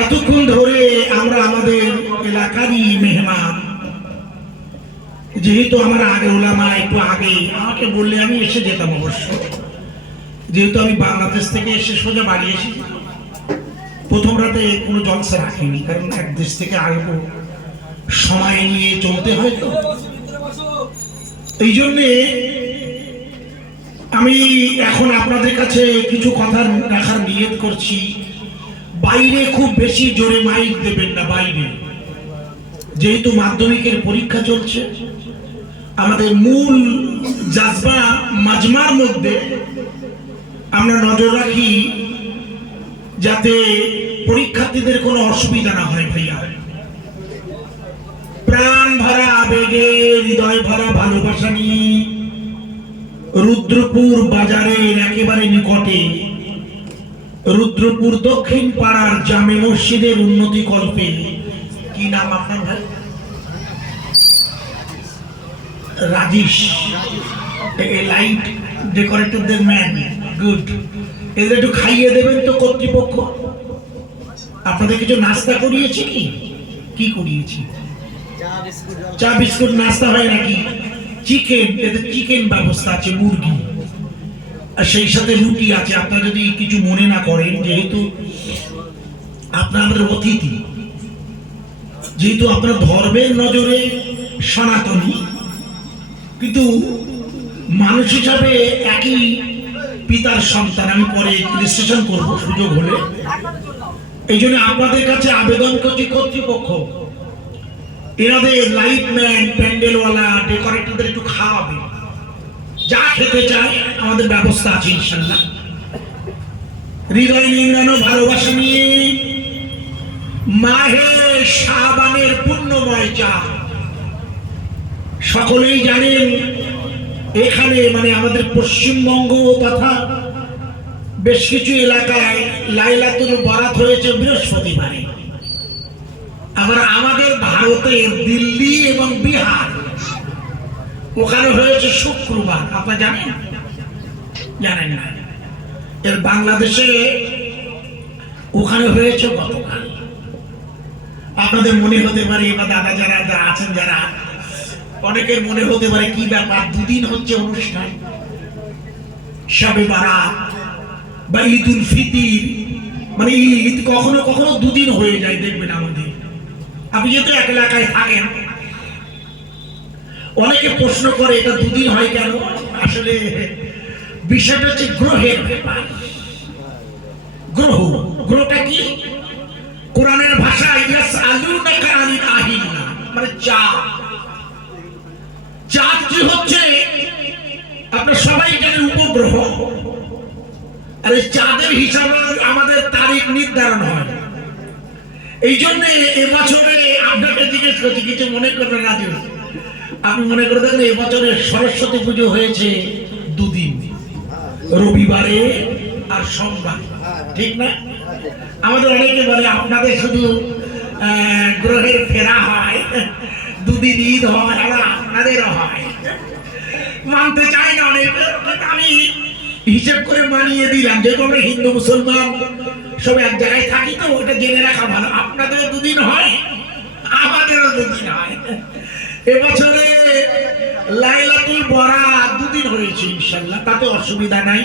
এতক্ষণ ধরে আমরা আমাদের এলাকারই মেহমান, যেহেতু আমার আগে ওলামা একটু আগে আমাকে বললে আমি এসে যেতাম অবশ্য, যেহেতু আমি বাংলাদেশ থেকে এসে সোজা বাড়ি এসেছি। প্রথম রাতে কোনো জলসা রাখিনি, কারণ এক দেশ থেকে আসবো, সময় নিয়ে চলতে হয়। তো এই জন্যে আমি এখন আপনাদের কাছে কিছু কথা রাখার নিয়ত করছি। বাইরে খুব বেশি জোরে মাইক দেবেন না, বাইরে যেহেতু মাধ্যমিকের পরীক্ষা চলছে। আমাদের মূল জাজবা মাজমার মধ্যে আমরা নজর রাখি যাতে পরীক্ষার্থীদের কোনো অসুবিধা না হয়। ভাইয়া, প্রাণ ভরা আবেগে, হৃদয় ভরা ভালোবাসা নিয়ে রুদ্রপুর বাজারের একেবারে নিকটে রুদ্রপুর দক্ষিণ পাড়ার জামে মসজিদের উন্নতি কল্পে, কি নাম আপনার ভাই? রাজেশ, লাইট ডেকোরেটরদের ম্যান, গুড। এদের একটু খাইয়ে দেবেন তো কর্তৃপক্ষ। আপনাদের কিছু নাস্তা করিয়েছি? কি করিয়েছি? চা বিস্কুট নাস্তা হয় নাকি? চিকেন, এদের চিকেন ব্যবস্থা আছে, মুরগি, আর সেই সাথে রুটি আছে। আপনারা যদি কিছু মনে না করেন, যেহেতু আপনারা আমাদের অতিথি, যেহেতু আপনারা ধর্মের নজরে সনাতনী, কিন্তু মানুষ হিসাবে একই পিতার সন্তান। আমি পরে রেজিস্ট্রেশন করবো সুযোগ হলে। এই জন্য আপনাদের কাছে আবেদন করছি, কর্তৃপক্ষ এনাদের লাইটম্যান, প্যান্ডেলওয়ালা, ডেকোরেটরদের একটু খাওয়াবে। যা খেতে চায় আমাদের ব্যবস্থা আছে ইনশাল্লাহ। হৃদয় নিংড়ানো ভালোবাসা নিয়ে মাহে শাবানের পুণ্যময় চাঁদ। সকলেই জানেন এখানে মানে আমাদের পশ্চিমবঙ্গ তথা বেশ কিছু এলাকায় লাইলাতুল বরাত হয়েছে বৃহস্পতিবারে। আবার আমাদের ভারতের দিল্লি এবং বিহার ওখানে হয়েছে শুক্রবার। আপনারা জানেন? জানেন না? এর বাংলাদেশে ওখানে হয়েছে গতকাল। আপনাদের মনে হতে পারে, বা দাদা যারা আছেন, যারা অনেকের মনে হতে পারে কি ব্যাপার, দুদিন হচ্ছে অনুষ্ঠান। শবে বারাত বা ঈদ উল ফিতর, মানে ঈদ কখনো কখনো দুদিন হয়ে যায়, দেখবেন আমাদের। আপনি যেহেতু এক এলাকায় থাকেন, অনেকে প্রশ্ন করে এটা দুদিন হয় কেন। আসলে বিষয়টা হচ্ছে গ্রহের ব্যাপার। গ্রহটা কি? কোরআনের ভাষায় ইয়াসআলুনাকা আনিল আহিল্লা, মানে চাঁদ। চাঁদটি হচ্ছে আপনারা সবাই জানেন উপগ্রহ। আর এই চাঁদের হিসাবে আমাদের তারিখ নির্ধারণ হয়। এই জন্য এবছরে আপনাকে জিজ্ঞেস করছি, কিছু মনে করবেন না। আপনি মনে করে দেখেন এবছরে সরস্বতী পুজো হয়েছে দুদিন, রবিবারে আর সোমবার, ঠিক না? আমাদের অনেকে বলে আপনাদের শুধু গ্রহের ফেরা হয়, দুদিন ঈদ হয়, আবার আপনাদেরও হয়। মানতে চাই না অনেক, আমি হিসেব করে মানিয়ে দিলাম। যেহেতু আমরা হিন্দু মুসলমান সব এক জায়গায় থাকি, তো ওটা জেনে রাখা ভালো। আপনাদের দুদিন হয়, আমাদেরও দুদিন হয়। এবছরে লাইলাতুল বরাত দুদিন হয়েছে ইনশাআল্লাহ, তাতে অসুবিধা নাই।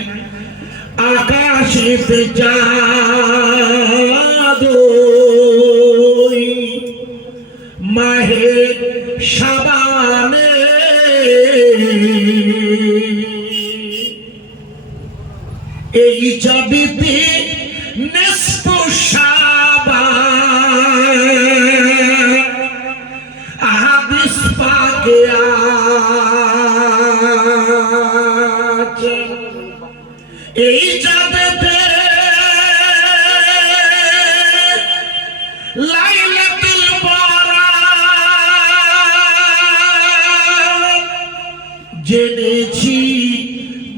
আকাশেতে চাঁদ মাহে শাবানে এই চাঁদে নিসফ শাবান হাদিস পাকে আছে। এই চাঁদেতে লাইলাতুল বরাত জেনেছি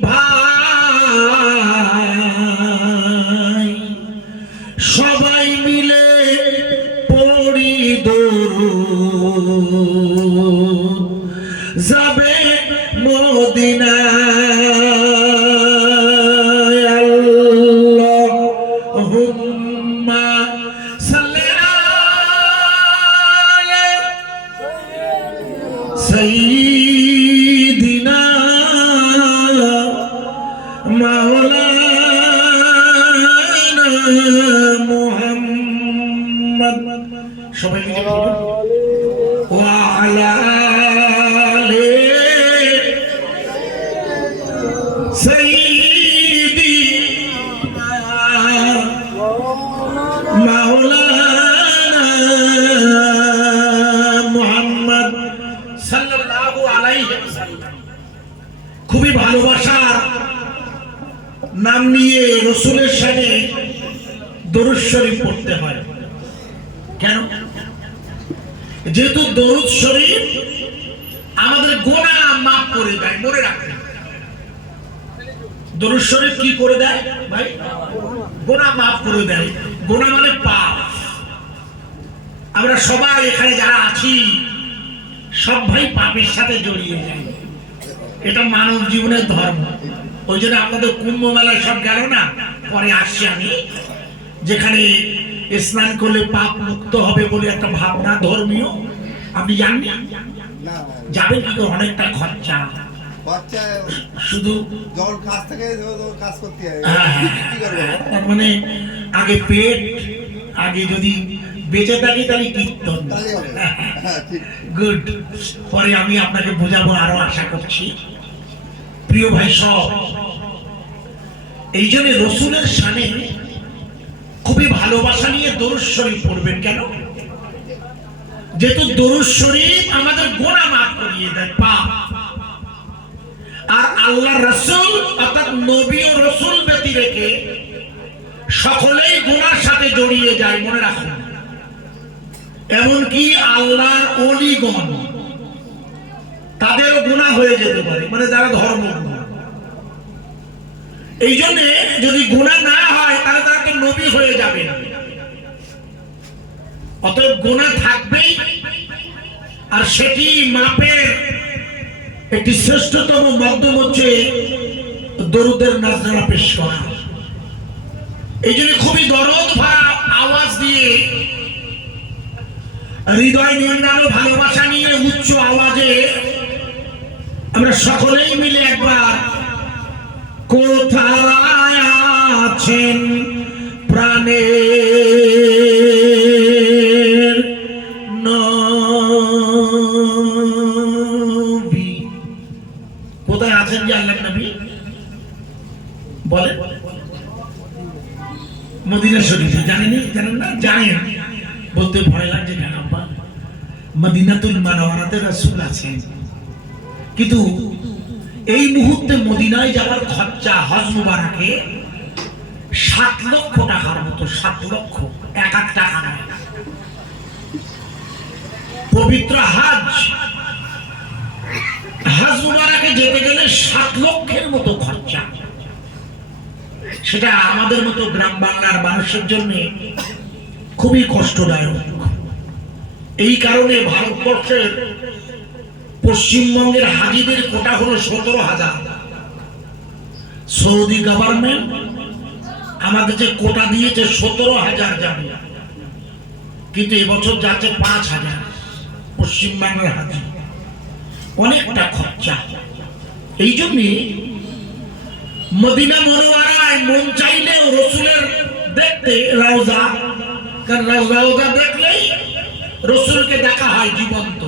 ভাই, সবাই মিলে পড়ি দরুদ, যাবে মদিনায়। আল্লাহুম্মা সাল্লি আলা সাইয়্যিদিনা মাওলানা মুহাম্মদ। সবাই মিলে বলুন ওয়া আলা আলি সাইয়্যিদিনা মাওলানা মুহাম্মদ সাল্লাল্লাহু আলাইহি ওয়াসাল্লাম। খুবই ভালোবাসার নাম নিয়ে রাসূলের সাথে দরুদ শরীফ পড়তে হয়। কেন? যেহেতু দরুদ শরীফ আমাদের গুনাহ মাফ করে দেয়। মনে রাখবেন, দরুদ শরীফ কি করে দেয় ভাই? গুনাহ মাফ করে দেয়। গুনাহ মানে পাপ। আমরা সবাই এখানে যারা আছি সব ভাই পাপের সাথে জড়িয়ে যাই। এটা মানব জীবনের ধর্ম। ওই জন্য আপনাদের কুম্ভ মেলায় সব গেল না, পরে আসছি আমি, যেখানে স্নান করলে পাপ মুক্ত হবে বলে একটা ভাবনা ধর্মীয়। আপনি জাননি? যাবেন কি করে? অনেকটা খরচা, শুধু জল কাজ থেকে কাজ করতে হয়। তার মানে আগে পেট, আগে যদি বেঁচে থাকি তাহলে কীর্তন। গুড। পরে আমি আপনাকে বোঝাবো আরো, আশা করছি। প্রিয় ভাই সব, এই জন্য রসুলের শানে খুবই ভালোবাসা নিয়ে দরুদ শরীফ পড়বেন। কেন? যেহেতু দরুদ শরীফ আমাদের গুনাহ মাফ করিয়ে দেয়, পাপ। আর আল্লাহ রাসূল অর্থাৎ নবী ও রাসূল ব্যতি রেখে সকলেই গুনার সাথে জড়িয়ে যায়। মনে রাখুন, এমনকি আল্লাহর ওলিগণ তাদেরও গুনাহ হয়ে যেতে পারে, মানে যারা ধর্ম। এই জন্য যদি গুনাহ না হয় তাহলে তারা তো নবী হয়ে যাবে না। অতএব গুনাহ থাকবেই, আর সেটি মাপের একটি শ্রেষ্ঠতম মাধ্যম হচ্ছে দরুদের নাজরানা পেশ করা। এই জন্য খুবই দরদ ভরা আওয়াজ দিয়ে, হৃদয় নিংড়ানো ভালোবাসা নিয়ে উচ্চ আওয়াজে আমরা সকলেই মিলে একবার কোথায় আছেন প্রাণের নবী, কোথায় আছেন যে আল্লাহর নবী? বলেন। মদিনা শরীফে। জানেন? জানেন না? জানেন। বলতে ভয় লাগছে কেন? মদিনাতুল মুনাওয়ারাতে রাসূল আছেন, কিন্তু এই মুহূর্তে মদিনায় যাওয়ার খরচা হজ মুবারকে 7 লক্ষ টাকার মতো। 7 লক্ষ, 1 টাকা নয়। পবিত্র হজ মুবারকে যেতে গেলে 7 লক্ষের মতো খরচা। সেটা আমাদের মতো গ্রাম বাংলার মানুষের জন্য খুবই কষ্টদায়ক। এই কারণে ভারতবর্ষের পশ্চিমবঙ্গের হাজিদের কোটা হলো 17,000। সৌদি গভর্নমেন্ট আমাদের যে কোটা দিয়েছে 17,000 যাবে, কিন্তু এবছর যাচ্ছে 5,000 পশ্চিমবঙ্গের হাজি। অনেকটা খরচা। এই জন্যে মদিনা মুনাওয়ারায় মন চাইলেও রসুলের দেখতে রওজা, কারণ রওজা দেখলেই রসুলকে দেখা হয় জীবন্ত।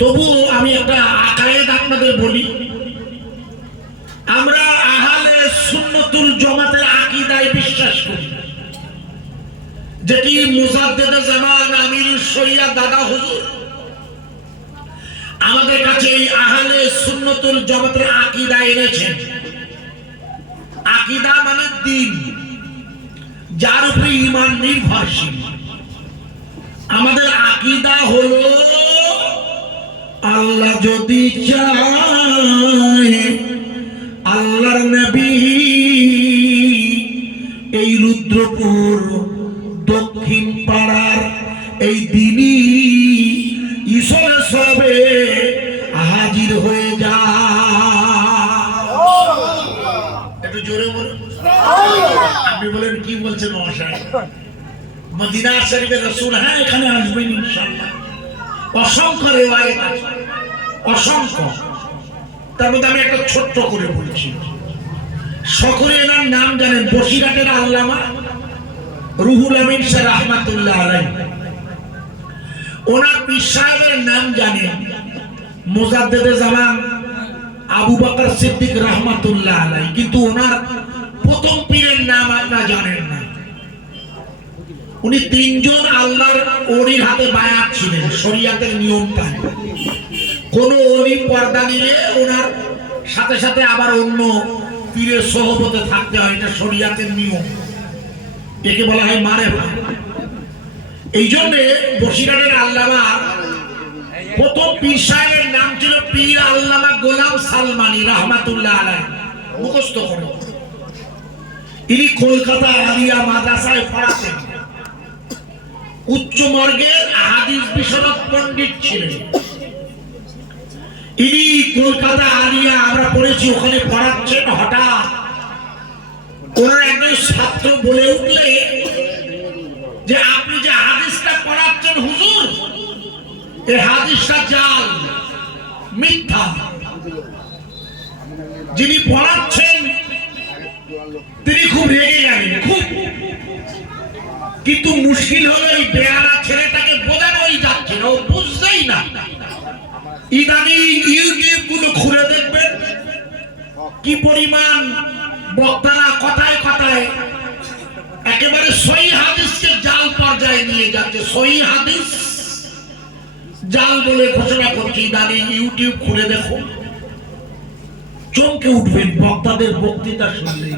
তবু আমি একটা আকায়েদ আপনাদের বলি, আমরা আহলে সুন্নতুল জামাতের আকীদায় বিশ্বাস করি, যেটি মুজাদ্দিদে জামান আমিরুশ শরিয়াহ দাদা হুজুর আমাদের কাছে এই আহলে সুন্নতুল জামাতের আকীদা এনেছেন। আকীদা মানে দ্বীন, যার উপরে ঈমান নির্ভরশীল। আমাদের আকীদা হলো আল্লাহ যদি চায় আল্লাহর নবী এই রুদ্রপুর দক্ষিণ পাড়ার এই দিনই ঈশ্বর সবে হাজির হয়ে যায়। একটু জোরে বলুন। আপনি বলেন কি বলছেন মহাশয়? মদিনা শরীফের রাসূল, হ্যাঁ এখানে আসবেন ইনশাআল্লাহ। অসংখ্য রিওয়ায়াত আছে, অসংখ্য। তার মধ্যে আমি একটা ছোট্ট করে বলছি। সকলে এনার নাম জানেন, বসিরহাটের আল্লামা রুহুল আমিন শাহ রাহমাতুল্লাহ আলাইহি। ওনার পীর সাহেবের নাম জানেন মুজাদ্দেদে জামান আবু বকর সিদ্দিক রাহমাতুল্লাহ আলাইহি, কিন্তু ওনার প্রথম পীরের নাম আপনারা জানেন না। উনি তিনজন আল্লাহর ওলির হাতে বায়াত ছিলেন, শরীয়তের নিয়মটা। কোন ওলি পর্দা নিলে ওনার সাথে সাথে আবার অন্য পীরের সহবতে থাকতে হয়, এটা শরীয়তের নিয়ম। একে বলা হয় মারেফা। এই জন্য বসিরহাটের আল্লামা প্রথম পীর সাহেবের নাম ছিল পীর আল্লামা গোলাম সালমানি রাহমাতুল্লাহ আলাইহি। মুখস্থ করো। ইনি কলকাতা আলিয়া মাদ্রাসায় পড়াতেন। উচ্চ মার্গের হাদিস বিশারদ পণ্ডিত ছিলেন। ইনি কলকাতা আলিয়া আমরা পড়েছি, ওখানে পড়াচ্ছেন। হঠাৎ ওনার একজন ছাত্র বলে উঠলে যে আপনি যে হাদিসটা পড়াচ্ছেন হুজুর, এই হাদিসটা জাল, মিথ্যা। যিনি পড়াচ্ছেন তিনি খুব রেগে গেলেন, খুব। কিন্তু মুশকিল হলো এই বেয়ারা ছেলেটাকে বোঝানোই যাচ্ছে না, ও বুঝছেই না। ইদানিং ইউটিউব গুলো খুলে দেখবেন কি পরিমাণ বক্তারা কথায় কথায় একেবারে সহিহ হাদিসকে জাল পর্যায়ে নিয়ে যাচ্ছে। সহিহ হাদিস জাল বলে ঘোষণা করছে। ইদানিং ইউটিউব খুলে দেখো, চমকে উঠবেন বক্তাদের বক্তৃতা শুনলে।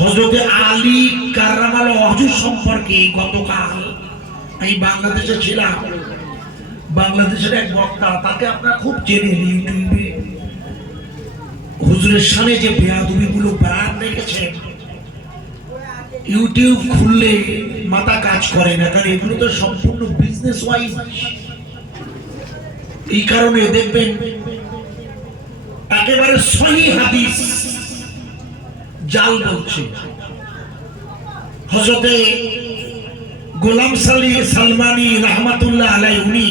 হযরতে আলী কাররামাল্লাহু ওয়াজহ সম্পর্কে গতকাল আমি বাংলাদেশে ছিলাম। বাংলাদেশের এক বক্তা, তাকে আপনারা খুব চেনেন ইউটিউবে। হুজুরের সামনে যে বেয়াদবিগুলো বয়ান রেখেছেন, ইউটিউব খুললে মাথা কাজ করে না, কারণ এগুলো তো সম্পূর্ণ বিজনেস ওয়াইজ। এই কারণে দেখবেন একেবারে সহিহ হাদিস জাল বলছে। হযরতে গোলাম সালমানি রাহমাতুল্লাহ আলাইহি, উনি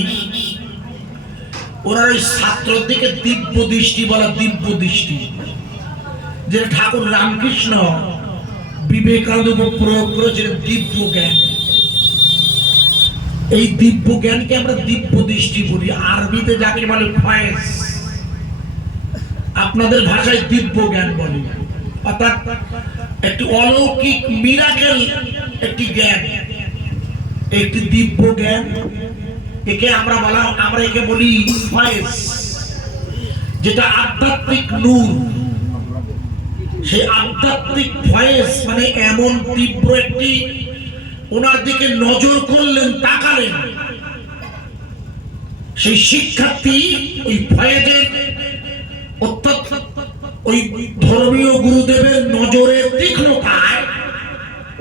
ওনার ওই ছাত্রের দিকে দিব্য দৃষ্টি বলা, দিব্য দৃষ্টি, যে ঠাকুর রামকৃষ্ণ বিবেকানন্দ প্রয়োগ করেছিলেন দিব্য জ্ঞান। এই দিব্য জ্ঞানকে আমরা দিব্য দৃষ্টি বলি, আরবিতে যাকে বলে ফয়েজ, আপনাদের ভাষায় দিব্য জ্ঞান বলে। অর্থাৎ একটি অলৌকিক মিরাকেল একটি জ্ঞান, একটি দিব্য জ্ঞান। একে আমরা একে বলি ফয়েজ, যেটা আধ্যাত্মিক নূর। সেই আধ্যাত্মিক ফয়েজ মানে এমন তীব্র একটি, ওনার দিকে নজর করলেন, তাকালেন, সেই শিক্ষার্থী ওই ফয়েজের অর্থাৎ ওই ধর্মীয় গুরুদেবের নজরের তীক্ষ্ণতায়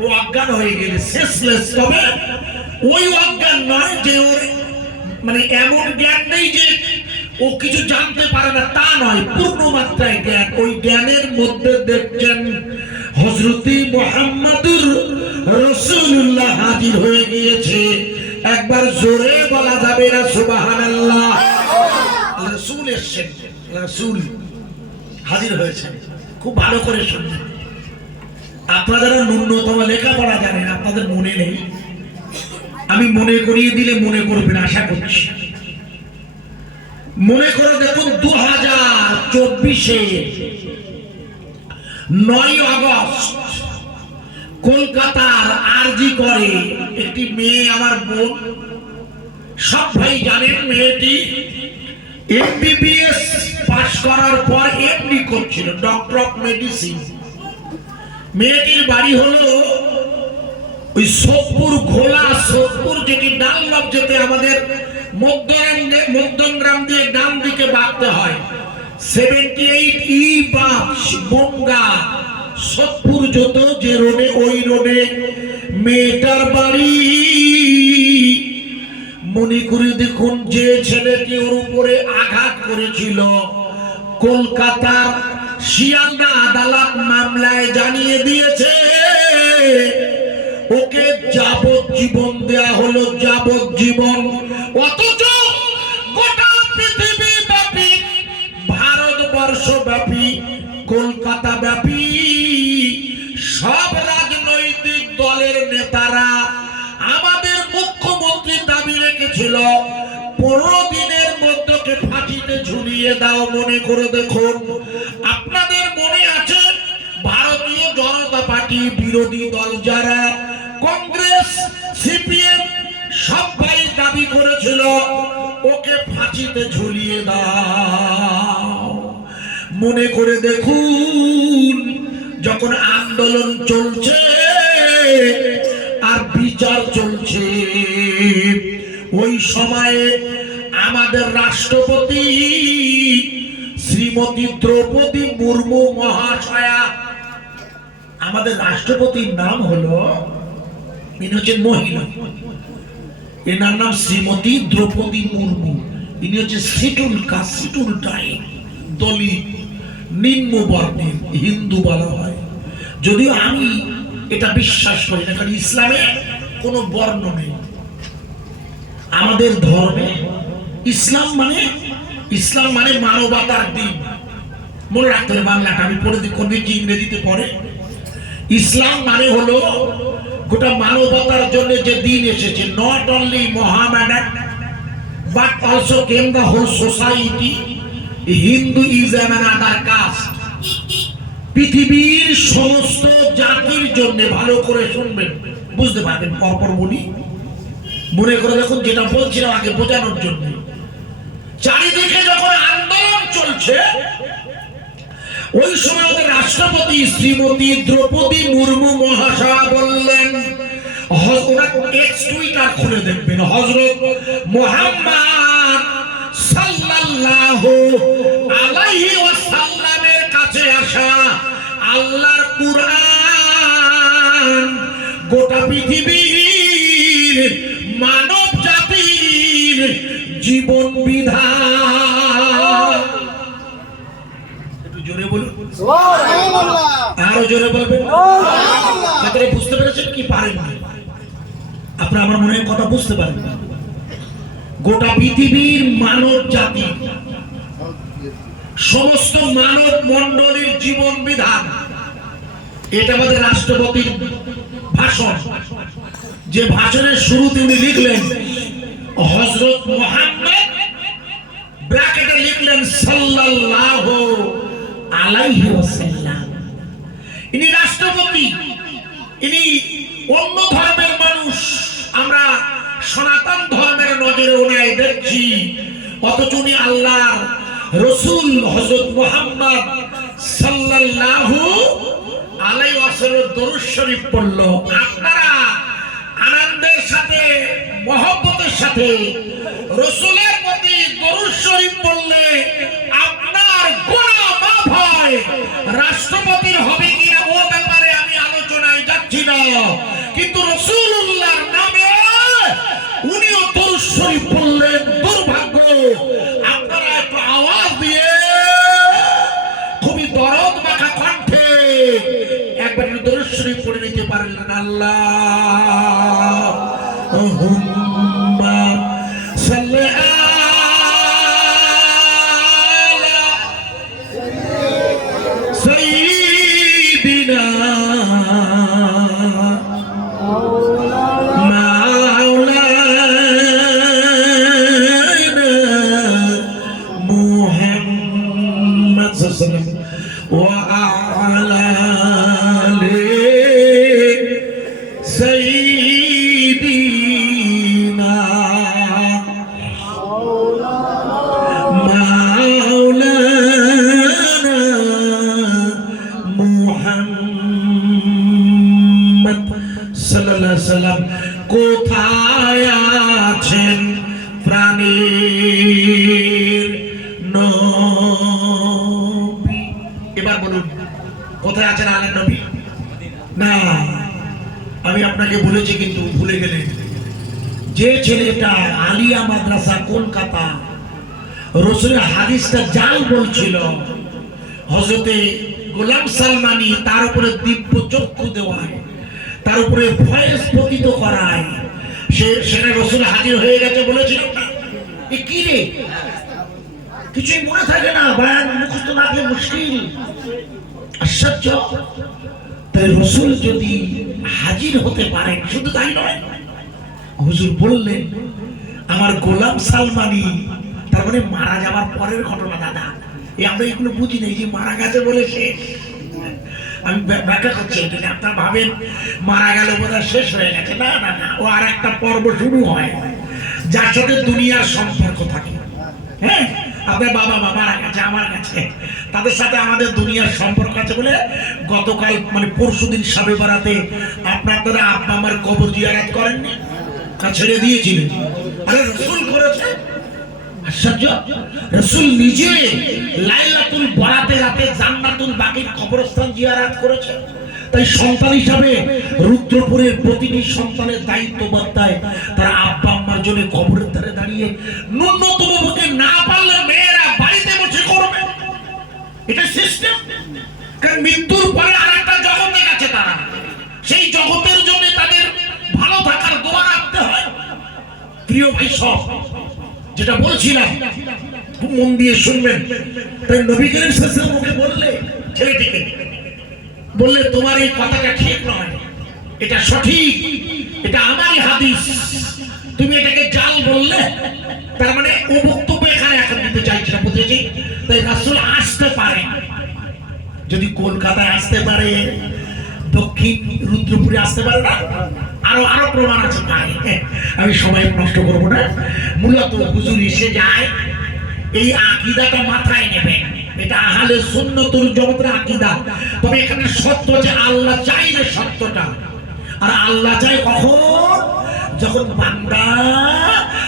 ও অজ্ঞান হয়ে গেলে শেষলেস। তবে ওই অজ্ঞান নয় যে ওর মানে এমন জ্ঞান নেই যে ও কিছু জানতে পারে না, তা নয়, পূর্ণ মাত্রায় জ্ঞান। ওই জ্ঞানের মধ্যে দেখছেন হযরতে মুহাম্মদুর রাসূলুল্লাহ হাজির হয়ে গিয়েছে। একবার জোরে বলা যাবে না সুবহানাল্লাহ? রাসূল এসেছেন, রাসূল হাজির হয়েছে। খুব ভালো করে শুনবেন। আপনারা ন্যূনতম লেখাপড়া জানেন, আপনাদের মনে নেই, আমি মনে করিয়ে দিলে মনে করবেন আশা করছি। মনে করে দেখুন 2024-এ 9 আগস্ট কলকাতার আরজি করে একটি মেয়ে, আমার বোন, সব ভাই জানেন, মেয়েটি এমবিবিএস পাস করার পর এমডি করছিল, ডক্টর অফ মেডিসিন। মেয়েটির বাড়ি হলো ওই সোদপুর ঘোলা, সোদপুর যেটি ডানলপ যেতে আমাদের মধ্যমগ্রাম দিয়ে ডান দিকে বাঁকতে হয়, 78 ই বাস বঙ্গা সোদপুর যত যে রোডে, ওই রোডে মেয়েটার বাড়ি। মনে করে দেখুন, যে ছেলেটি ওর উপরে আঘাত করেছিল কলকাতার শিয়ালদা আদালত মামলায় জানিয়ে দিয়েছে ওকে যাবজ্জীবন দেয়া হলো, যাবজ্জীবন। অথচ গোটা পৃথিবী ব্যাপী, ভারতবর্ষ ব্যাপী, কলকাতা ব্যাপী সব রাজনৈতিক দলের নেতারা আমাদের মুখ্যমন্ত্রী দাবি রেখেছিল 15 দিনের মধ্যে ফাঁসিতে ঝুলিয়ে দাও। মনে করে দেখুন, আপনাদের মনে আছে ভারতীয় জনতা পার্টি বিরোধী দল যারা, কংগ্রেস, সিপিএম সবাই দাবি করেছিল ওকে ফাঁসিতে ঝুলিয়ে দাও। মনে করে দেখুন, যখন আন্দোলন চলছে আর বিচার চলছে, ওই সময়ে আমাদের রাষ্ট্রপতি শ্রীমতী দ্রৌপদী মুর্মু মহাশয়া, আমাদের রাষ্ট্রপতির নাম হলো, ইনি হচ্ছেন মহিলা, এনার নাম শ্রীমতী দ্রৌপদী মুর্মু। ইনি হচ্ছে শিটুল কাস্ট, শিটুল টাইপ, দলিত, নিম্ন বর্ণের, হিন্দু বলা হয়। যদিও আমি এটা বিশ্বাস করি না, কারণ ইসলামে কোনো বর্ণ নেই। আমাদের ধর্মে ইসলাম মানে মানবতার দিন। মনে রাখতে হবে বাংলাটা, আমি পড়ে দিচ্ছি, ইংরেজিতে পড়ে। ইসলাম মানে হলো গোটা মানবতার জন্য যে দিন এসেছে, not only Mohammedan but also came the whole society. Hindu is another caste. পৃথিবীর সমস্ত জাতির জন্য, ভালো করে শুনবেন, বুঝতে পারবেন, পরপর বলি, মনে করে দেখুন, যেটা বলছিলাম আগে বোঝানোর জন্য। চারিদিকে যখন আন্দোলন চলছে, ওই সময় আমাদের রাষ্ট্রপতি শ্রীমতী দ্রৌপদী মুর্মু মহাশয়া বললেন, টুইটার খুলে দেখবেন, হযরত মুহাম্মদ সাল্লাল্লাহু আলাইহি ওয়াসাল্লামের কাছে আসা আল্লাহর কুরআন গোটা পৃথিবীর মানব জাতির জীবন বিধান। একটু জোরে বলুন, আরো জোরে বলবেন। আপনারা বুঝতে পেরেছেন কি পারেন না? আপনারা আমার মনে হয় কথা বুঝতে পারেন না। গোটা পৃথিবীর মানব জাতি, সমস্ত মানব মণ্ডলীর জীবন বিধান, এটা আমাদের রাষ্ট্রপতির ভাষণ। যে ভাষণের শুরুতে উনি লিখলেন হযরত মুহাম্মদ, ব্র্যাকেটে লিখলেন সাল্লাল্লাহু আলাইহি ওয়াসাল্লাম। ইনি রাষ্ট্রপতি, ইনি অন্য ধর্মের মানুষ, আমরা সনাতন ধর্মের নজরে ওনায় দেখছি, অথচ উনি আল্লাহর রাসূল হযরত মুহাম্মদ সাল্লাল্লাহু আলাইহি ওয়াসাল্লামের দরুদ শরীফ পড়ল। আপনারা আনন্দের সাথে, মহব্বতের সাথে রাসূলের প্রতি দরুদ শরীফ পড়লে আপনার গুনাহ মাফ হয়। রাষ্ট্রপতির হবে কিনা ও ব্যাপারে আমি আলোচনায় যাচ্ছি না, কিন্তু রাসূলুল্লাহর নামে উনিও দরুদ শরীফ পড়লেন। দুর্ভাগ্য, আপনারা একটু আওয়াজ দিয়ে খুবই দরদ মাখা কণ্ঠে একবার দরুদ শরীফ পড়ে নিতে পারলেন। আল্লাহুম্মা সাল্লি আলা সাইয়্যিদিনা মুহাম্মদ সাল্লাল্লাহু আলাইহি ওয়া আলা আলি সাইয়্যিদিনা মাওলানা মুহাম্মদ সাল্লাল্লাহু আলাইহি সাল্লাম। কোথায় আছেন প্রাণের নবী? এবার বলুন, কোথায় আছেন আলের নবী? না, আমি আপনাকে বলেছি কিন্তু ভুলে গেলেন। যে ছেলেটা আলিয়া মাদ্রাসা কলকাতা রাসূলের হাদিসটা জাল বলছিল, হযরতে গোলাম সালমানি তার উপরে দিব্য চক্ষু দেওয়া, তার তার উপরে ভয়েস পতিত করায়, সেটা রসুল হাজির হয়ে গেছে বলেছিলাম না? এ কি রে, কিছুই মনে থাকে না, বয়ান মুখস্থ না থাকলে মুশকিল। আশ্চর্য। তাই রসুল যদি হাজির হতে পারেন, শুধু তাই নয়, হুজুর বললেন আমার গোলাম সালমানি, তার মানে মারা যাওয়ার পরের ঘটনা। দাদা আমরা এগুলো বুঝি না, যে মারা গেছে বলে শেষ। আমি ব্যাখ্যা করছি, আপনারা ভাবেন মারা গেল বোধহয় শেষ হয়ে গেছে। না না না, ও আর একটা পর্ব শুরু হয়, যার সাথে দুনিয়ার সম্পর্ক থাকে। হ্যাঁ, আপনার বাবা মা মারা গেছে, আমার কাছে তাদের সাথে আমাদের দুনিয়ার সম্পর্ক আছে বলে গতকাল মানে পরশুদিন শবে বরাতে আপনারা আব্বা আমার কবর জিয়ারত করেননি, ছেড়ে দিয়েছিলেন। আরে রসুল করেছে। আশ্চর্য, রসুল নিজে লাইলাতুল বরাতে রাতে জান্নাতুল বাকির কবরস্থান জিয়ারত করেছে। তাই সন্তান হিসাবে রুদ্রপুরের প্রতিটি সন্তানের দায়িত্ব বর্তায় তারা আব্বা আম্মার জন্য কবরের ধারে দাঁড়িয়ে ন্যূনতম ভাবে না পারলে মেয়েরা বাড়িতে বসে করবে। এটা সিস্টেম। কারণ মৃত্যুর পরে আরেকটা জগতে গেছে তারা, সেই জগতের জন্য তাদের ভালো থাকার দোয়া রাখতে হয়। প্রিয় ভাই সব, যেটা বলছিলাম খুব মন দিয়ে শুনবেন। তাই নবী করিম সাল্লাল্লাহু আলাইহি ওয়াসাল্লাম ওকে বললে, ছেলেটিকে বললে তোমার এই কথাটা ঠিক নয়, এটা সঠিক, এটা আমারই হাদিস, তুমি এটাকে জাল বললে। তার মানে ও বক্তব্য এখানে এখন দিতে চাইছে না, বুঝেছি? তাই রাসূল আসতে পারে, যদি কলকাতায় আসতে পারে, দক্ষিণ রুদ্রপুরে আসতে পারে না, আরো প্রমাণ আছে পারে। আমি সময় নষ্ট করবো না। মূলত হুজুর এসে যায়, এই আকীদাটা মাথায় নেবেন, এটা আহলে সুন্নাতুল জামাতের আকীদা। তবে এখানে সত্য যে আল্লাহ চাইলে সত্যটা, আর আল্লাহ চাই কখন? যখন বান্দা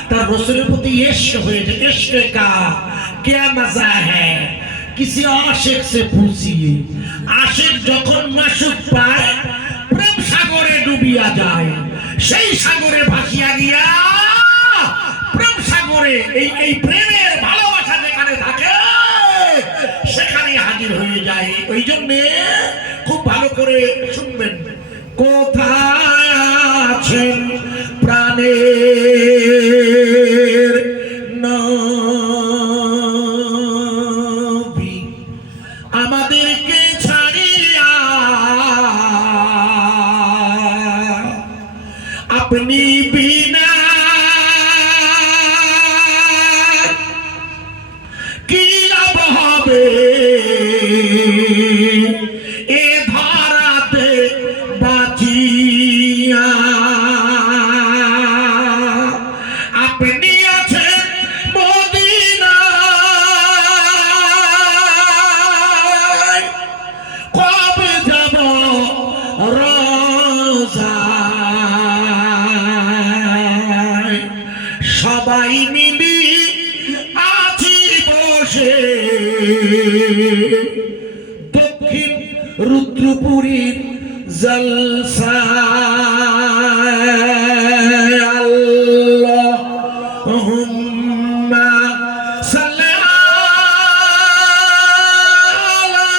তার রাসূলের প্রতি ইশক হয়ে যায়। ইশকে কা क्या मजा है, किसी आशिक से पूछिए। आशिक যখন মাশুক পায়, প্রেম সাগরে ডুবিয়া যায়, সেই সাগরে ভাসিয়া গিয়া প্রেম সাগরে এই প্রেমের ভালোবাসা যেখানে থাকে সেখানে হাজির হয়ে যায়। ওই জন্য খুব ভালো করে শুনবেন, কোথায় আছেন প্রাণের নবী, আমাদেরকে ছাড়িয়া আপনি বিনা কি লাভ হবে এ ধরাতে বাঁচিয়া, আপনি আছেন মদিনায়, কবে যাব রোজায়, সবাই মিলি আছি বসে দক্ষিণ রুদ্রপুরীর জলসায়। আল্লাহুম্মা সাল্লি আলা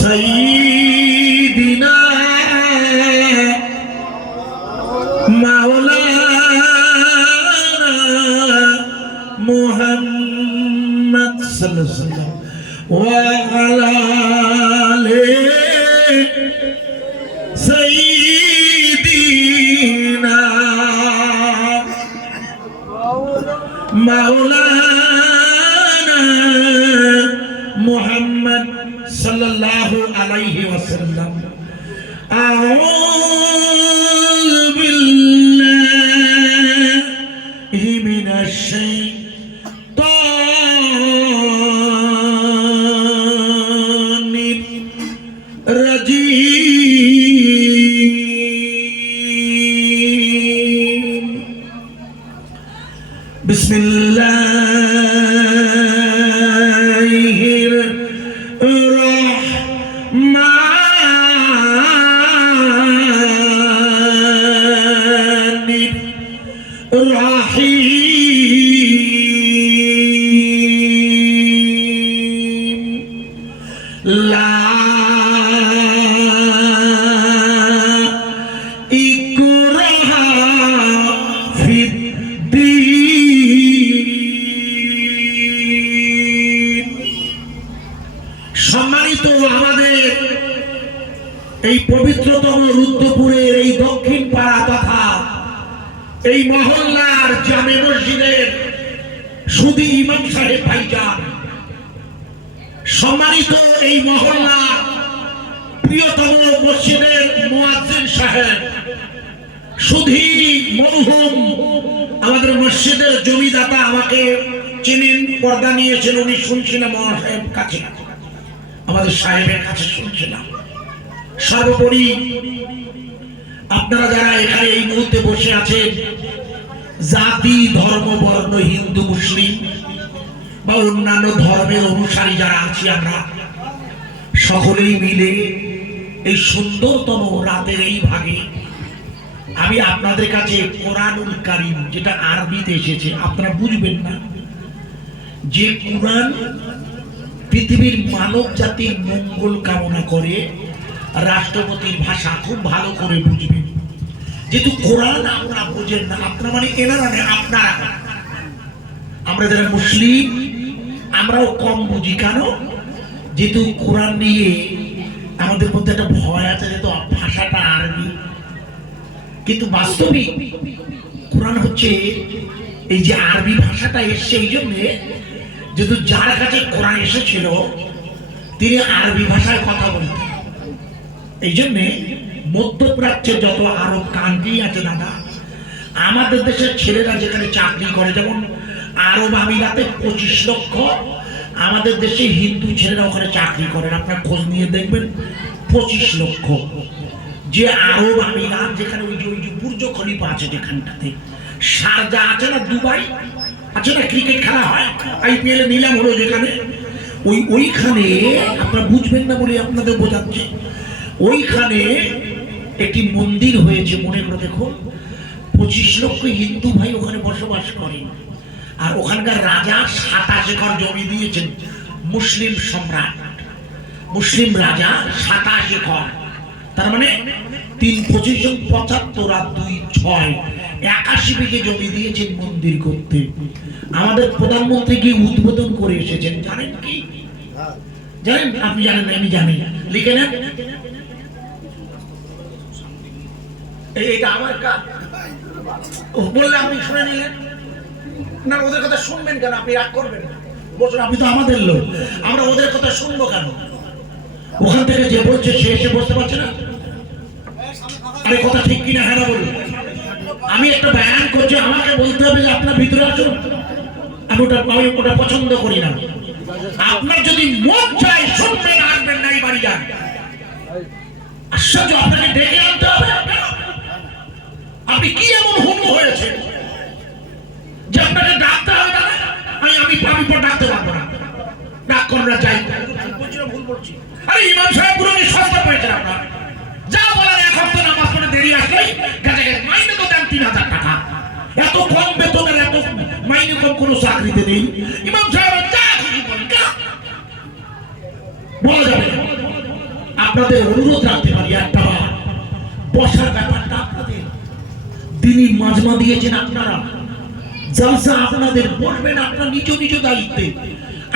সাইয়্যিদিনা মাওলানা মুহাম্মদ সাল্লাল্লাহু আলাইহি ওয়াসাল্লাম ওয়া আলা আলি সাইয়্যিদিনা মাওলানা মুহাম্মদ সাল্লাল্লাহু আলাইহি ওয়াসাল্লাম। আউযু বিল্লাহি মিনাশ শাইতানির রাজীম। বিসমিল্লাহির রহমানির রহিম। লা এই পবিত্রতম রুদ্রপুরের এই দক্ষিণ পাড়া তথা এই মহল্লার জামে মসজিদের সুদী ইমাম সাহেব ভাইজান, সম্মানিত এই মহল্লা প্রিয়তম মসজিদের মুয়াজ্জিন সাহেব, সুধী মরহুম আমাদের মসজিদের জমিদাতা, আমাকে চিনেন, পর্দা নিয়েছেন, উনি শুনছিলাম মহাসাহেব কাছে, আমাদের সাহেবের কাছে শুনছিলাম। সর্বোপরি আপনারা যারা এখানে এই মুহূর্তে বসে আছেন, জাতি ধর্ম বর্ণ হিন্দু মুসলিম বা অন্যান্য ধর্মের অনুসারী যারা আছি, আমরা সকলেই মিলে এই সুন্দরতম রাতের এই ভাগে আমি আপনাদের কাছে কোরআনুল কারীম, যেটা আরবিতে এসেছে, আপনারা বুঝবেন না যে কোরআন পৃথিবীর মানব জাতির মঙ্গল কামনা করে, রাষ্ট্রপতির ভাষা খুব ভালো করে বুঝবেন। যেহেতু কোরআন আপনারা বোঝেন না, আপনারা মানে এনারা না, আপনারা, আমরা যারা মুসলিম আমরাও কম বুঝি। কেন? যেহেতু কোরআন নিয়ে আমাদের মধ্যে একটা ভয় আছে, যেহেতু ভাষাটা আরবি, কিন্তু বাস্তবিক কোরআন হচ্ছে এই যে আরবি ভাষাটা এসছে এই জন্যে, যেহেতু যার কাছে কোরআন এসেছিল তিনি আরবি ভাষায় কথা বলতেন। এই জন্যে মধ্যপ্রাচ্যে যত আরব কান্ট্রি আছে দাদা, আমাদের দেশের ছেলেরা যেখানে চাকরি করে, যেমন আরব আমিরাতে 25 লক্ষ আমাদের দেশে হিন্দু ছেলেরা ওখানে চাকরি করেন, আপনার খোঁজ নিয়ে দেখবেন 25 লক্ষ। যে আরব আমিরাত, যেখানে ওই যে বুর্জ খলিফা আছে, যেখানটাতে শারজা আছে না, দুবাই আছে না, ক্রিকেট খেলা হয়, IPL এ নিলাম হলো যেখানে, ওইখানে আপনারা বুঝবেন না বলে আপনাদের বোঝাচ্ছে, ওইখানে একটি মন্দির হয়েছে, মনে করে দেখুন, 25 লক্ষ হিন্দু ভাই ওখানে বসবাস করেন। আর ওখানকার রাজা 27 একর জমি দিয়েছেন, মুসলিম সম্রাট, মুসলিম রাজা 27 একর, তার মানে 3 25 75 আর 2 6 81 বিঘে জমি দিয়েছেন মন্দির করতে। আমাদের প্রধানমন্ত্রী গিয়ে উদ্বোধন করে এসেছেন, জানেন কি? জানেন? আপনি জানেন না, আমি জানি, লিখে নেন। এটা আমার কাজ বললে আপনি শুনে নিলেন না, ওদের কথা শুনবেন কেন? আপনি রাগ করবেন না, বলছেন আপনি তো আমাদের লোক, আমরা ওদের কথা শুনবো কেন? ওখান থেকে যে বলছে সে এসে বসতে পারছে না। আরে কথা ঠিক কিনা? হ্যাঁ না বলুন। আমি একটা বয়ান করছি, আমাকে বলতে হবে যে আপনার ভিতরে আসুন, আমি ওটা পছন্দ করি না। আপনার যদি মন চায় শুনবেন, আসবেন, নাই বাড়ি যান। আশ্চর্য, আপনাকে ডেকে আনতে হবে। আপনি কি এমন হুমু হয়েছে যে আপনাকে ডাকতে হবে? আমি পর ডাকতে পারবো না, ডাক করা যাই ভুল বলছি। আরে ইমাম সাহেব পুরো সস্তা পেয়েছেন আপনার, যা বলেন এক হপ্তাহ নামাজ পড়ে দেরি আসলেই মাইনে তো দেন 3000 টাকা। এত কম বেতনের, এত মাইনে কম কোনো চাকরিতে নেই। ইমাম সাহেব যা খুশি বলেন, বলা যাবে না। আপনাদের অনুরোধ রাখতে পারি, একটা বসার ব্যাপারটা আপনাদের, দিনই মাজমা দিয়েছেন আপনারা, জলসা আপনাদের, বলবেন আপনার নিজ নিজ দায়িত্বে।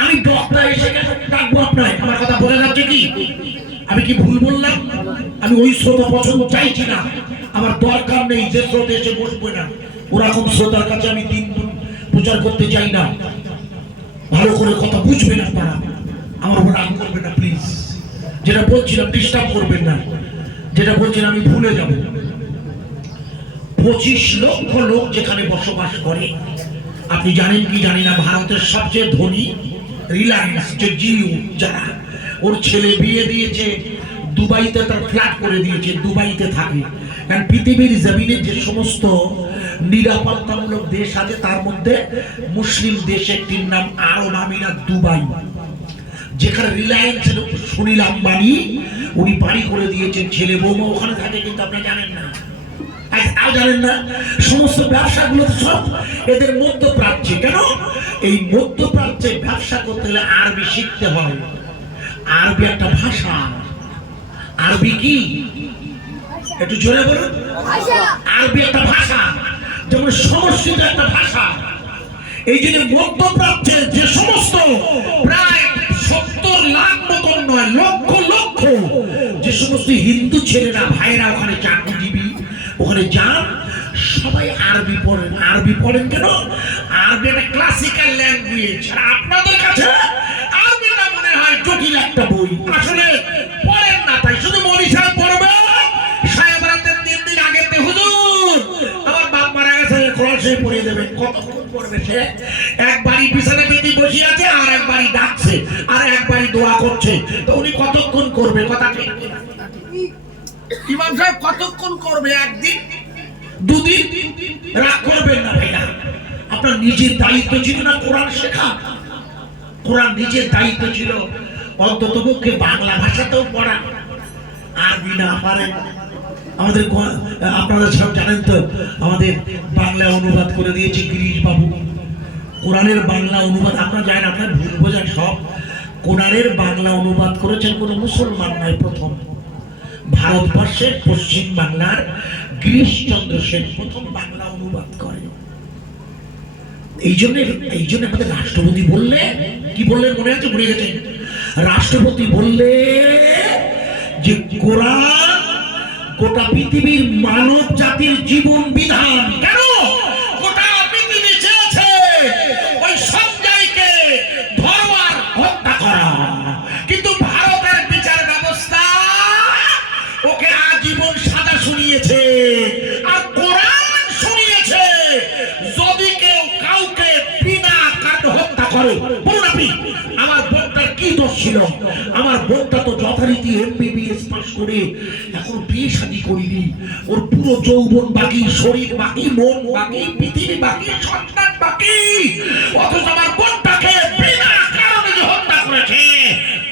আমি ডক্টর এসে গেছে ডাকবো আপনার, আমার কথা বলে যাচ্ছে কি? আমি কি ভুল বললাম? আমি ওই শ্রোতা পছন্দ চাইছি না, আমার দরকার নেই যে শ্রোতা এসে বসবে না, ওরকম শ্রোতার কাছে আমি দিন প্রচার করতে চাই না। ভালো করে কথা বুঝবেন আপনারা, আমার উপর রাগ করবেন না প্লিজ। যেটা বলছিলাম ডিস্টার্ব করবেন না, যেটা বলছেন আমি ভুলে যাব। 25 লক্ষ লোক যেখানে বসবাস করে, আপনি জানেন কি জানি না, ভারতের সবচেয়ে ধনী রিলায়েন্স যে জিও, যারা ওর ছেলে বিয়ে দিয়েছে দুবাইতে, তার ফ্ল্যাট করে দিয়েছে, দুবাইতে থাকে। কারণ পৃথিবীর জমিনে যে সমস্ত নিরাপত্তামূলক দেশ আছে তার মধ্যে মুসলিম দেশ একটির নাম আরব আমিরাত দুবাই, যেখানে রিলায়েন্স সুনীল আম্বানি উনি বাড়ি করে দিয়েছেন, ছেলে বৌমা ওখানে থাকে, কিন্তু আপনি জানেন না, জানেন না। সমস্ত ব্যবসাগুলো সব এদের মধ্যপ্রাচ্যে। কেন? এই মধ্যপ্রাচ্যে ব্যবসা করতে হলে আরবি শিখতে হয়। আরবি একটা ভাষা। আরবি কি? একটু জোরে বলুন। আরবি একটা ভাষা, যেমন সংস্কৃত একটা ভাষা। এই জন্য মধ্যপ্রাচ্যের যে সমস্ত প্রায় 70 লাখ মতন নয়, লক্ষ লক্ষ যে যে সমস্ত হিন্দু ছেলেরা ভাইরা ওখানে চাকরিজীবী ওখানে যান, সবাই আরবি পড়েন। আরবি পড়েন কেন? আরবি একটা ক্লাসিক্যাল ল্যাঙ্গুয়েজ। আপনাদের কাছে আরবিটা মনে হয় জটিল একটা বই। আসলে পড়েন না, তাই শুধু মনীষা পড়বে। সাহেবরাতের 3 দিন আগে হুজুর আমার বাপ মারা গেছে, ক্রসে পড়িয়ে দেবেন। কতক্ষণ পড়বে সে? একবারই বিছানা পেতে বসে আছে, আর একবারই ডাকছে, আর একবারই দোয়া করছে। তো উনি কতক্ষণ করবে? কথা ঠিক ইমাম সাহেব কতক্ষণ করবে? একদিন, দুদিন? রাগ করবেন না ভাইরা, আপনার নিজের দায়িত্ব ছিল না কোরআন শেখা। কোরআন নিজের দায়িত্ব ছিল অন্তত পক্ষে বাংলা ভাষাতেও পড়া। আরবি না পারেন আমাদের, আপনারা সব জানেন তো, আমাদের বাংলায় অনুবাদ করে দিয়েছে গিরিশ বাবু। কোরআনের বাংলা অনুবাদ আপনারা জানেন, আপনার ভুল বোঝান সব। কোরআনের বাংলা অনুবাদ করেছেন কোন মুসলমান নয়, প্রথম ভারতবর্ষের পশ্চিম বাংলার গিরিশচন্দ্র সেন প্রথম বাংলা অনুবাদ করে। এই জন্য আমাদের রাষ্ট্রপতি বললে কি বললেন মনে আছে? ভুলে গেছেন? রাষ্ট্রপতি বললে যে কোরআন গোটা পৃথিবীর মানব জাতির জীবন বিধান। কেন? গোটা পৃথিবী চেয়েছে ওই সঞ্জয়কে ধরবার হত্যা করা, কিন্তু ভারতের বিচার ব্যবস্থা ওকে আজীবন সাজা শুনিয়েছে, আর কোরআন শুনিয়েছে যদি কেউ কাউকে বিনা কারণে হত্যা করে। বলুন আপনি আমার বোনটার কি দোষ ছিল? আমার বোনটা তো যথারীতি MBBS পাস করে এখন বিয়ে শাদী করিনি। ওর পুরো যৌবন বাকি, শরীর বাকি, মন বাকি, পৃথিবী বাকি, সন্তান বাকি, অথচ আমার বোনটাকে বিনা কারণে যে হত্যা করেছে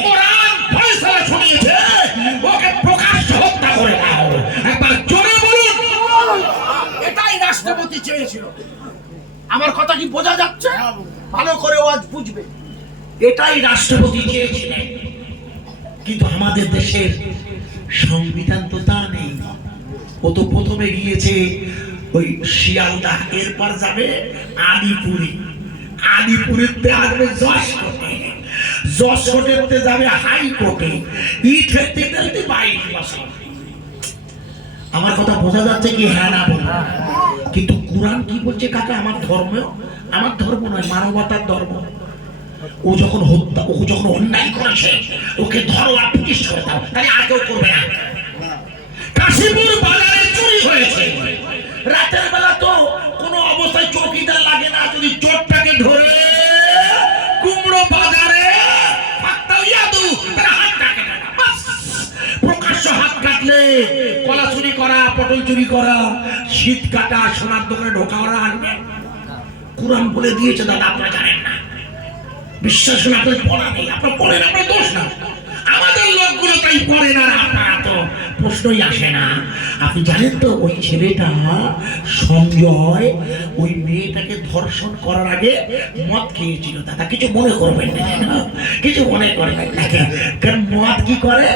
কোরআন ফয়সালা শুনিয়েছে ওকে প্রকাশ্য হত্যা করে দাও। একবার জোরে বলুন। এটাই রাষ্ট্রপতি চেয়েছিল। আমার কথা কি বোঝা যাচ্ছে? ভালো করে আজ বুঝবে। এটাই রাষ্ট্রপতি চেয়েছিলেন, কিন্তু আমাদের দেশের সংবিধান তো তা নেই। ও তো প্রথমে গিয়েছে ওই শিয়ালদা, এরপর যাবে আলিপুরে, আলিপুরেতে আসবে যশোরে, যশোরেতে যাবে হাইকোর্টে, ইট ফেলতে ফেলতে 22 বছর। আমার কথা বোঝা যাচ্ছে কি? হ্যাঁ না বলুন। কিন্তু কোরআন কি বলছে কাকা? আমার ধর্ম, আমার ধর্ম নয়, মানবতার ধর্ম। ও যখন অন্যায় করেছে ওকে ধরো আর প্রতিষ্ঠা করে দাও, তাহলে আর কেউ করবে না। কাশীপুর বাজারে চুরি হয়েছে, রাতের বেলা তো কোনো অবস্থায় চৌকিদার লাগে না, যদি চোরটাকে ধরে কুমড়ো বাজারে প্রকাশ্য হাত কাটলে, কলা চুরি করা, পটল চুরি করা, শীত কাটা, সোনার দোকানে ঢোকা ওরা আসবে। কোরআন বলে দিয়েছে দাদা, আপনারা জানেন না। বিশ্বাস করে আপনার পড়া নেই, আপনার পড়েন, আপনার দোষ না। আমাদের লোকগুলো তাই পড়ে না, আপনারা তো প্রশ্নই আসে না। আপনি জানেন তো ওই ছেলেটা সঞ্জয় ওই মেয়েটাকে ধর্ষণ করার আগে মদ খেয়েছিল। দাদা কিছু মনে করবেন না, কিছু মনে করবেন না। কারণ মদ কি করে?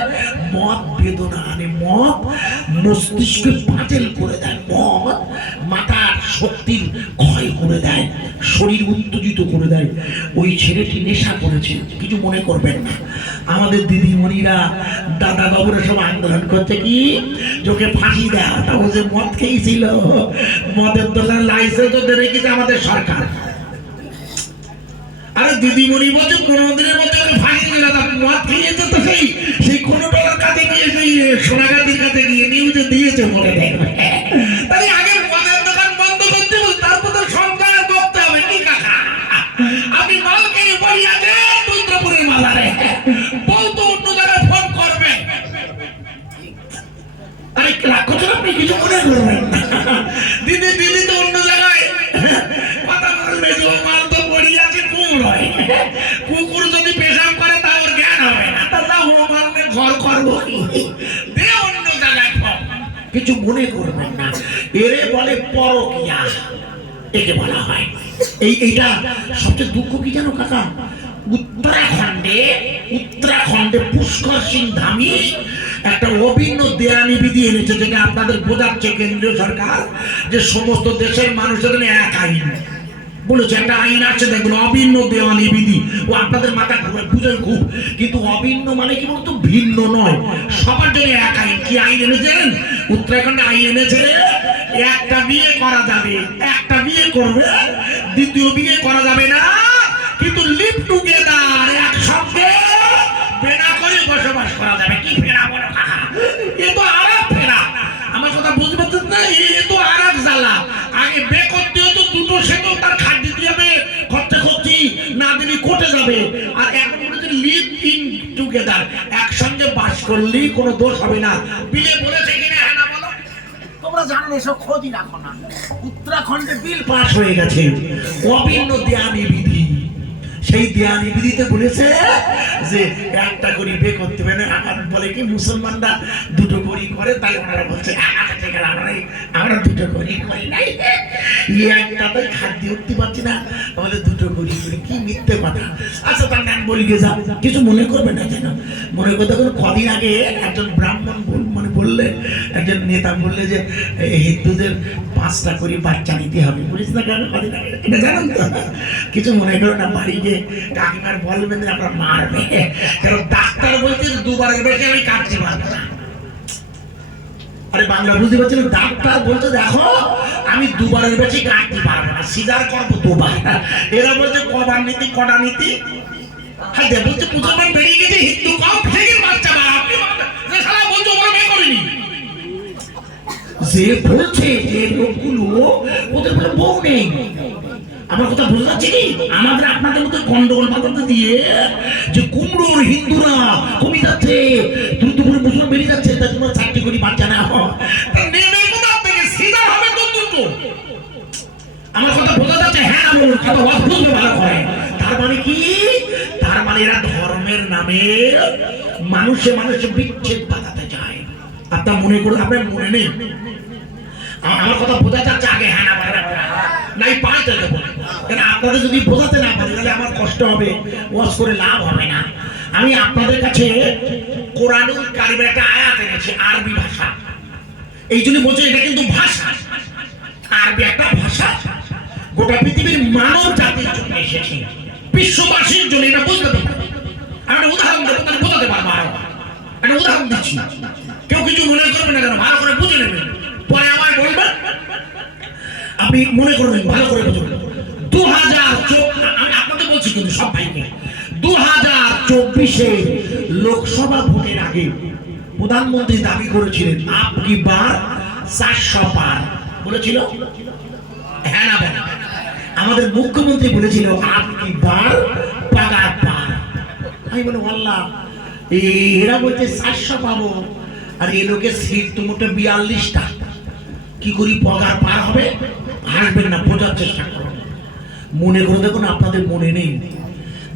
মদ বেদনা আনে, মদ মস্তিষ্কে বাতিল করে দেয়, মদ মাথার শক্তির ক্ষয় করে দেয়, শরীর উত্তেজিত করে দেয়। ওই ছেলেটি নেশা করেছে, কিছু মনে করবেন না। আমাদের দিদিমণিরা, দাদা বাবুরা সব আন্দোলন করছে কি যোকে ফাঁসি দেয়, তা ও যে মদ খেয়েছিল, মদের দোকানের লাইসেন্স তো রেখেছে আমাদের সরকার। আরে দিদিমণি বলছে 15 দিনের মধ্যে ফাঁসি দিল, মদ খেয়েছে তো সেই কোনো ডলার কাছে গিয়ে, সেই সোনাগাতির কাছে গিয়ে নিউজে দিয়েছে বলে দেয়। তাই আগে মদের দোকান বন্ধ করতে বল, তারপর তো সরকার করতে হবে কি কাকা? আপনি মালকে বলি আছে রুদ্রপুরের বাজারে, বউ তো অন্য জায়গায় ফোন করবে। আরে রাগ করছেন আপনি, কিছু মনে করবেন না। দিদি দিদি তো অন্য জায়গায় কথা বলবে, যে মাল তো পড়ি আছে কুমড়োয়, কুকুর যদি পেশাব করে তা ওর জ্ঞান হবে না, তা ও মালকে ঘর করবো কি? দে অন্য জায়গায় ফোন, কিছু মনে করবেন না। এরে বলে পরকিয়া, একে বলা হয়। এইটা সবচেয়ে দুঃখ কি জানো কাকা? উত্তরাখণ্ডে পুষ্কর সিং ধামি একটা অভিন্ন দেয়ানি বিধি এনেছে, যেটা আপনাদের বোঝাচ্ছে কেন্দ্রীয় সরকার যে সমস্ত দেশের মানুষের এক আইন। বলেছে একটা আইন আছে দেখবেন অভিন্ন দেওয়ানি বিধি। ও আপনাদের মাথা ঘুরে বুঝে খুব, কিন্তু অভিন্ন মানে কি বলতো ভিন্ন নয়, সবার জন্য এক আইন। কি আইন এনেছেন? উত্তরাখণ্ডে আইন এনেছে একটা বিয়ে করা যাবে, একটা বিয়ে করবে, দ্বিতীয় বিয়ে করা যাবে না, কিন্তু লিভ টুগেদার একসঙ্গে বেনা করে বসবাস করা যাবে। কি ফেরা বলো কাকা, এ তো আর এক ফেরা। আমার কথা বুঝতে পারছেন না? এ তো আর এক জ্বালা। আগে বে করতে হতো দুটো, সে তো তার খাট দিতে হবে, খরচা খরচি না দিলে কোটে যাবে। আর এখন বলেছে লিভ ইন টুগেদার, একসঙ্গে বাস করলেই কোনো দোষ হবে না। বিলে বলেছে কিনা হ্যাঁ না বলো? তোমরা জানো না, এসব খোঁজই রাখো না। উত্তরাখণ্ডে বিল পাস হয়ে গেছে অভিন্ন দেয়ানি বিধি। সেই দেয়ানি বিধিতে বলেছে যে একটা করে বিয়ে করতে হবে না। আমার বলে কি মুসলমানরা দুটো করি করে, তাই ওনারা বলছে আমরা দুটো করি করি নাই, একটা খাদ্য উঠতে পারছি না, আমাদের দুটো করি করি। কি মিথ্যে কথা। আচ্ছা তার নাম বলি গে যা, কিছু মনে করবে না যেন। মনে করতে কদিন আগে একজন ব্রাহ্মণ মানে বললে, একজন নেতা বললে যে হিন্দুদের 5টা করে বাচ্চা নিতে হবে। বলিস না কেন কদিন আগে, এটা জানেন তো? কিছু মনে করো না, বাড়ি গিয়ে কাকিমার বলবেন যে আপনার মারবে, কারণ ডাক্তার বলছে 2বারের বেশি আমি কাটতে পারবো না। আরে বাংলা বুঝতে পারছি না? ডাক্তার বলছে দেখো আমি 2বারের বেশি কাটতে পারবো না, সিজার করবো 2বার। এরা বলছে কবার নীতি কটা নীতি। হ্যাঁ বলছে মুসলমান বেরিয়ে গেছে, হিন্দু কাউ ফেকে বাচ্চা বলছো ওরা মেয়ে করিনি। যে বলছে যে লোকগুলো ওদের বলে বউ নেই। আমার কথা বুঝতে পারছি কি? আমাদের আপনাদের মধ্যে গন্ডগোল পাতাতে দিয়ে যে কুমড়োর হিন্দুরা কমে যাচ্ছে, দ্রুত করে মুসলমান বেরিয়ে যাচ্ছে, তাই তোমরা 4টি করে বাচ্চা না নেমে কোথা থেকে সিধা হবে তো দুটো। আমার কথা বোঝা যাচ্ছে? হ্যাঁ আমার কথা অদ্ভুত ভালো করে। তার মানে কি? তার মানে এরা ধর্মের নামে মানুষে মানুষে বিচ্ছেদ বাঁধাতে চায়। আপনার মনে করুন, আপনার মনে নেই? আমার কথা বোঝা যাচ্ছে? আগে হ্যাঁ না বলে নাই পাল্টে দেবো। আপনাদের যদি বোঝাতে না পারি তাহলে আমার কষ্ট হবে, ওয়াজ করে লাভ হবে না। আমি আপনাদের কাছে কোরআনুল কারিমের একটা আয়াত এনেছি আরবি ভাষা। এই জন্য বলছি এটা কিন্তু ভাষা, আরবি একটা ভাষা, গোটা পৃথিবীর মানব জাতির জন্য এসেছে, বিশ্ববাসীর জন্য। এটা বুঝতে পারবো। আমি উদাহরণ দেবো, তাহলে বোঝাতে পারবো। আরো একটা উদাহরণ দিচ্ছি, কেউ কিছু মনে করবে না কেন, ভালো করে বুঝে নেবেন, পরে আমায় বলবেন। আপনি মনে করবেন, ভালো করে বুঝবেন। 2024 আমি আপনাদের বলছি কিন্তু সব ভাইকে, 2024-এ লোকসভা ভোটের আগে প্রধানমন্ত্রী দাবি করেছিলেন আপকি বার 400 পার। বলেছিল হ্যাঁ না বলেন? আমাদের মুখ্যমন্ত্রী বলেছিল আপকি বার পাগার পার। আমি বলি আল্লাহ, এরা বলছে 400 পাবো, আর এই লোকের সিট তো মোটে 42টা, কি করি পগার পার হবে? হাসবেন না, বোঝার চেষ্টা করুন। মনে করে দেখুন, আপনাদের মনে নেই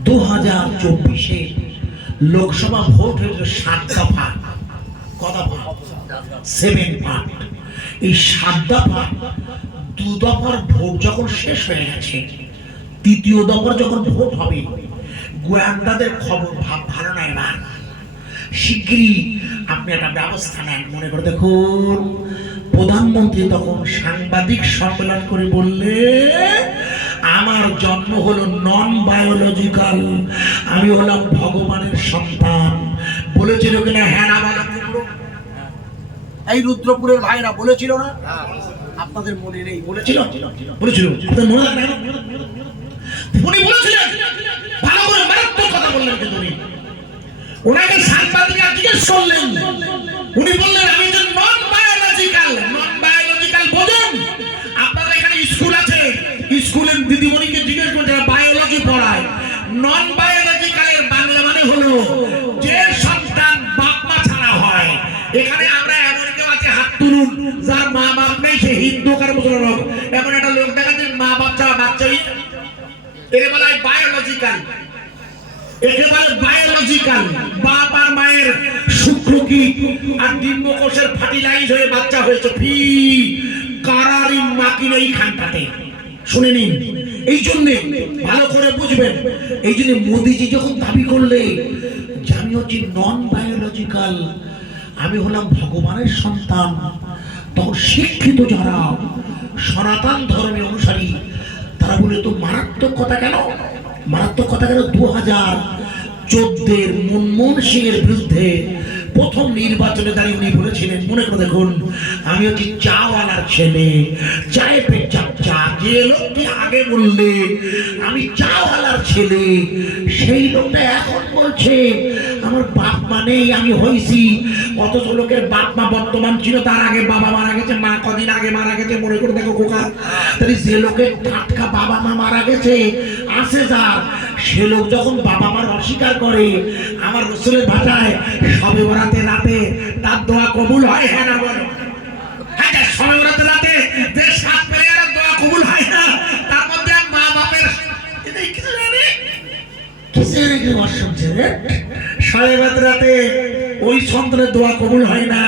2024-এ লোকসভা ভোট হয়েছিল 7 দফা। কত দফা? 7 পার্ট। এই 7 দফা 2 দফার ভোট যখন শেষ হয়ে গেছে, 3য় দফার যখন ভোট হবে, গোয়েন্দাদের খবর ভালো নাই না, শিগগিরই আপনি একটা ব্যবস্থা নেন। মনে করে দেখুন, প্রধানমন্ত্রী তখন সাংবাদিক সম্মেলন করে বললে আমার জন্ম হলো নন বায়োলজিক্যাল, আমি হলাম ভগবানের সন্তান। বলেছিল কিনা হ্যাঁ না বলেন? এই রুদ্রপুরের ভাইরা বলেছিল না? আপনাদের মনে নেই? বলেছিল, বলেছিল, আপনাদের মনে রাখেন। উনি বলেছিলেন, ভালো করে মারাত্মক কথা বললেন। কিন্তু ওনাকে সাংবাদিকরা জিজ্ঞেস করলেন, উনি বললেন আমি যে নন বায়োলজিক্যাল। নন বায়োলজিক্যাল বোঝেন? আপনাদের এখানে স্কুল আছে, স্কুলের দিদিমণিকে জিজ্ঞেস করতে বায়োলজি পড়ায়। নন বায়োলজিক্যালের বাংলা মানে হলো যে সন্তান বাপ মা ছাড়া হয়। এখানে আমরা এমন কেউ আছে, হাত তুলুন, যার মা বাপ নেই, সে হিন্দু কার মুসলমান হোক, এমন একটা লোক দেখা যায় মা বাপ ছাড়া বাচ্চা, এর বলা হয় বায়োলজিক্যাল। একেবারে বায়োলজিক্যাল, বাপ আর মায়ের শুক্রকি আর ডিম্বকোষের ফার্টিলাইজ হয়ে বাচ্চা হয়েছে। ফি কারারি মাকিন এইখানটাতে শুনে নিন। এই জন্য ভালো করে বুঝবেন, এই জন্য মোদিজি যখন দাবি করলে যে আমি হচ্ছি নন বায়োলজিক্যাল, আমি হলাম ভগবানের সন্তান, তখন শিক্ষিত যারা সনাতন ধর্মের অনুসারী তারা বলে তো মারাত্মক কথা কেন? মারাত্মক কথা কেন? 2014 মনমোহন সিং এর বিরুদ্ধে প্রথম নির্বাচনে দাঁড়িয়ে উনি বলেছিলেন, মনে করে দেখুন, আমি হচ্ছি চাওয়ালার ছেলে, চায়ে পেট চাপচা। যে লোকটি আগে বললে আমি চাওয়ালার ছেলে, সেই লোকটা এখন বলছে আমার বাপ মা নেই, আমি হয়েছি। অথচ লোকের বাপ মা বর্তমান ছিল, তার আগে বাবা মারা গেছে, মা কদিন আগে মারা গেছে। মনে করে দেখো খোকা, তাহলে যে লোকের টাটকা বাবা মা মারা গেছে আসে যার, সে লোক যখন বাবা মার অস্বীকার করে, আমার রসুলের ভাষায় সবে বরাতে রাতে তার দোয়া কবুল হয়, হ্যাঁ না বলো? হ্যাঁ, সবে বরাতে রাতে যে সাত পেরে দোয়া কবুল হয় না, তার মধ্যে মা বাপের কিছু জানে কিসের কি অসুবিধা রে? সবে বরাতে রাতে ওই সন্তানের দোয়া কবুল হয় না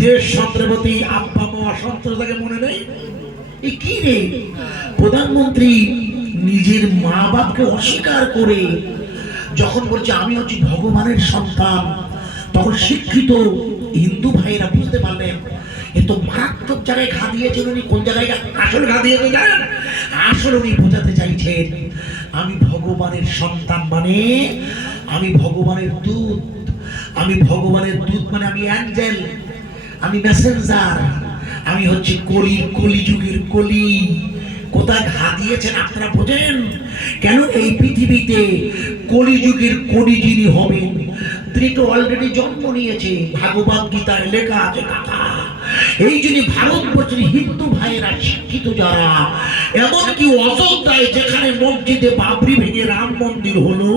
যে সন্তানের প্রতি আব্বা মা সন্তান তাকে মনে নেই। এ কি রে? প্রধানমন্ত্রী নিজের মা বাপকে অস্বীকার করে যখন বলছে আমি হচ্ছি ভগবানের সন্তান, তখন শিক্ষিত হিন্দু ভাইরা বুঝতে পারলেন এ তো মারাত্মক জায়গায় ঘা দিয়েছেন। উনি কোন জায়গায় আসল ঘা দিয়েছেন জানেন? আসল উনি বোঝাতে চাইছেন আমি ভগবানের সন্তান, মানে আমি ভগবানের দূত। আমি ভগবানের দূত মানে আমি অ্যাঞ্জেল, আমি মেসেঞ্জার, আমি হচ্ছে কলিযুগের কলি। কোথায় ঘা দিয়েছেন আপনারা বোঝেন? কেন এই পৃথিবীতে কলিযুগের কলি যিনি হবেন তিনি তো অলরেডি জন্ম নিয়েছে, ভাগবত গীতায় লেখা আছে কথা। এই জন্য ভারতবর্ষের হিন্দু ভাইয়েরা শিক্ষিত যারা, এমনকি অযোধ্যায় যেখানে মসজিদে বাবরি ভেঙে রাম মন্দির হলো,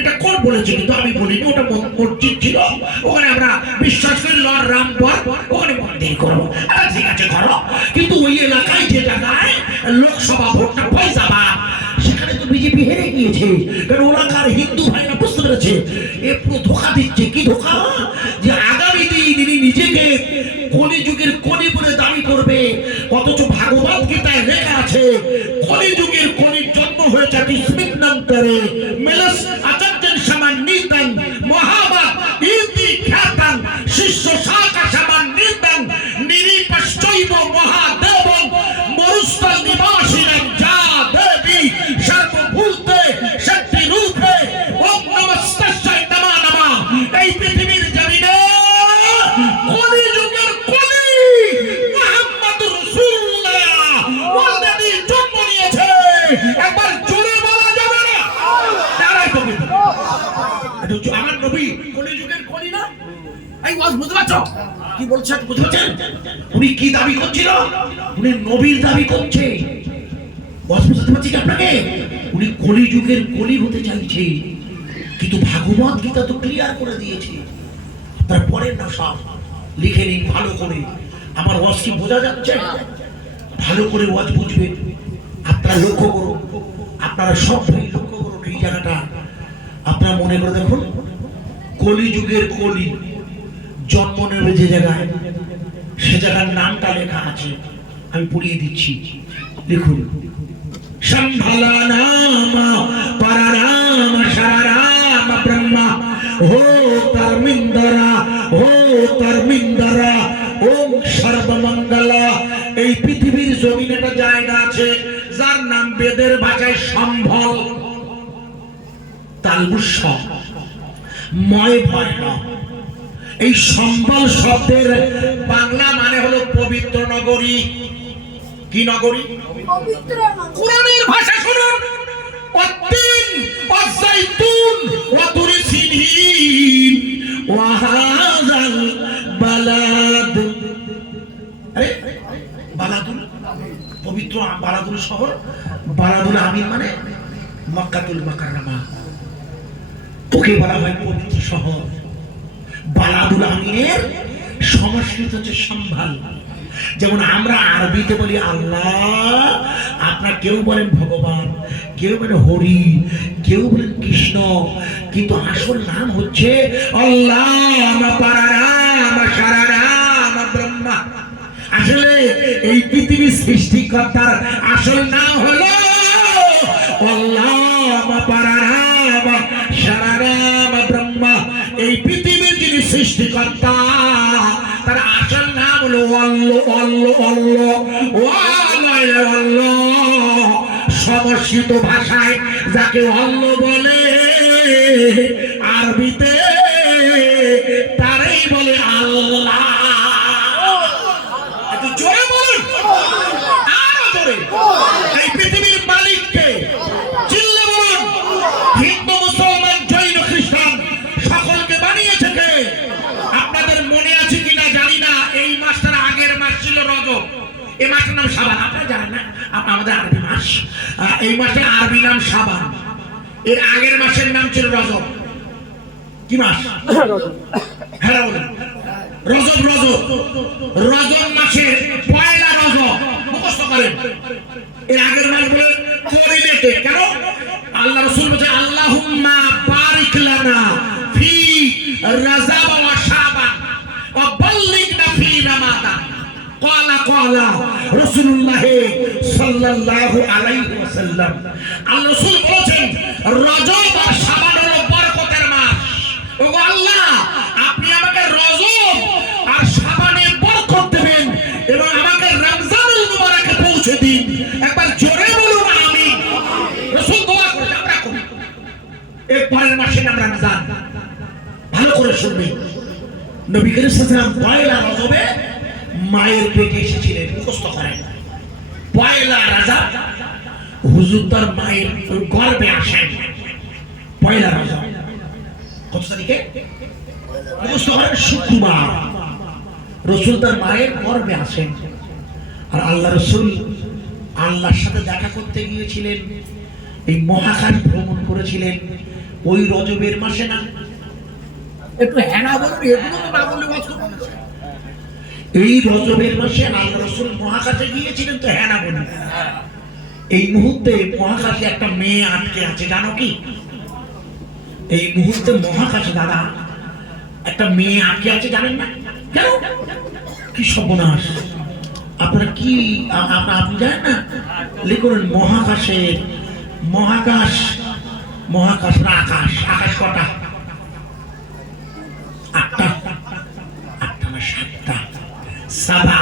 এটা কোন বলেছে? কিন্তু আমি বলিনি, ওটা মসজিদ ছিল, ওখানে আমরা বিশ্বাস করি লর্ড রাম ওখানে মন্দির করো। ঠিক আছে করো, কিন্তু ওই এলাকায় যে জায়গায় লোকসভা ভোটটা ফয়সাবাদ, সেখানে তো বিজেপি হেরে গিয়েছে। কারণ ওলাকার হিন্দু ভাইরা বুঝতে পেরেছে এ পুরো ধোঁকা দিচ্ছে। কি ধোঁকা? যে আগামী দিন ইনি নিজেকে কলিযুগের কলি বলে দাবি করবে, অথচ ভাগবত গীতায় লেখা আছে কলিযুগের কলির জন্ম হয়েছে বিস্মিতনন্তরে মেলস আচার্যের সমান নিতাং মহাবাদ ইতি খ্যাতাং শিষ্য শাখা সমান নিতাং নিরিপশ্চৈব মহাদেবং মরুস্থল নিবাসিনাং যা দেবী সর্বভূতে শক্তি রূপে ওম নমস্তাস্যৈ নমো নমঃ। এই পৃথিবীর জমিনে কলিযুগের কলি মুহাম্মদুর রাসূলুল্লাহ অলরেডি জন্ম নিয়েছে। একবার জোরে বলা যাবে না? নারায়ে তাকবীর। এটা আমার নবী কলিযুগের কলি না? এই ওয়াজ বুঝতে পারছো কি বলছে? বুঝতে পারছেন উনি কি দাবি করছিল? উনি নবীর দাবি করছে। ওয়াজ বুঝতে পারছি কি আপনাকে? উনি কলিযুগের কলি হতে চাইছে, কিন্তু ভাগবত গীতা তো ক্লিয়ার করে দিয়েছে। আপনার পরের না সব লিখে নিন ভালো করে। আমার ওয়াজ কি বোঝা যাচ্ছে? ভালো করে ওয়াজ বুঝবেন। আপনারা লক্ষ্য করুন, আপনারা সব লক্ষ্য করুন এই জায়গাটা। আপনারা মনে করে দেখুন কলিযুগের কলি জন্ম নেবে যে জায়গায়, সে জায়গার নামটা লেখা আছে, আমি পড়িয়ে দিচ্ছি। লিখুন সম্ভালা নাম পরারাম শরারাম ব্রহ্মা হো ধর্মিন্দরা ওম সর্বমঙ্গলা। এই পৃথিবীর জমিনে একটা জায়গা আছে যার নাম বেদের ভাষায় সম্ভল, তালবুস্য ময় ভয় না। এই সম্বল শব্দের বাংলা মানে হলো পবিত্র নগরী। কি নগরী? কোরআনের ভাষা শুনুন, ওয়াত্তিন ওয়াযাইতুন ওয়াতুরি সিনহিন ওয়া হাযাল বালাদ। আরে বালাদুল, পবিত্র বালাদুল শহর। বালাদুল আমিন মানে মক্কাতুল মুকাররমা, ওকে বলা হয় পবিত্র শহর। বালাদুল আমিনের সংস্কৃত হচ্ছে সম্ভাল। যেমন আমরা আরবিতে বলি আল্লাহ, আপনারা কেউ বলেন ভগবান, কেউ বলেন হরি, কেউ বলেন কৃষ্ণ, কিন্তু আসল নাম হচ্ছে আল্লাহ পরারাম শরারাম ব্রহ্মা। আসলে এই পৃথিবীর সৃষ্টিকর্তার আসল নাম হলো আল্লাহ পরারাম শরারাম ব্রহ্মা। এই পৃথিবীর যিনি সৃষ্টিকর্তা তার আসল নাম হলো আল্লাহ। সমস্ত ভাষায় যাকে আল্লাহ বলে, আরবিতে তারাই বলে আল্লাহ। একটু জোরে বলুন, আরো জোরে। এই পৃথিবীর মালিককে চিল্লে বলুন। হিন্দু, মুসলমান, জৈন, খ্রিস্টান সকলকে বানিয়েছে কে? আপনাদের মনে আছে কিনা জানি না, এই মাসটার আগের মাস ছিল রজব। এই মাসের নাম শাবান, আপনারা জানেন না? আমাদের আরবি মাস, এই মাসের আরবি নাম শাবান। এর আগের মাসের নাম ছিল রজব। কি মাস? হ্যাঁ বলুন, রজব। রজব মাসের পয়লা রজব মুখস্থ করেন। এর আগের মাসগুলো পরিলেটে কেন? আল্লাহ রাসূল বলেছেন আল্লাহুম্মা বারিক লানা ফি রজব ওয়া শাবান ওয়া বাল্লিগনা ফি রমাদান। ক্বালা রাসূলুল্লাহ সাল্লাল্লাহু আলাইহি ওয়াসাল্লাম, আল্লাহ রাসূল বলেছেন রজব আর শাবান হলো বরকতের মাস। ওগো আল্লাহ, আপনি আমাকে রজব আর শাবানে বরকত দেবেন এবং আমাকে রমজানুল মুবারকে পৌঁছে দিন। একবার জোরে বলুন আমিন। রাসূল দোয়া করেন, আমরা করি। এর পরের মাসের নাম রমজান। ভালো করে শুনবেন, নবী করিম সাল্লাল্লাহু আলাইহি ওয়াসাল্লাম পয়লা রজবে মায়ের পেটে এসেছিলেন। মুখস্থ করেন, পয়লা রজব হুজুর তার মায়ের গর্ভে আসেন। পয়লা রজব কত তারিখে? মুখস্থ করেন, শুক্রবার রাসূল তার মায়ের গর্ভে আসেন। আর আল্লাহ রাসূল আল্লাহর সাথে দেখা করতে গিয়েছিলেন, এই মহাকাশ ভ্রমণ করেছিলেন ওই রজবের মাসে না? একটু হ্যাঁ না বলুন, এগুলো তো না বললে এই রজবের মাসে আল্লাহ রাসূল মহাকাশে গিয়েছিলেন, তো হ্যাঁ না বলুন। এই মুহূর্তে মহাকাশে একটা মেয়ে আটকে আছে, জানো কি? এই মুহূর্তে মহাকাশে দাদা একটা মেয়ে আটকে আছে, জানেন না? কেন? কি সর্বনাশ! আপনারা কি আপনি জানেন না? লিখুন মহাকাশের, মহাকাশ না আকাশ। আকাশ কটা? আটটা না সাতটা। সাবা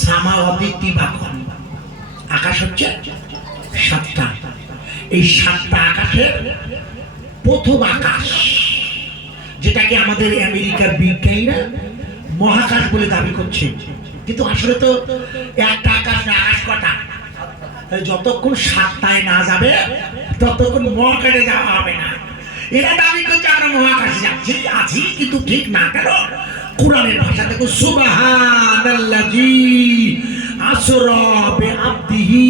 সামাওয়াতি তিবাকুন, আকাশ হচ্ছে সাতটা। এই সাতটা আকাশের প্রথম আকাশ, যেটাকে আমাদের আমেরিকার বিজ্ঞানীরা মহাকাশ বলে দাবি করছে, কিন্তু আসলে তো একটা আকাশ না। আকাশ কটা? যতক্ষণ সাতটায় না যাবে ততক্ষণ মহাকাশে যাওয়া হবে না। এরা দাবি করছে আমরা মহাকাশে যাচ্ছি, আছি, কিন্তু ঠিক না। কেন? কুরআনের ভাষা দেখো, সুবহানাল্লাযী আসরা বিআবদিহি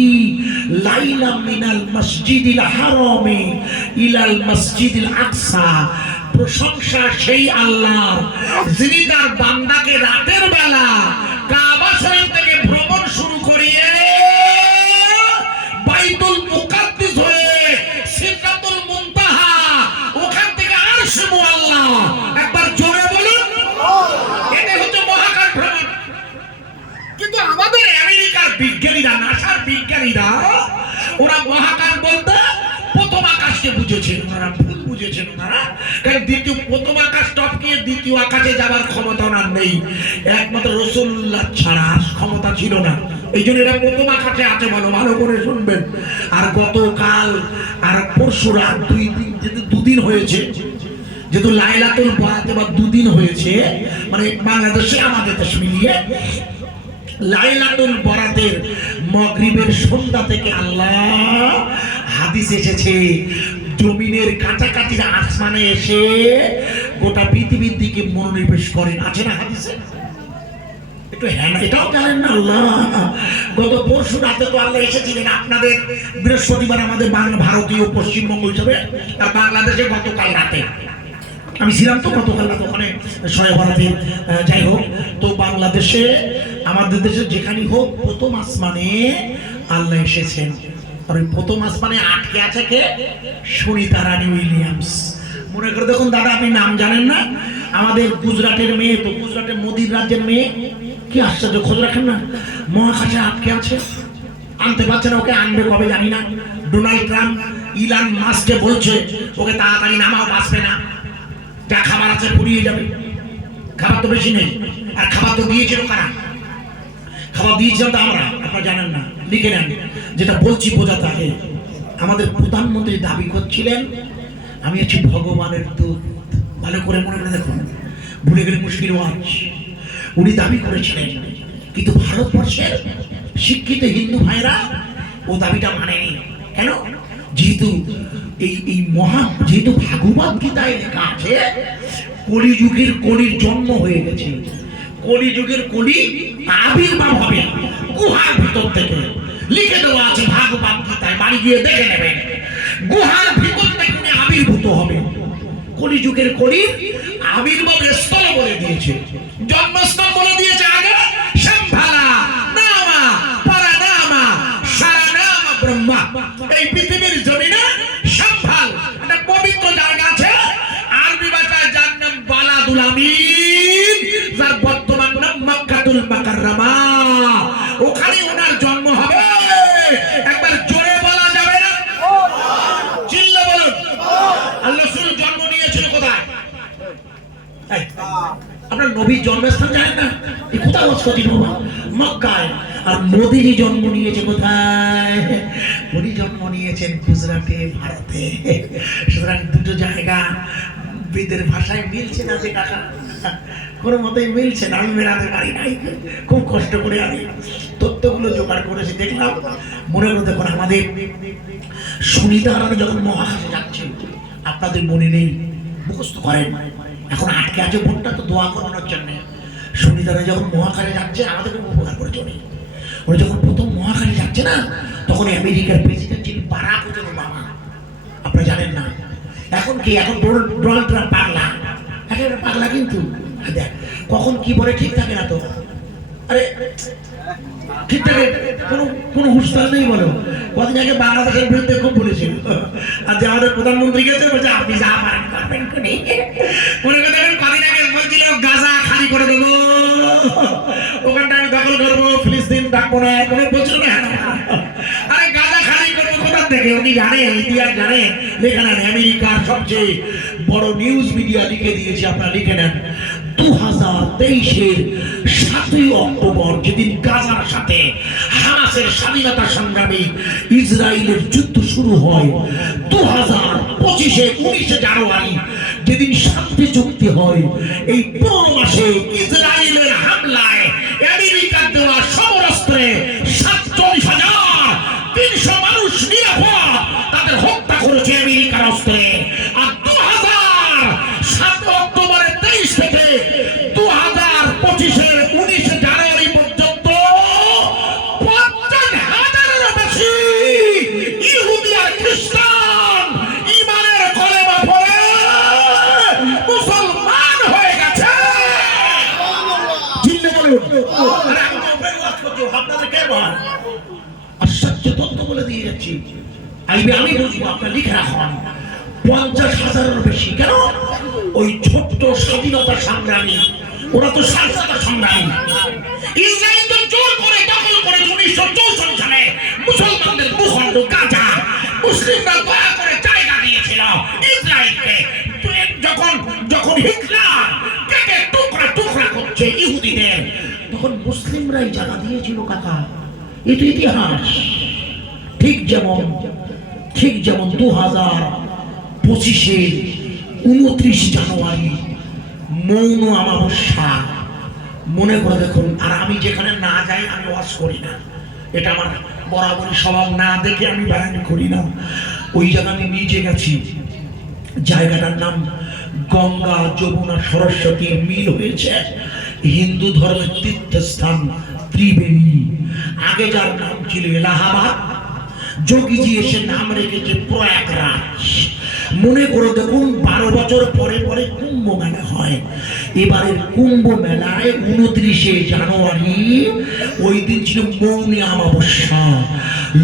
লাইলাম মিনাল মসজিদিল হারামি ইলাল মসজিদিল আকসা। প্রশংসা সেই আল্লাহর যিনি তার বান্দাকে রাতের বেলা কাবা শরীফ থেকে ভ্রমণ শুরু করিয়ে বাইতুল মুকাদ্দাস হয়ে সিদরাতুল মুনতাহা, ওখান থেকে আরশ মুআল্লা। একবার জোরে বলুন, এটা হচ্ছে মহাকাশ ভ্রমণ। কিন্তু আমাদের আমেরিকার বিজ্ঞানীরা, নাসার বিজ্ঞানীরা, ওরা মহাকাশ বলতে প্রথম আকাশকে বুঝেছেন। ওরা ভুল বুঝেছেন ওনারা। কারণ প্রথম আকাশ টপকিয়ে দ্বিতীয় আকাশে যাবার ক্ষমতা ওনার নেই। একমাত্র রাসূলুল্লাহ ছাড়া ক্ষমতা ছিল না। এই জন্য এরা প্রথম আকাশে আছে। ভালো করে শুনবেন। আর গতকাল আর পরশু রাত দুদিন হয়েছে, যেহেতু লাইলাতুল বরাত বা দুদিন হয়েছে, মানে বাংলাদেশে আমাদের দেশ মিলিয়ে লাইলাতুল বরাতের মাগরিবের সন্ধ্যা থেকে আল্লাহ হাদিস এসেছে জমিনের কাছাকাছি আসমানে এসে গোটা পৃথিবীর দিকে মনোনিবেশ করেন। আছে না হাদিসে? একটু হ্যাঁ, এটাও জানেন না? আল্লাহ গত পরশু রাতে তো আল্লাহ এসেছিলেন আপনাদের বৃহস্পতিবার আমাদের ভারতীয় পশ্চিমবঙ্গ হিসাবে, আর বাংলাদেশে গতকাল রাতে। আমি ছিলাম তো গতকাল রাতে ওখানে শয়ে বরাতে। যাই হোক, তো বাংলাদেশে আমাদের দেশে যেখানেই হোক প্রথম আসমানে আল্লাহ এসেছেন। আর ওই প্রথম আসমানে আটকে আছে কে? সুনিতা রানী উইলিয়ামস। মনে করে দেখুন দাদা, আপনি নাম জানেন না? আমাদের গুজরাটের মেয়ে, তো গুজরাটের মোদির রাজ্যের মেয়ে। কি আশ্চর্য, খোঁজ রাখেন না? মহাকাশে আটকে আছে, আনতে পারছে না। ওকে আনবে কবে জানি না। ডোনাল্ড ট্রাম্প ইলান মাস্ককে বলছে ওকে তাড়াতাড়ি নামাও, বাঁচবে না, যা খাবার আছে পুড়িয়ে যাবে। খাবার তো বেশি নেই। আর খাবার তো দিয়েছিল কারা? খাবার দিয়েছিলাম তো আমরা, আপনারা জানেন না। লিখে নেন, যেটা বলছি বোঝাতে আগে। আমাদের প্রধানমন্ত্রী দাবি করছিলেন আমি হচ্ছি ভগবানের দূত। ভালো করে মনে করে দেখুন, ভুলে গেলে মুশকিল ওয়াজ। উনি দাবি করেছিলেন, কিন্তু ভারতবর্ষের শিক্ষিত হিন্দু ভাইরা ও দাবিটা মানেনি। কেন? যেহেতু যেহেতু ভাগবত গীতায় লেখা আছে কলিযুগের কলির জন্ম হয়ে গেছে, কলিযুগের কলি আবির্ভাব হবে গুহার ভিতর থেকে। লিখে দেওয়া আছে ভাগবত গীতায়, বাড়ি গিয়ে দেখে নেবেন। গুহার ভিতর থেকে উনি আবির্ভূত হবে। কলিযুগের কলির আবির্ভাবের স্থল বলে দিয়েছে, জন্মস্থল বলে দিয়েছে। আগে সম্ভালা নামা পরানামা সারানামা ব্রহ্মা। এই পৃথিবীর জমিনে সম্ভাল একটা পবিত্র জায়গা আছে, আরবি ভাষায় যার নাম বালাদুল আমিন, যার বর্তমান নাম মক্কাতুল মুকাররমা। ওখানে ওনার জন্ম হবে। একবার জোরে বলা যাবে না? চিল্লা বলুন। আল্লাহ রাসূল জন্ম নিয়েছিল কোথায়? আপনার নবীর জন্মস্থান জানেন না? এই কোথাও অস্কতি বাবা, মক্কায়। আর মোদিজি জন্ম নিয়েছে কোথায়? উনি জন্ম নিয়েছেন গুজরাটে, ভারতে। সুতরাং দুটো জায়গা বেদের ভাষায় মিলছে না যে কাকা, কোনো মতেই মিলছে না। আমি মেলাতে পারি নাই, খুব কষ্ট করে আমি তথ্যগুলো জোগাড় করেছি। দেখলাম মনে করে দেখুন, আমাদের সুনিতারা যখন মহাকাশে যাচ্ছে, আপনাদের মনে নেই, মুখস্থ করেন। এখন আটকে আছে ভোটটা, তো দোয়া করানোর জন্য। সুনিতারা যখন মহাকাশে যাচ্ছে আমাদের কোনো উপকার করে চলে। ওরা যখন প্রথম মহাকাশে যাচ্ছে না, তখন আমেরিকার প্রেসিডেন্ট ছিলেন বারাক ওবামা। আপনারা জানেন না? এখন কি? এখন ডোনাল্ড ট্রাম্প পাগলা, একেবারে পাগলা। কিন্তু দেখ কখন কি বলে ঠিক থাকে না তো। আরে ঠিক থাকে, কোনো হুঁশতাল নেই। বলো, কদিন আগে বাংলাদেশের বিরুদ্ধে খুব বলেছিল, আর যে আমাদের প্রধানমন্ত্রী গেছে বলছে আপনি যা পারেন করবেন। মনে করে দেখেন, কদিন আগে বলছিল গাজা খালি করে দেবো, ওখানটা আমি দখল করবো, ফিলিস্তিন থাকবো না, কোনো বলছিল না। আরে গাজা খালি করবো কোথা থেকে? উনি জানে, ইতিহাস জানে, লেখা নেন। আমেরিকার সবচেয়ে বড় নিউজ মিডিয়া লিখে দিয়েছে, আপনারা লিখে নেন। 2023-এর 7ই অক্টোবর, যেদিন গাজার সাথে হামাসের স্বাধীনতা সংগ্রামী ইসরায়েলের যুদ্ধ শুরু হয়, 2025-এ 19শে জানুয়ারি যেদিন শান্তি চুক্তি হয়, এই 15 মাসে ইসরায়েলের হামলায় আমেরিকার দেওয়া সমরাস্ত্রে 47,300 মানুষ নিরাপদ তাদের হত্যা করেছে আমেরিকার অস্ত্রে। আর 2007 অক্টোবরের 23 থেকে 2025-এর 19শে জানুয়ারি পর্যন্ত 50,000-এরও বেশি ইহুদি আর খ্রিস্টান ঈমানের কলেমা পড়ে মুসলমান হয়ে গেছে। চিল্লে বলুন। আরে আমি তো ওপেন ওয়াজ করছি, আপনাদের কে বল? আশ্চর্য তথ্য বলে দিয়ে যাচ্ছি। আমি বুঝবো, আপনার লিখে রাখুন। 50,000-এরও বেশি। কেন? ওই ছোট্ট স্বাধীনতা সংগ্রামী, ওরা তো স্বাধীনতা সংগ্রামী। ইসরায়েল তো জোর করে দখল করে 1964 সালে মুসলমানদের ভূখণ্ড গাজা। মুসলিমরা দয়া করে জায়গা দিয়েছিল ইসরায়েলকে। যখন হিটলার কেটে টুকরা টুকরা করছে ইহুদিদের, তখন মুসলিমরাই জায়গা দিয়েছিল কাকা। এটা ইতিহাস। ঠিক যেমন 2025-এর 29 জানুয়ারি মৌন অমাবস্যা, মনে করে দেখুন। আর আমি যেখানে না যাই আমি ওয়াজ করি না, এটা আমার বরাবরই স্বভাব। না দেখে আমি বয়ান করি না। ওই জায়গা আমি নিচে গেছি, জায়গাটার নাম গঙ্গা যমুনা সরস্বতীর মিল হয়েছে। হিন্দু ধর্মের তীর্থস্থান ত্রিবেণী। আগে যার নাম ছিল এলাহাবাদ, যোগীজি এসে নাম রেখেছে প্রয়াগরাজ। মনে করে দেখুন, 12 বছর পরে পরে কুম্ভ মেলা হয়। এবারের কুম্ভ মেলায় 29শে জানুয়ারি, ওই দিন ছিল মৌনী অমাবস্যা।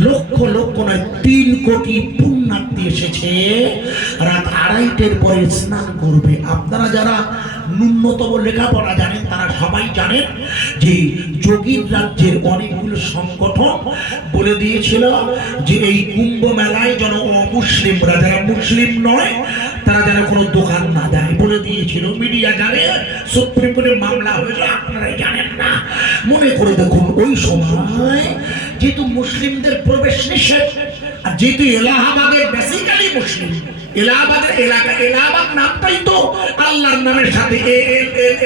লক্ষ লক্ষ নয়, 3 কোটি পুণ্যার্থী এসেছে। রাত 2:30-টের পরে স্নান করবে। আপনারা যারা ন্যূনতম লেখাপড়া জানেন তারা সবাই জানেন যে যোগীর রাজ্যের অনেকগুলো সংগঠন বলে দিয়েছিল যে এই কুম্ভ মেলায় যেন অমুসলিমরা, যারা মুসলিম নয়, তারা যেন কোনো দোকান না দেয় বলে দিয়েছিল। মিডিয়া জানে, সুপ্রিম কোর্টে মামলা হয়েছে, আপনারা জানেন না। মনে করে দেখুন, ওই সময় যেহেতু মুসলিমদের প্রবেশ নিষেধ, আর যেহেতু এলাহাবাদের বেসিক্যালি মুসলিম, এলাহাবাদের এলাকা, এলাহাবাদ নামটাই তো আল্লাহর নামের সাথে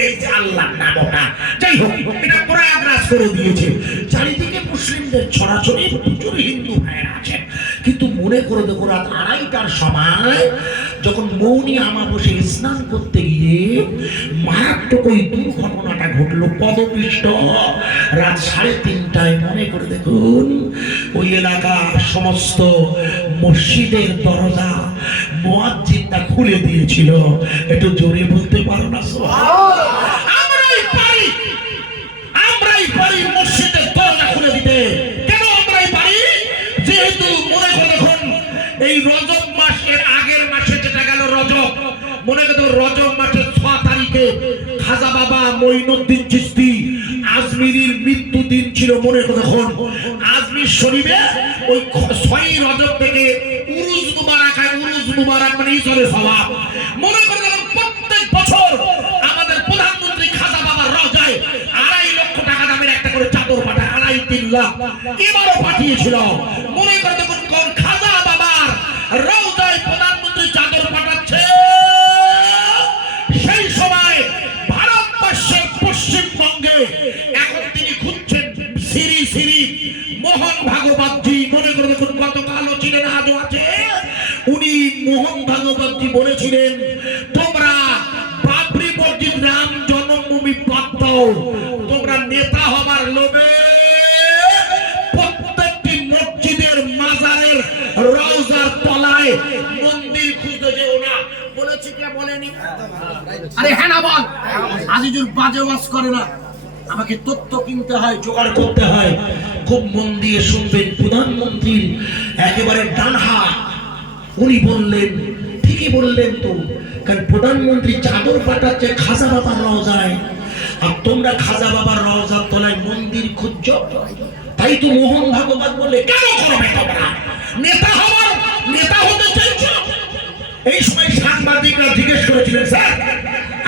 এই যে আল্লাহর নাম ওটা, যাই হোক এটা প্রয়াগরাজ করে দিয়েছে। চারিদিকে মুসলিমদের ছড়াছড়ি, প্রচুর হিন্দু ভাইয়েরা আছেন। কিন্তু মনে করে দেখো রাত 2:30টার সময় যখন মৌনী আমাবস্যা স্নান করতে গিয়ে মারাত্মক ওই দুর্ঘটনাটা ঘটলো, পদপিষ্ট রাত 3:30টায়। মনে করে দেখুন ওই এলাকার সমস্ত মসজিদের দরজা মুয়াজ্জিনটা খুলে দিয়েছিল। একটু জোরে বলতে পারো না? আমরাই পারি মসজিদের দরজা খুলে দিতে। কেন আমরাই পারি? যেহেতু মনে করে দেখুন এই রজব মাসের আগের মাসে যেটা গেল রজব, মনে করো রজব মাসের 6 তারিখে খাজা বাবা মঈনুদ্দিন চিশতি আজমিরির মৃত্যু দিন ছিল। মনে করে দেখুন আজমির শরীফে ওই 6ই রজব থেকে উরুজ মুবারক হয়। উরুজ মুবারক মানে ঈশ্বরের সওয়াব। মনে করে দেখুন প্রত্যেক বছর আমাদের প্রধানমন্ত্রী খাজা বাবার রওজায় 2.5 লক্ষ টাকা দামের একটা করে চাদর পাঠায়, 2.5-3 লাখ এবারও পাঠিয়েছিল। মনে করে দেখুন কোন খাজা বাবার রওজায় প্রধানমন্ত্রী চাদর পাঠাচ্ছে, সেই সময় ভারতবর্ষের পশ্চিমবঙ্গে এখন তিনি খুঁজছেন শ্রী শ্রী মোহন ভাগবতজি। মনে করে দেখুন গতকালও ছিলেন, আজও আছে। উনি মোহন ভাগবতজি বলেছিলেন তোমরা বাবরি মসজিদ রাম জন্মভূমি বাদ দাও, তোমরা নেতা হবার লোভে প্রত্যেকটি মসজিদের মাজারের রওজার তলায় মন্দির খুঁজতে যেও না। বলেছি কে বলেনি? আরে হ্যাঁ না বল। আজিজুর বাজে ওয়াজ করে না, আমাকে তথ্য কিনতে হয়, জোগাড় করতে হয়। খুব মন দিয়ে শুনবেন। প্রধানমন্ত্রীর একেবারে ডান হাত উনি বললেন, ঠিকই বললেন তো, কারণ প্রধানমন্ত্রী চাদর পাঠাচ্ছে খাজা বাবার রওজায়, আর তোমরা খাজা বাবার রওজার তলায় মন্দির খুঁজছ। তাই তো মোহন ভাগবত বললে কেন করবে তোমরা? নেতা হতে চাইছ? এই সময় সাংবাদিকরা জিজ্ঞেস করেছিলেন স্যার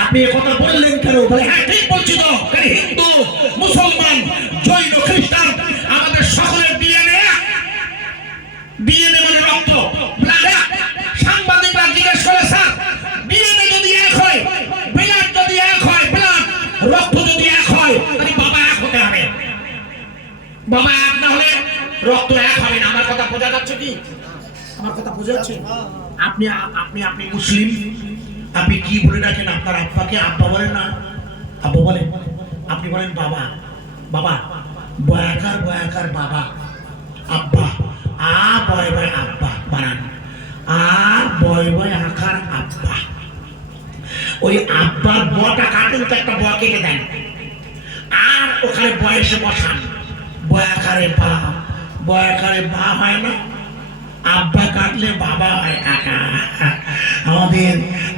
আপনি একথা বললেন কেন? বলে হ্যাঁ ঠিক বলছি তো, কারণ হিন্দু মুসলমান জৈন খ্রিস্টান আমাদের সকলের ডিএনএ মানে রক্ত। সাংবাদিকরা জিজ্ঞেস করে স্যার ডিএনএ যদি এক হয়, ব্লাড যদি এক হয়, ব্লাড রক্ত যদি এক হয়, তাহলে বাবা এক হতে হবে। বাবা এক না হলে রক্ত এক হবে না। আমার কথা বোঝা যাচ্ছে কি? আমার কথা বোঝা যাচ্ছে? আপনি মুসলিম, আপনি কি বলে রাখেন আপনার আব্বাকে? আব্বা বলেন না, আব্বা বলেন। আপনি বলেন বাবা, বাবা বয়াকার বাবা, আব্বা আ বয় বয় আব্বা বানান, আর বয় আকার আব্বা। ওই আব্বার বটা কাটেন তো একটা ব কেটে দেন, আর ওখানে বয়সে বসান বয়াকারে বা হয় না? আব্বা কাটলে বাবা হয় কাকা।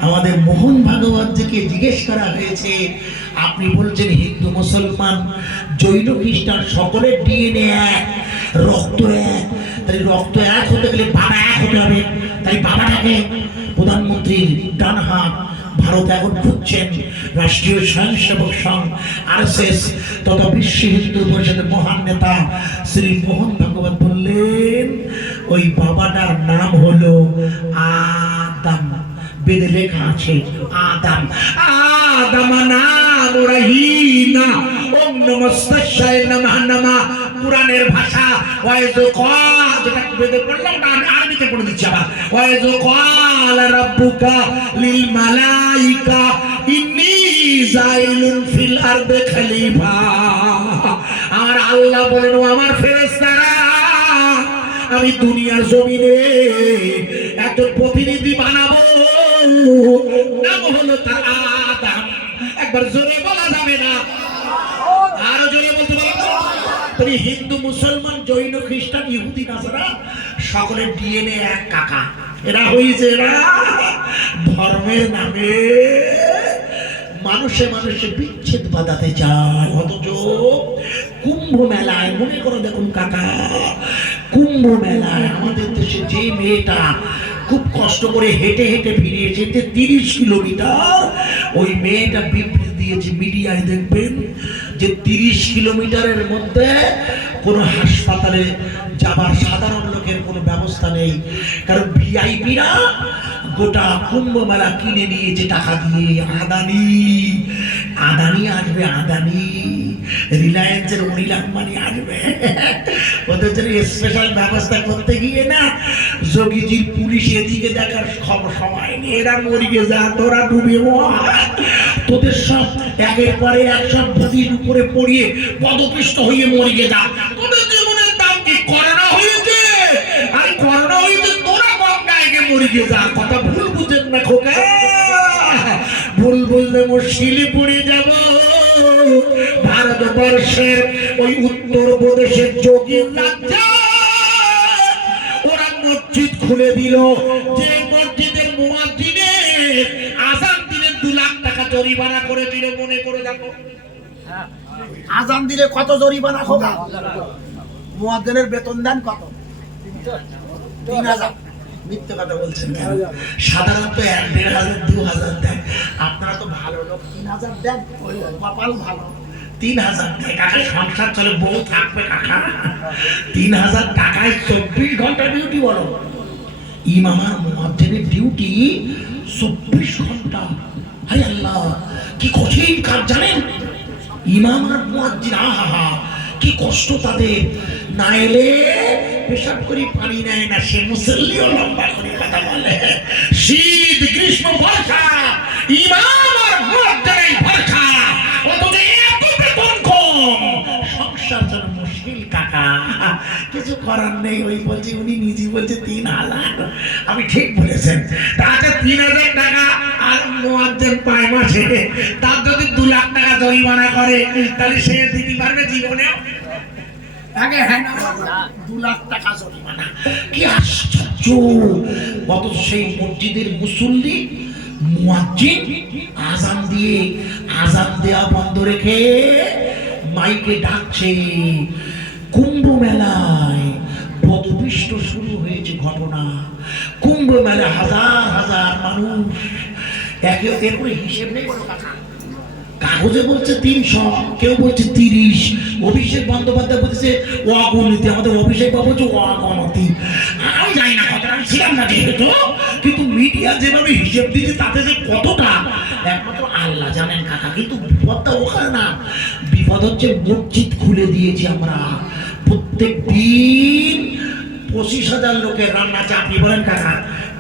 আমাদের মোহন ভাগবতজিকে জিজ্ঞেস করা হয়েছে, আপনি বলছেন হিন্দু মুসলমান জৈন খ্রিস্টান সকলের ডিএনএ এক, রক্ত এক, তাই রক্ত এক হতে গেলে বাবা এক হতে হবে। তাই বাবাটাকে প্রধানমন্ত্রীর ডান হাত ভারত এখন খুঁজছেন। রাষ্ট্রীয় স্বয়ংসেবক সংঘ RSS তথা বিশ্ব হিন্দু পরিষদের মহান নেতা শ্রী মোহন ভাগবত বললেন ওই বাবাটার নাম হলো আদম। বেদে লেখা আছে আদম। আদম নাম রহিনা ওম নমস্তায় নমঃ নমঃ। কুরআনের ভাষা ওয়াইজ ক্বাল, যেটা বেদে পড়লাম না আমি আরবিতে পড়ে দিচ্ছি আবার। ওয়াইজ ক্বাল রাব্বুকা লিল মালাইকা ইন্নী জাইলুন ফিল আরদি খলিফা। আর আল্লাহ বলেন ও আমার ফেরেশতারা আমি দুনিয়ার জমিনে একজন প্রতিনিধি বানাবো, নাম হলো তার আদম। একবার জোরে বলা যাবে না? আরো জোরে বলতে পারবো? তুমি হিন্দু মুসলমান জৈন খ্রিস্টান ইহুদি নাসারা সকলের ডিএনএ এক কাকা। এরা হয়েছে এরা ধর্মের নামে মানুষে বিচ্ছেদ বাঁধাতে চায়। অথচ কুম্ভ মেলায় মনে করো দেখুন কাকা, কুম্ভ মেলায় আমাদের দেশে যে মেয়েটা খুব কষ্ট করে হেঁটে ফিরে যেতে 30 কিলোমিটার, ওই মেয়েটা বিবৃতি দিয়েছে, মিডিয়ায় দেখবেন যে 30 কিলোমিটারের মধ্যে কোনো হাসপাতালে যাবার সাধারণ লোকের কোনো ব্যবস্থা নেই, কারণ ভিআইপিরা গোটা কুম্ভ মেলা কিনে নিয়েছে টাকা দিয়ে। আদানি আদানি আসবে, আদানি রিলায়েন্সের অনিল আম্বানি আসবে, ওদের জন্য স্পেশাল ব্যবস্থা করতে গিয়ে না যোগীজির পুলিশ এদিকে দেখার খবর সময় নেই, এরা মরিয়ে যা, তোরা ডুবে তোদের সব একের পরে এক সব নদীর উপরে পড়িয়ে পদপিষ্ট হয়ে মরিয়ে যা, তোদের জীবনের দাম কি করোনা হয়েছে? আর করোনা হয়েছে তোরা গঙ্গায় মরিয়ে যা। কথা ভুল বুঝেন না খোকা, ভুল বুঝলে মুশকিলে পড়ে যাব। ভারতবর্ষের ওই উত্তর প্রদেশের যোগী রাজ্য ওরা মসজিদ খুলে দিল, যে মসজিদের মুয়াজ্জিনের আযান দিলে 2 লাখ টাকা জরিমানা করে দিল। মনে করে দেখো, আজান দিলে কত জরিমানা খোকা? মুয়াজ্জিনের বেতন দেন কত? 3000। মিথ্যে কথা বলছেন কেন? সাধারণত 1,500 2,000 দেন, আপনারা তো ভালো লোক, 3000 দেন, ওই কপাল ভালো। 3,000 দেয় কাকা, সংসার চলে, বউ থাকবে কাকা। 3,000 টাকায় 24 ঘন্টা ডিউটি বলো। ইমাম আর মুয়াজ্জিনের ডিউটি 24 ঘন্টা। হায় আল্লাহ, কি কঠিন কাজ জানেন? ইমাম আর মুয়াজ্জিন, আহা কি কষ্ট তাদের। না এলে পেশাব করে পানি নেয় না, সে মুসল্লিও লম্বা করে কথা বলে। শীত গ্রীষ্ম বর্ষা, ইমাম আর মুয়াজ্জিনের ভরসা, অথচ এত বেতন কম, সংসার যেন মুশকিল কাকা। কিছু করার নেই। ওই বলছে, উনি নিজে বলছে 3,000। আমি ঠিক বলেছেন। তাকে 3,000 টাকা আর মুয়াজ্জিন পায় মাসে, তার যদি 2 লাখ টাকা জরিমানা করে, তাহলে সে দিতে পারবে জীবনেও? আগে হ্যাঁ না, 2 লাখ টাকা জরিমানা। কি আশ্চর্য! অথচ সেই মসজিদের মুসল্লি মুয়াজ্জিন আযান দিয়ে, আযান দেয়া বন্ধ রেখে মাইকে ডাকছে। কুম্ভ মেলায় পদপিষ্ট শুরু হয়েছে ঘটনা। কুম্ভ মেলায় হাজার হাজার মানুষ, একে এরপরে হিসেব নেই বলো কাকা। কাগজে বলছে 300, কেউ বলছে 30। অভিষেক বন্দ্যোপাধ্যায় বলছে অগণিত, আমাদের অভিষেক বাবু বলছে অগণতি। আমি জানি না কতটা, আমি ছিলাম না যেহেতু, কিন্তু মিডিয়া যেভাবে হিসেব দিচ্ছে তাতে যে কতটা একমাত্র আল্লাহ জানেন কাকা। কিন্তু বিপদটা ওখানে না, বিপদ হচ্ছে মসজিদ খুলে দিয়েছি আমরা। প্রত্যেক দিন 25,000 লোকের রান্না চাপি বলেন কাকা।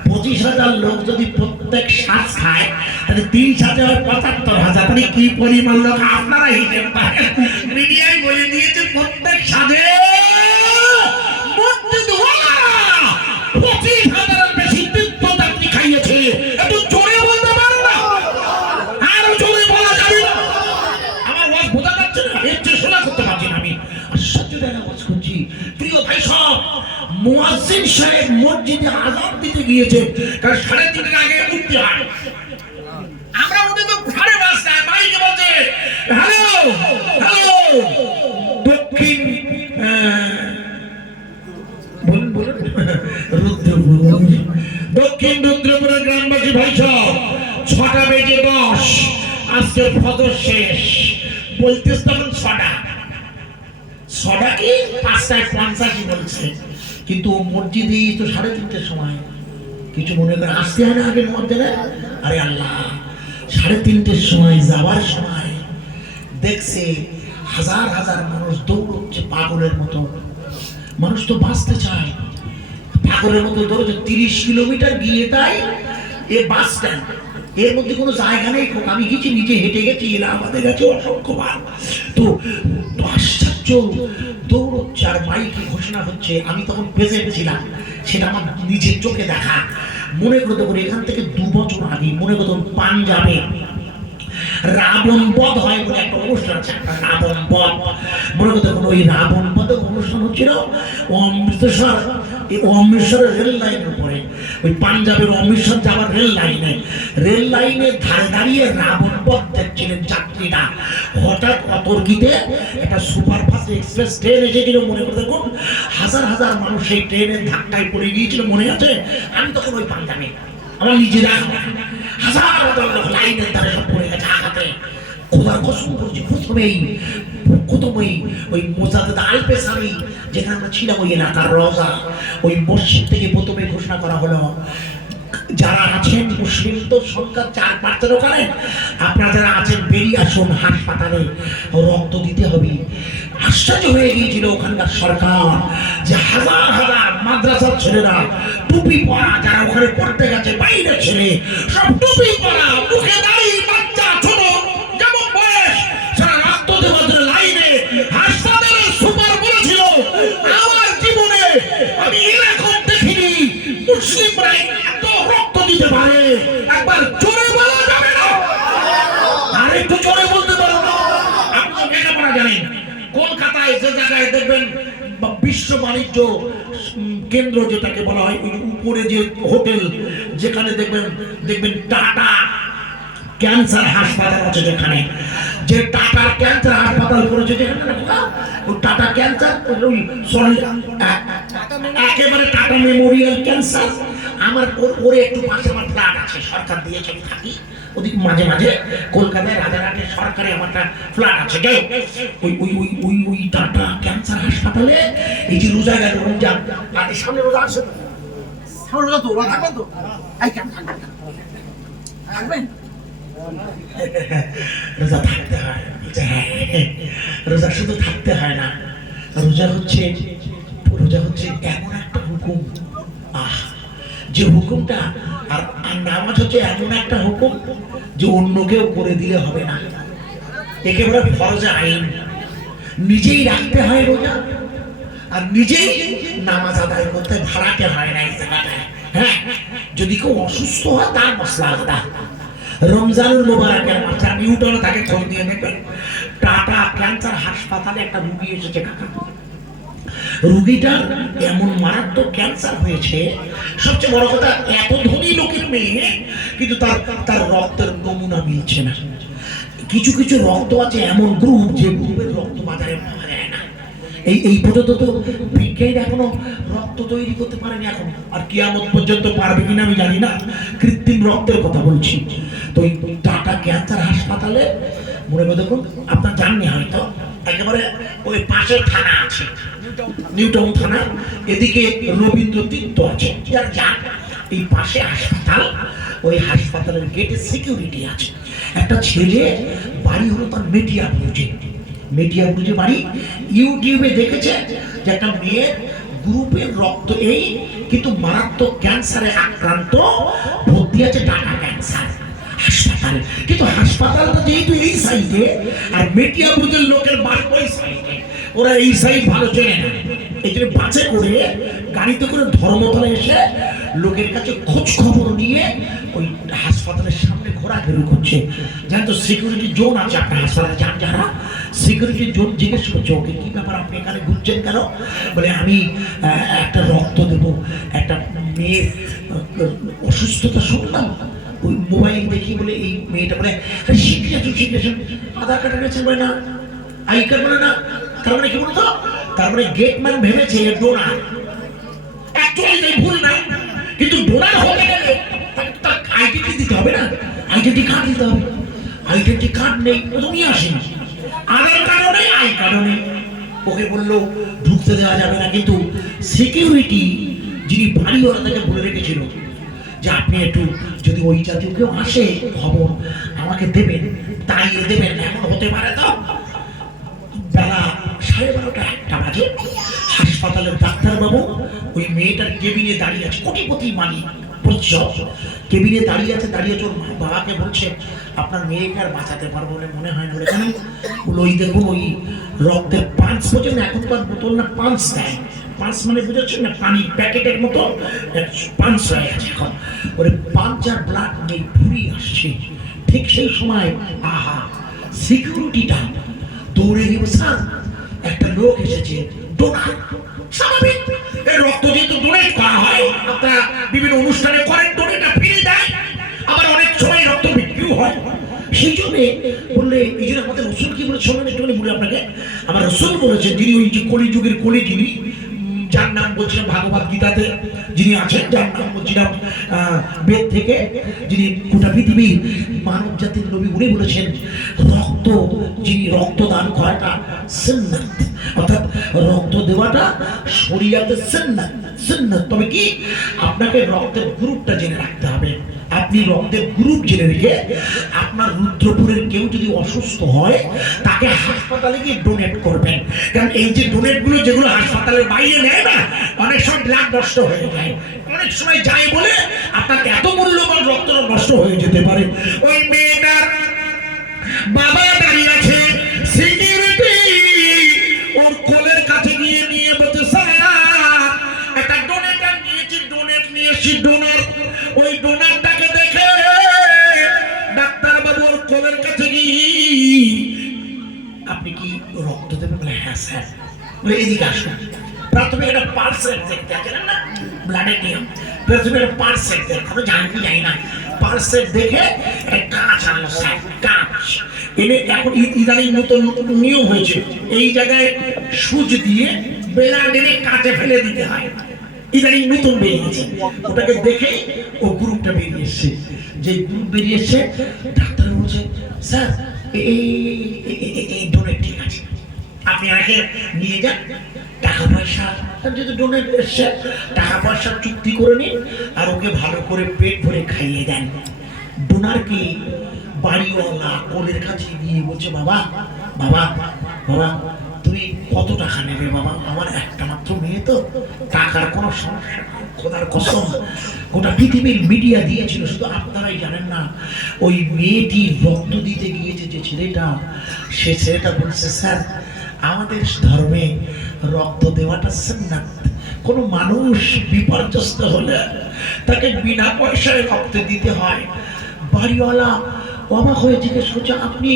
25,000 লোক যদি প্রত্যেক শ্বাস খায়, তাহলে 3 সাথে হয় 75,000। তাহলে কি পরিমাণ লোক আপনারা হিসেব করেন। মিডিয়ায় বলে দিয়েছে প্রত্যেক সাথে মসজিদ 25,000-এর বেশি তীর্থযাত্রী খাইয়েছে। একটু জোরে বলতে পারো না? আরো জোরে বলা যাবে না? আমার ওয়াজ বোঝা যাচ্ছে না, এর চেয়ে শোনা করতে পারছি না আমি। আশ্চর্য দেখা ওয়াজ করছি। প্রিয় ভাই সব, মুয়াজ্জিন সাহেব মসজিদে আযান দিতে গিয়েছে, কারণ 3:30 আগে উঠতে হয়। আমরা উঠে তো 5:30 মাইকে বলছে, হ্যালো হ্যালো, দক্ষিণ বলুন বলুন রুদ্রপুর, দক্ষিণ রুদ্রপুরের গ্রামবাসী ভাই সব, 6টা বেজে 10, আজকে ফজর শেষ। বলতেছ তখন 6টা কি 5:50 বলছে, কিন্তু মসজিদে তো 3:30 সময়। কিছু মনে করে আসতে হয় না আগের মধ্যে? আরে আল্লাহ, 3:30 সময় যাওয়ার সময় দেখছে হাজার হাজার মানুষ দৌড়চ্ছে পাগলের মতো। মানুষ তো বাঁচতে চায়, পাগলের মতো দৌড়চ্ছে। 30 কিলোমিটার গিয়ে তাই এ বাস স্ট্যান্ড, এর মধ্যে কোনো জায়গা নেই। আমি গেছি, নিজে হেঁটে গেছি, আমাদের কাছে অসংখ্যবার। তো আশ্চর্য দৌড়চ্ছে আর মাইকে ঘোষণা হচ্ছে। আমি তখন প্রেজেন্ট ছিলাম, সেটা আমার নিজের চোখে দেখা। মনে করতে পারি এখান থেকে 2 বছর আগে, মনে করতে পাঞ্জাবে রাবণ বধ হয় বলে একটা অনুষ্ঠান আছে, একটা রাবণ বধ। মনে করতে পারি ওই রাবণ বধের অনুষ্ঠান হচ্ছিল অমৃতসরের রেল লাইনের উপরে, ওই পাঞ্জাবের অমৃতসর যাওয়ার রেল লাইনের ধারে দাঁড়িয়ে রাবণ বধ দেখছিলেন যাত্রীরা। হঠাৎ অতর্কিতে একটা সুপারফাস্ট এক্সপ্রেস ট্রেন এসেছিল। মনে করে দেখুন হাজার হাজার মানুষ সেই ট্রেনের ধাক্কায় পড়ে গিয়েছিল, মনে আছে? আমি তখন ওই পাঞ্জাবে, আমার নিজেরা হাজার হাজার লোক লাইনের ধারে সব পড়ে গেছে আঘাতে। খোদার কসম করছি প্রথমেই ওই মোজাদ্দেদ আল পেসারি যেখানে আমরা ছিলাম ওই এলাকার রওজা ওই মসজিদ থেকে প্রথমে ঘোষণা করা হলো যারা আছেন মুসলিম তো সংখ্যা 4-5 ওখানে আপনারা যারা আছেন বেরিয়ে আসুন হাসপাতালে রক্ত দিতে হবে। আশ্চর্য হয়ে গিয়েছিল ওখানকার সরকার যে হাজার হাজার মাদ্রাসার ছেলেরা টুপি পরা যারা ওখানে পড়তে গেছে বাইরে ছেলে সব টুপি পরা মুখে দাড়ি বাচ্চা ছোট যেমন বয়স সারা রক্ত দেওয়ার জন্য লাইনে হাসপাতালের সুপার বলেছিল আমার জীবনে আমি এরকম দেখিনি মুসলিমরা এত রক্ত দিতে পারে। একবার জোরে বলা যাবে না? আর একটু জোরে বলতে পারো না? আপনারা লেখাপড়া জানেন কলকাতায় যে জায়গায় দেখবেন বিশ্ব বাণিজ্য কেন্দ্র যেটাকে বলা হয় ওই উপরে যে হোটেল যেখানে দেখবেন টাটা ক্যান্সার হাসপাতাল আছে যেখানে যে টাটার ক্যান্সার হাসপাতাল করেছে যেখানে ওই টাটা ক্যান্সার ওই সরি একেবারে টাটা মেমোরিয়াল ক্যান্সার আমার ওরে একটু পাশে আমার ফ্ল্যাট আছে সরকার দিয়েছে আমি থাকি ওদিক মাঝে মাঝে কলকাতায় রাজারহাটে সরকারি আমার একটা ফ্ল্যাট আছে যাই ওই ওই ওই ওই ওই টাটা ক্যান্সার হাসপাতালে এই যে রোজা গেল রমজান আর সামনে রোজা আসে সামনে রোজা তো ওরা থাকবেন তো এই কেমন থাকবেন রোজা থাকতে হয় রোজা শুধু থাকতে হয় না রোজা হচ্ছে এমন একটা হুকুম যে হুকুমটা আর নামাজ হচ্ছে এমন একটা হুকুম যে অন্য কেউ করে দিলে হবে না একেবারে ফরজে আইন নিজেই রাখতে হয় রোজা আর নিজেই নামাজ আদায় করতে ভাড়াতে হয় না এই জায়গাটায়। হ্যাঁ যদি কেউ অসুস্থ হয় তার মশলা আলাদা রমজানুল মোবারকের মাসে নিউটনে তাকে খোঁজ দিয়ে নেবেন টাটা ক্যান্সার হাসপাতালে একটা রুগী এসেছে কাকা রুগীটা এমন মারাত্মক ক্যান্সার হয়েছে সবচেয়ে বড় কথা এত ধনী লোকের মেয়ে কিন্তু তার রক্তের নমুনা মিলছে না কিছু কিছু রক্ত আছে এমন গ্রুপ যে গ্রুপের রক্ত বাজারে পাওয়া যায় না এই পর্যন্ত তো বিজ্ঞানীরা এখনো রক্ত তৈরি করতে পারেনি এখন আর কিয়ামত পর্যন্ত পারবে কিনা আমি জানি না কৃত্রিম রক্তের কথা বলছি তো এই টাটা ক্যান্সার হাসপাতালে মনে করে দেখুন আপনার জাননি হয়তো একেবারে ওই পাশের থানা আছে নিউটাউন থানা এদিকে রবীন্দ্র তীর্থ আছে যার যান এই পাশে হাসপাতাল ওই হাসপাতালের গেটে সিকিউরিটি আছে একটা ছেলে বাড়ি হলো তার মেটিয়াপুরে বাড়ি ইউটিউবে দেখেছে যে একটা মেয়ের গ্রুপের রক্ত এই কিন্তু মারাত্মক ক্যান্সারে আক্রান্ত ভর্তি আছে টাটা ক্যান্সার হাসপাতালে কিন্তু হাসপাতালটা যেহেতু এই সাইডে আর মেটিয়াপুরের লোকের বাড়ি ওই সাইডে ওরা এই সাইড ভালো চেনে না এই জন্য বাসে করে গাড়িতে করে ধর্মতলা এসে লোকের কাছে খোঁজ খবর নিয়ে ওই হাসপাতালের সামনে ঘোরাঘুরি করছে জানেন তো সিকিউরিটি জোন আছে আপনার হাসপাতালে যান যারা সিকিউরিটি জোন জিজ্ঞেস করছে ওকে কি ব্যাপার আপনি এখানে ঘুরছেন কেন বলে আমি একটা রক্ত দেব একটা মেয়ের অসুস্থতা শুনলাম ওই মোবাইল দেখি বলে এই মেয়েটা বলে শিখেছেন আধার কার্ড এনেছেন বলে না আই কার্ড বলে না তার মানে কি বলতো তার মানে গেটম্যান ভেবেছে ডোনার অ্যাকচুয়ালি ভুল না কিন্তু ডোনার হতে গেলে তার আইডেন্টি দিতে হবে না আইডেন্টি কার্ড দিতে হবে আইডেন্টি কার্ড নেই তুমি আসেনি আধার কার্ডও নেই আই কার্ডও নেই ওকে বললো ঢুকতে দেওয়া যাবে না কিন্তু সিকিউরিটি যিনি বাড়িওয়ালা তাকে বলে রেখেছিল যে আপনি একটু যদি ওই জাতীয় কেউ আসে খবর আমাকে দেবেন তাই দেবেন এমন হতে পারে তো বেলা 12:30-1টা বাজে হাসপাতালের ডাক্তারবাবু ওই মেয়েটার কেবিনে দাঁড়িয়ে আছে কোটিপতি মালিক পরিচয় কেবিনে দাঁড়িয়ে আছে ওর বাবাকে বলছে আপনার মেয়েকে আর বাঁচাতে পারবো বলে মনে হয় না বলে কেন ওই দেখুন ওই রক্তের পাঁচ বোঝেন এখনকার বোতল না পাঁচ দেয় পাঁচ মানে বুঝেছেন না পানি প্যাকেটের মতো পাঁচ হয়ে গেছে এখন ওরে পাঁচ আর ব্লাড নেই ফুরিয়ে আসছে ঠিক সেই সময় আহা সিকিউরিটিটা দৌড়ে গিয়ে স্যার একটা লোক এসেছে ডোনার স্বাভাবিক এই রক্ত যেহেতু ডোনেট করা হয় আপনারা বিভিন্ন অনুষ্ঠানে করেন ডোনেটটা ফিরে দেয় আবার অনেক সময় রক্ত বিক্রিও হয় সেই জন্য বললে এই জন্য আমাদের রসুল কি বলে শোনেন একটুখানি বলি আপনাকে আমার রসুল বলেছেন যিনি ওই যে কলিযুগের কলি যিনি যার নাম বলছিলাম ভাগবত গীতাতে যিনি আছেন যার নাম বলছিলাম বেদ থেকে যিনি গোটা পৃথিবীর মানব জাতির নবী উনি বলেছেন রক্ত যিনি রক্তদান করাটা সুন্নাত, অর্থাৎ রক্ত দেওয়াটা শরীয়তে সুন্নাত। সুন্নাত তবে কি আপনাকে রক্তের গ্রুপটা জেনে রাখতে হবে। আপনি রক্তের গ্রুপ জেনে রেখে আপনার রুদ্রপুরের কেউ যদি অসুস্থ হয় তাকে হাসপাতালে গিয়ে ডোনেট করবেন। কারণ এই যে ডোনেট গুলো যেগুলো হাসপাতালের বাইরে নেয় না, অনেক সময় ব্লাড নষ্ট হয়ে যায়, অনেক সময় যায় বলে আপনার এত মূল্যবান রক্ত নষ্ট হয়ে যেতে পারে। ওই মেয়েটার বাবা দাঁড়িয়ে আছে, সিকিউরিটি ওর কোলের কাছে গিয়ে নিয়ে বলছে স্যার একটা ডোনেটার নিয়েছি, ডোনেট নিয়েছি, ডোনার। ওই ডোনারটাকে দেখে ডাক্তার বাবু ওর কোলের কাছে গিয়ে আপনি কি রক্ত দেবেন? বলে হ্যাঁ স্যার। বলে এদিকে আসুন। প্রাথমিক একটা পার্সেল দেখতে আছে না ব্লাডের নিয়ম, প্রথমে একটা পার্সেল দেখতে আমি জানি যাই না, পার্সেল দেখে একটা কাঁচ আনলো স্যার, কাঁচ এনে এখন ইদানিং নতুন নিয়ম হয়েছে, এই জায়গায় সুচ দিয়ে ব্লাড এনে কাঁচে ফেলে দিতে হয়, ইদানিং নতুন বেরিয়েছে। ওটাকে দেখে ও গ্রুপটা বেরিয়ে এসছে, যে গ্রুপ বেরিয়ে এসছে ডাক্তার বলছে স্যার এই ডোনেট ঠিক আছে, আপনি আগে নিয়ে যান, টাকা পয়সা যদি ডোনেট এসছে টাকা পয়সা চুক্তি করে নিন আর ওকে ভালো করে পেট ভরে খাইয়ে দেন। ডোনার কি বাড়িওয়ালা কোলের কাছে গিয়ে বলছে বাবা বাবা বাবা তুমি কত টাকা নেবে বাবা? আমার একটা মাত্র মেয়ে তো, টাকার কোনো সমস্যা নেই, খোদার কসম। গোটা পৃথিবীর মিডিয়া দিয়েছিল, শুধু আপনারাই জানেন না। ওই মেয়েটি রক্ত দিতে গিয়েছে যে ছেলেটা, সে ছেলেটা বলছে স্যার আমাদের ধর্মে রক্ত দেওয়াটা সুন্নাত, কোনো মানুষ বিপর্যস্ত হলে তাকে বিনা পয়সায় রক্ত দিতে হয়। বাড়িওয়ালা অবাক হয়ে জিজ্ঞেস করছে আপনি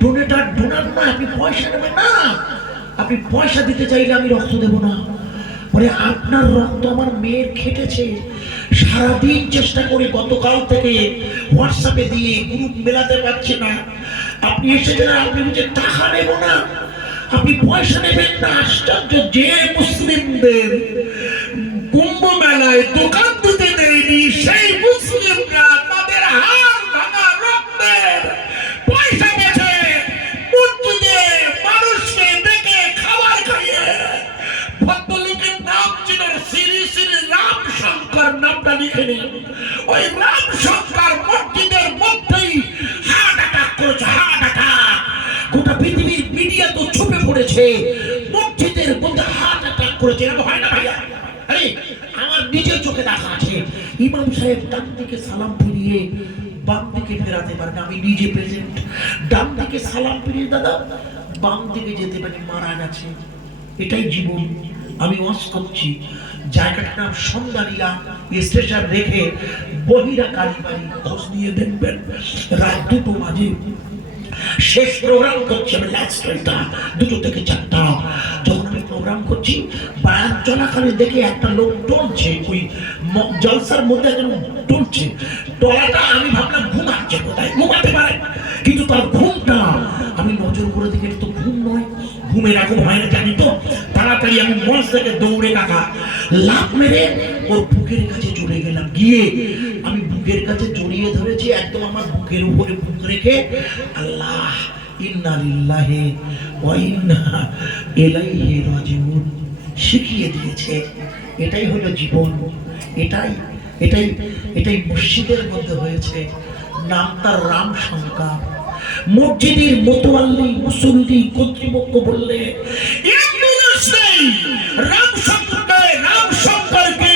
ডোনেটার, ডোনার না, আপনি পয়সা নেবেন না? আপনি পয়সা দিতে চাইলে আমি রক্ত দেব না। বলে আপনার রক্ত আমার মেয়ের খেটেছে, সারাদিন চেষ্টা করে গতকাল থেকে হোয়াটসঅ্যাপে দিয়ে গ্রুপ মেলাতে পারছি না, আপনি এসেছেন, আপনি বলছেন টাকা নেব না, আপনি পয়সা নেবেন না। আশ্চর্য, যে মুসলিমদের কুম্ভ মেলায় দোকান দিতে দেয়নি সেই মুসলিমরা তাদের হাড় ভাঙা রক্তের পয়সা বেছে মসজিদে মানুষকে ডেকে খাবার খাইয়ে, ভদ্রলোকের নাম ছিল শ্রী শ্রী রামশঙ্কর, নামটা লিখে নিন। ওই রামশঙ্কর মসজিদের মধ্যেই হার্ট অ্যাটাক করেছে, হার্ট অ্যাটাক। গোটা পৃথিবীর মিডিয়া তো ছুপে পড়েছে, মসজিদের মধ্যে হার্ট অ্যাটাক করেছে। এরকম হয় না ভাইয়া? আরে আমার নিজের চোখে দেখা আছে, ইমাম সাহেব ডান দিকে সালাম ফিরিয়ে বাম দিকে ফেরাতে পারেন, আমি নিজে প্রেজেন্ট। ডান দিকে সালাম ফিরিয়ে দাদা বাম দিকে যেতে পারি, মারা গেছে। এটাই জীবন। আমি ওয়াজ করছি, জায়গাটার নাম সন্ধানিয়া, স্টেশন রেখে বহিরা কালীবাড়ি, খোঁজ নিয়ে দেখবেন রাত 2টো বাজে শেষ প্রোগ্রাম করছি আমি, লাস্ট 2টো থেকে 4টা। যখন আমি প্রোগ্রাম করছি বায়ান চলাকালীন দেখে একটা লোক টলছে, ওই জলসার মধ্যে একজন টলছে, টলাটা আমি ভাবলাম ঘুমাচ্ছে, কোথায় ঘুমাতে পারে, কিন্তু তার ঘুমটা আমি নজর করে দেখি তো ঘুম নয়, ঘুম এরকম হয় না জানি তো। তাড়াতাড়ি আমি মঞ্চ থেকে দৌড়ে কাকা লাফ মেরে ওর বুকের কাছে চলে গেলাম, গিয়ে আমি বুকের কাছে জড়িয়ে ধরেছি, একদম আমার বুকের উপরে বুক রেখে আল্লাহ ইন্না লিল্লাহি ওয়া ইন্না ইলাইহি রাজিউন শিখিয়ে দিয়েছে। এটাই হলো জীবন, এটাই এটাই এটাই মসজিদের মধ্যে হয়েছে। নাম তার রামশঙ্কর। মসজিদের মোতোয়াল্লি মুসল্লি কর্তৃপক্ষ বললে রামশঙ্করকে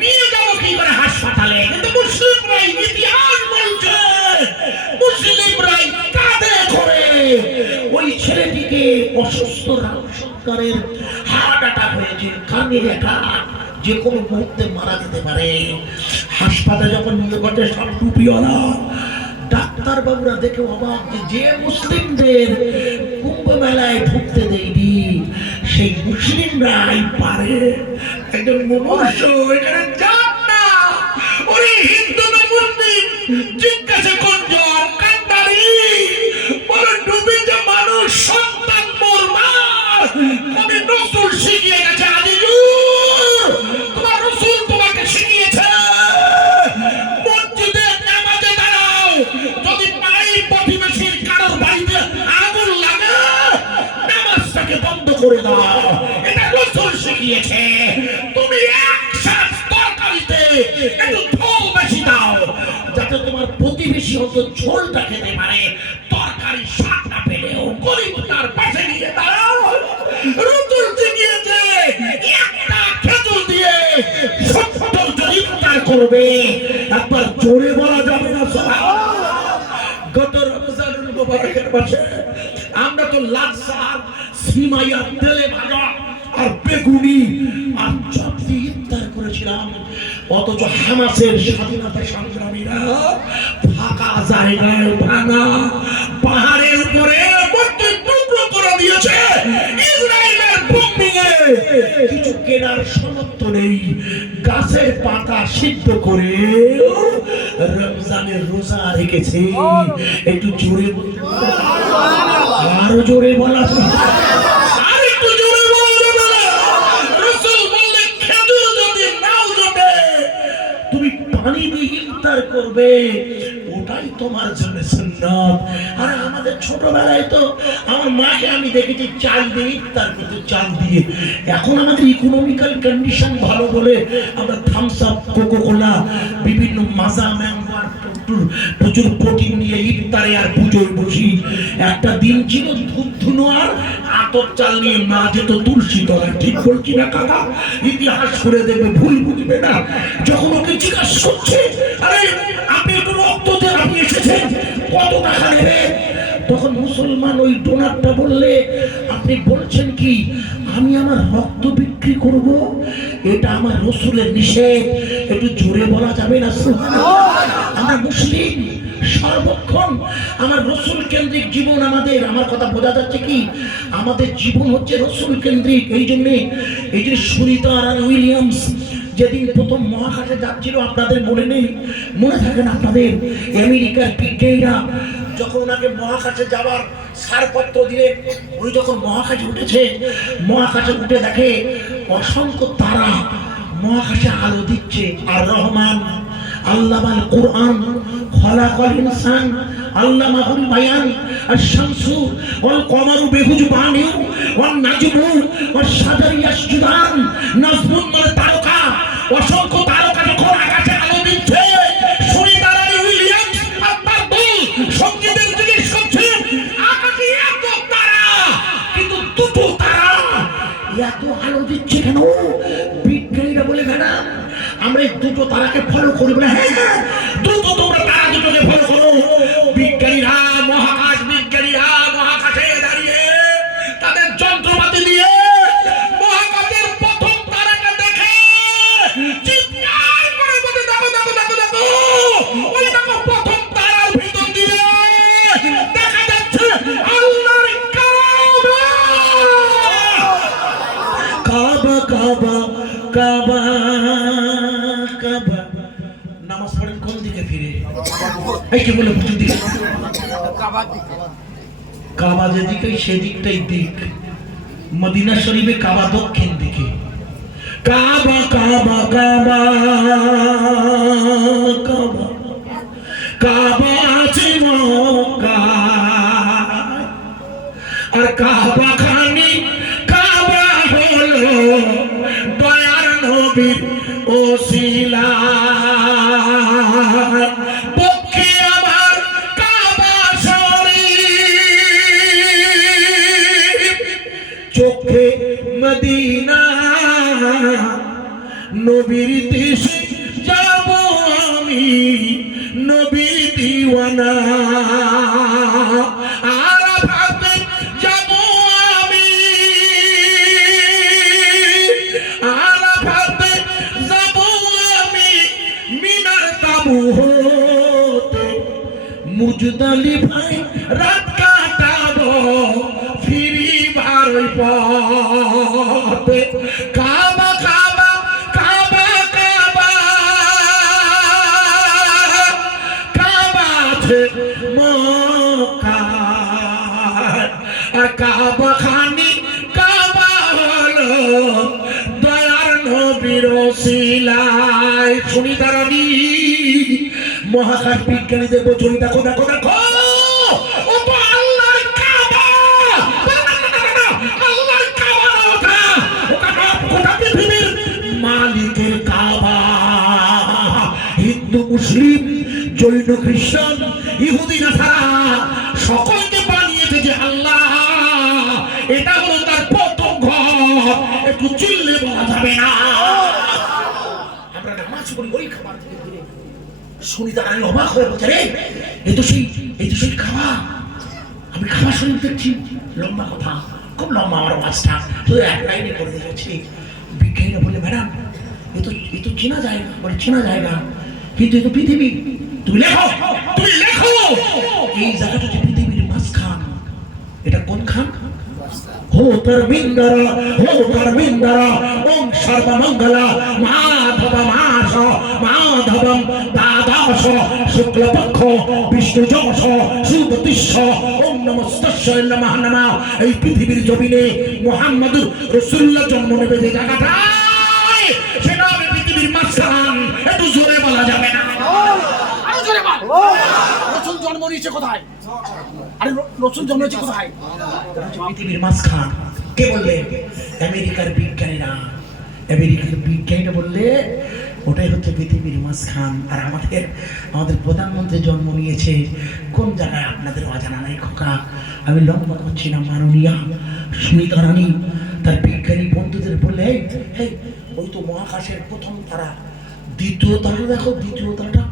নিয়ে যাবো কি করে হাসপাতালে, কিন্তু মুসলিমরাই ইতিহাস বলছে, মুসলিমরাই কাঁধে করে ওই ছেলেটিকে, অসুস্থ রামশঙ্করের হার্ট অ্যাটাক হয়েছে, কানের অ্যাটাক, যে কোনো মুহূর্তে মারা যেতে পারে। হাসপাতালে যখন নিকটে সব টুপিওয়ালা ডাক্তার বাবুরা দেখে অবাক, যে মুসলিমদের কুম্ভ মেলায় ঢুকতে দেয়নি সেই মুসলিমরাই পারে। একজন মুমূর্ষ এখানে যান না, ওই হিন্দু না মুসলিম জিজ্ঞাসা কোন জ্বর কান্দারি বলে ডুবিতে মানুষ সন্তান মরমা, কবি নজরুল শিখিয়ে গেছে, আজিজুর তোমার রসুল তোমাকে শিখিয়েছে মসজিদে নামাজে দাঁড়াও, যদি পাই প্রতিবেশীর কারোর বাড়িতে নাস্তাকে বন্ধ করে দাও, এটা রাসূল শিখিয়েছে। তুমি এক শাক তরকারিতে একটু ঝোল বেশি দাও, যাতে তোমার প্রতিবেশী হয়তো ঝোলটা খেতে পারে, তরকারি শাকটা পেলেও গরিব তার পাশে নিয়ে দাও। রাসূল শিখিয়েছে একটা খেজুর দিয়ে 70 জন ইফতার করবে। একবার জোরে বলা যাবে না সুবহানাল্লাহ। গত রমজানুল মুবারকের মাসে আমরা তো লাচ্ছা, সিমাইয়া, তেলে ভাজা আর বেগুনি আর চপ দিয়ে ইফতার করেছিলাম। অথচ হামাসের স্বাধীনতা সংগ্রামীরা ফাঁকা জায়গায় ভাঙা পাহাড়ের উপরে মূর্তি টুকরো করে দিয়েছে। ইসরায়েলের বোম্বিং এ কিছু কেনার সামর্থ্য নেই, গাছের পাতা সিদ্ধ করে রমজানের রোজা রেখেছে। একটু জোরে বলতে পারবে? আরো জোরে বলা যাবে? আর একটু জোরে বলা যাবে না? রাসূল বললেন খেজুর যদি নাও জোটে, তুমি পানি দিয়ে ইফতার করবে, ওটাই তোমার জন্য সুন্নাত। আর আমাদের ছোটবেলায় তো আমার মাকে আমি দেখেছি চাল দিয়ে ইফতার করতে, চাল দিয়ে। এখন আমাদের ইকোনমিক্যাল কন্ডিশন ভালো বলে আমরা থামস আপ, কোকো কোলা, বিভিন্ন মাজা, ম্যাঙ্গো আর প্রচুর প্রোটিন নিয়ে ইফতারে আর পুজোয় বসি। একটা দিন ছিল দুধ ধুনো আর আতর চাল নিয়ে মা যেত তুলসী তলায়। ঠিক বলছি না কাকা? ইতিহাস করে দেবে, ভুল বুঝবে না। যখন ওকে জিজ্ঞাসা করছে, আরে আপনি একটু রক্ত দেন, আপনি এসেছেন, কত টাকা নেবে? তখন মুসলমান ওই ডোনারটা বললে, আপনি বলছেন কি আমি আমার রক্ত বিক্রি করব? এটা আমার রাসূলের নিষেধ। একটু জোরে বলা যাবে না সুবহানাল্লাহ? আমরা মুসলিম, সর্বক্ষণ আমার রাসূল কেন্দ্রিক জীবন আমাদের। আমার কথা বোঝা যাচ্ছে কি? আমাদের জীবন হচ্ছে রাসূল কেন্দ্রিক। এই জন্য সুনিতা আর উইলিয়ামস যেদিন প্রথম মহাকাশে যাচ্ছিল, আপনাদের মনে নেই? মনে থাকে না আপনাদের? আমেরিকার বিজ্ঞানীরা যখন ওনাকে মহাকাশে যাওয়ার ছাড়পত্র দিলেন, উনি যখন মহাকাশে উঠেছে, মহাকাশে উঠে দেখে অসংখ্য তারা মহাকাশে আলো দিচ্ছে। আর রহমান আল্লামাল কুরআন খলাকাল ইনসান আল্লামাহুল বায়ান আশ-শামসু ওয়াল কমারু বিহুজবানিউ ওয়ান নাজমু ওয়াশ শাজারু ইয়াসজুদান। নাজমুন মানে তারকা, অসংখ্য তারকা যখন আকাশে আলো দিচ্ছে, সুনিতা রানী উইলিয়ামস আপনার দল সঙ্গীদের জিজ্ঞেস করছে আকাশে এত তারা, কিন্তু দুটো তারা এত আলো দিচ্ছে কেন? বিজ্ঞানীরা বলে, ম্যাডাম আমরা এই দুটো তারাকে ফলো করি। বলে, হ্যাঁ দ্রুত তোমরা তারা দুটোকে ফলো করো। বিজ্ঞানীরা, মহাকাশ বিজ্ঞানীরা মহাকাশে দাঁড়িয়ে তাদের যন্ত্রপাতি দিয়ে মহাকাশের প্রথম তারাকে দেখে চিৎকার করে বলে, দেখো দেখো দেখো দেখো, ওই দেখো প্রথম তারার ভিতর দিয়ে দেখা যাচ্ছে আল্লাহর কাবা। কাবা কাবা কাবা কাবা। নামাজ পড়েন কোন দিকে ফিরে? এই কি বলে বুঝুন দিকে? কাবা যেদিকে সেদিকটাই দিক। মদিনা শরীফে কাবা দক্ষিণ দিকে। কাবা কাবা কাবা কাবা কাবা আছে মক্কায়, আর কাবা খানি কাবা হলো দয়ার নবীর ওসিলা। পক্ষে আমার কাবা শরীফ, চোখে মদিনা, নবীর দেশে যাব আমি, নবীর দিওয়ানা। আরাফাতে যাব আমি, আরাফাতে যাব আমি, মিনার তাবু হতে মুজদালিফায় রাত কাটাবো, ফিরিবার পথে। কাবা কাবা কাবা কাবা কাবা আছে মক্কায়, আর কাবা খানি কাবা হলো দয়ার নবীর ওসিলায়। সুনিতা রানী মহাকাশ বিজ্ঞানীদের বলছেন, দেখো দেখো দেখো, ও তো আল্লাহর কাবা। আল্লাহ জৈন খ্রিস্টান ইহুদি নাসারা সকলকে বানিয়েছে যে আল্লাহ। এটা হলো তার প্রথম ঘর, একটু চিল্লে বলা যাবে না। আমরা নামাজ পড়ি ওই খাবার থেকে ফিরে শুনি, তারা অবাক হয়ে বলছে রে এই তো সেই খাওয়া। আমি খাওয়া শুনে দেখছি, লম্বা কথা, খুব লম্বা আমার আওয়াজটা, শুধু এক লাইনে করে দিয়েছি। বিজ্ঞানীরা বলে ম্যাডাম এ তো চেনা যায় না, বলে চেনা যায় না, কিন্তু এ তো পৃথিবী। তুমি লেখো এই জায়গাটা যে পৃথিবীর মাঝখান। এটা কোন খান? हो धर्मिंदरा ओम सर्वमंगला माधवमास माधवम दादास शुक्लपक्ष विष्णुजोष सुबतिष्ठ ओम नमस्तस्यै नमः नमः। এই পৃথিবীর জমিনে মুহাম্মদুর রাসূলুল্লাহ জন্ম নেবে যে জায়গাটায়, সেটা হবে পৃথিবীর মাঝখান। একটু জোরে বলা যাবে না? আরো জোরে বল। রাসূল জন্ম নিয়েছে কোথায়? আরে রাসূল জন্ম নিয়েছে কোথায়? পৃথিবীর মাঝখান। কে বললে? আমেরিকার বিজ্ঞানীরা। আমেরিকার বিজ্ঞানীরা বললে ওটাই হচ্ছে পৃথিবীর মাঝখান। আর আমাদের প্রধানমন্ত্রী জন্ম নিয়েছে কোন জায়গায় আপনাদের অজানা নাই খোকা। আমি লম্বা করছি না, মাননীয়া সুমিতা রানী তার বিজ্ঞানী বন্ধুদের বললে ওই তো মহাকাশের প্রথম তারা, দ্বিতীয় তারা দেখো, দ্বিতীয় তারাটা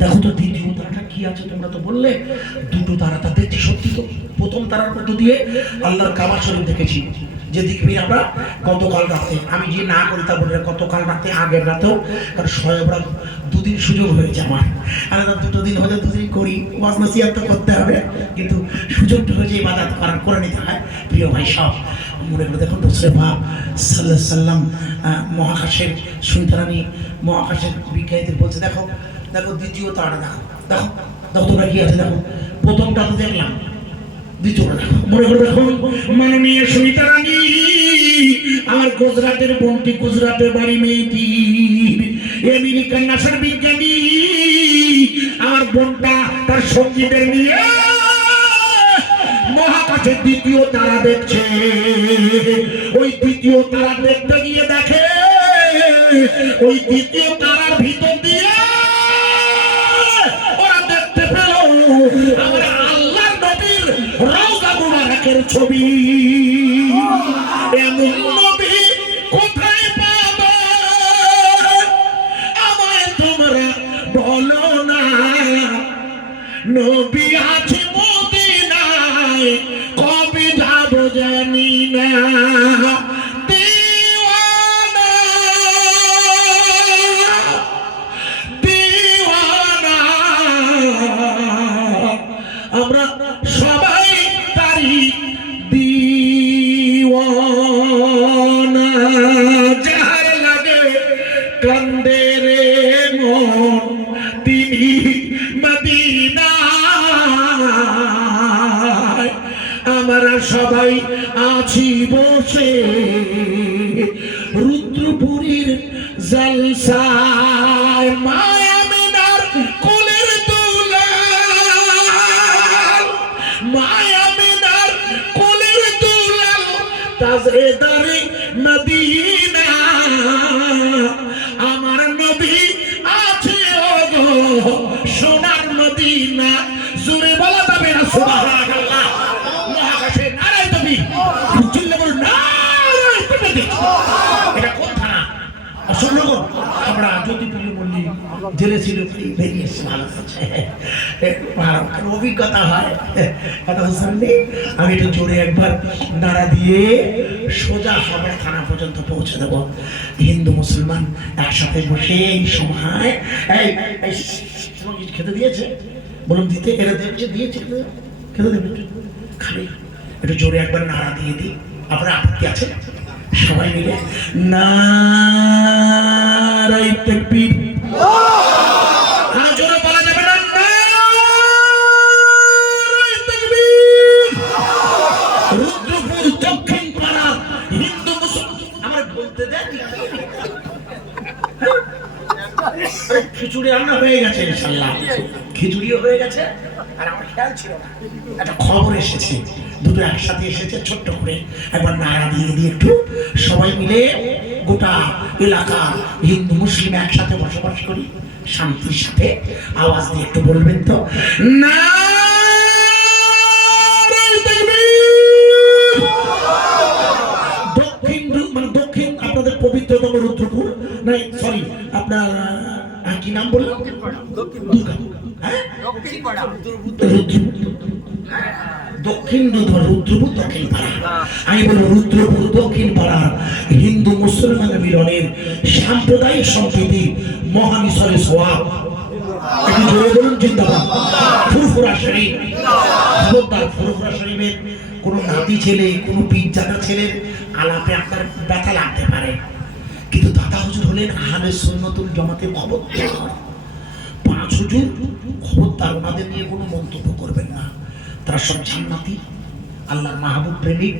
দেখো তো, দ্বিতীয় তারাটা কি আছে? তোমরা তো বললে দুটো তারা, তা দেখছি সত্যি তো। প্রথম তারার মধ্য দিয়ে আল্লাহর কাবা শরীফ দেখেছি, যে দেখবি আমরা গতকাল রাতে, আমি যে না করি তা বলে গতকাল রাতে, আগের রাতেও, কারণ শয়েবরা দুদিন সুযোগ হয়েছে আমার। আর দুটো দিন হলে দুদিন করি, ওয়াজ নসিহত তো করতে হবে, কিন্তু সুযোগটা হয়েছে ইবাদত করার, করে নিতে হয়। প্রিয় ভাই সব মনে করে দেখুন, রসুল পাক সাল্লাল্লাহু আলাইহি সাল্লাম মহাকাশের সুইতারানি, মহাকাশের বিজ্ঞানীদের বলছে দেখো দ্বিতীয় তারা দেখো তোমরা কি আছে দেখো। প্রথমটা তো দেখলাম, দ্বিতীয়টা দেখো। মনে করে দেখো, মাননীয় সুমিতা রানী আমার গুজরাটের বোনটি, গুজরাটের বাড়ি মেয়েটি, আমেরিকার নাসার বিজ্ঞানী আমার বোনটা তার সঙ্গীদের নিয়ে মহাকাশের দ্বিতীয় তারা দেখছে। ওই দ্বিতীয় তারা দেখতে গিয়ে দেখে ওই দ্বিতীয় তারার ভিতর দিয়ে ওরা দেখতে পেল আমরা আল্লাহ নবীর রওজা মুবারকের ছবি। এমন নবী কোথায় পাবে আমায় তোমরা বলো না। নবী আছে মদিনায়, কবে যাব জানি না। আমরা সবাই তারি দিওয়ানা, যার লাগে কান্দে রে মন তিনি মদিনায়। আমরা সবাই আছি বসে রুদ্রপুরীর জলসায়। মায়া মিনার কোলের দুলাল, মায়া মিনার কোলের দুলাল, তাজরেদারে মদিনা। আমার নবী আছে ওগো সোনার মদিনা। জোরে বলা যাবে না সুবহানাল্লাহ। মহাকাশে নারায় নবী, চিল্লে বল নারায় নবী। এটা কোন থানা? আসল লোক আমরা জ্যোতিপ্রিয় মল্লিক জেলে ছিল, বেরিয়ে এসে ভালো আছে, অভিজ্ঞতা হয়। কথা শুনলে আমি একটু জোরে একবার নাড়া দিয়ে সোজা হাবড়া থানা পর্যন্ত পৌঁছে দেবো। হিন্দু মুসলমান একসাথে বসে এই সময় খেতে দিয়েছে, বলুন দিতে, এরা দিয়েছে খেতে দেবে, খালি একটু জোরে একবার নাড়া দিয়ে দিই। আপনার আপত্তি আছে? সবাই মিলে নারায়ে তাকবীর। জোরে বলা যাবে না, নারায়ে তাকবীর। রুদ্রপুর দক্ষিণ পাড়া হিন্দু মুসলমান আমার বলতে দেন। খিচুড়ি রান্না হয়ে গেছে ইনশাআল্লাহ, খিচুড়িও হয়ে গেছে। আর আমার খেয়াল ছিল না, একটা খবর এসেছে, দুটো একসাথে এসেছে, ছোট্ট করে একবার নাড়া দিয়ে একটু সবাই মিলে গোটা এলাকা হিন্দু মুসলিম একসাথে বসবাস করি শান্তির সাথে। আওয়াজ দিয়ে একটু বলবেন তো না। দক্ষিণ আপনাদের পবিত্রতম রুদ্রপুর, না সরি আপনার কি নাম বললাম? দুর্গা। হ্যাঁ, দক্ষিণ রুদ্রপুর দক্ষিণ পাড়া। আমি বলবো রুদ্রপুর দক্ষিণ পাড়া হিন্দু মুসলমানের মিলনের সাম্প্রদায়িক সম্প্রীতি মহামিশরের সোয়াব। একটু জোরে বলুন জিন্দাবাদ। ফুরফুরা শরীফ, খবরদার ফুরফুরা শরীফের কোনো নাতি ছেলে কোনো পিজ্জাটা ছেলের আলাপে আপনার ব্যথা লাগতে পারে, কিন্তু দাদা হুজুর হলেন আহলে সুন্নাতুল জামাতের খবরদার। 5 হুজুর খবরদার, ওনাদের নিয়ে কোনো মন্তব্য করবেন না। তারা সব জান্নাতি, আল্লাহর মাহবুব প্রেমিক।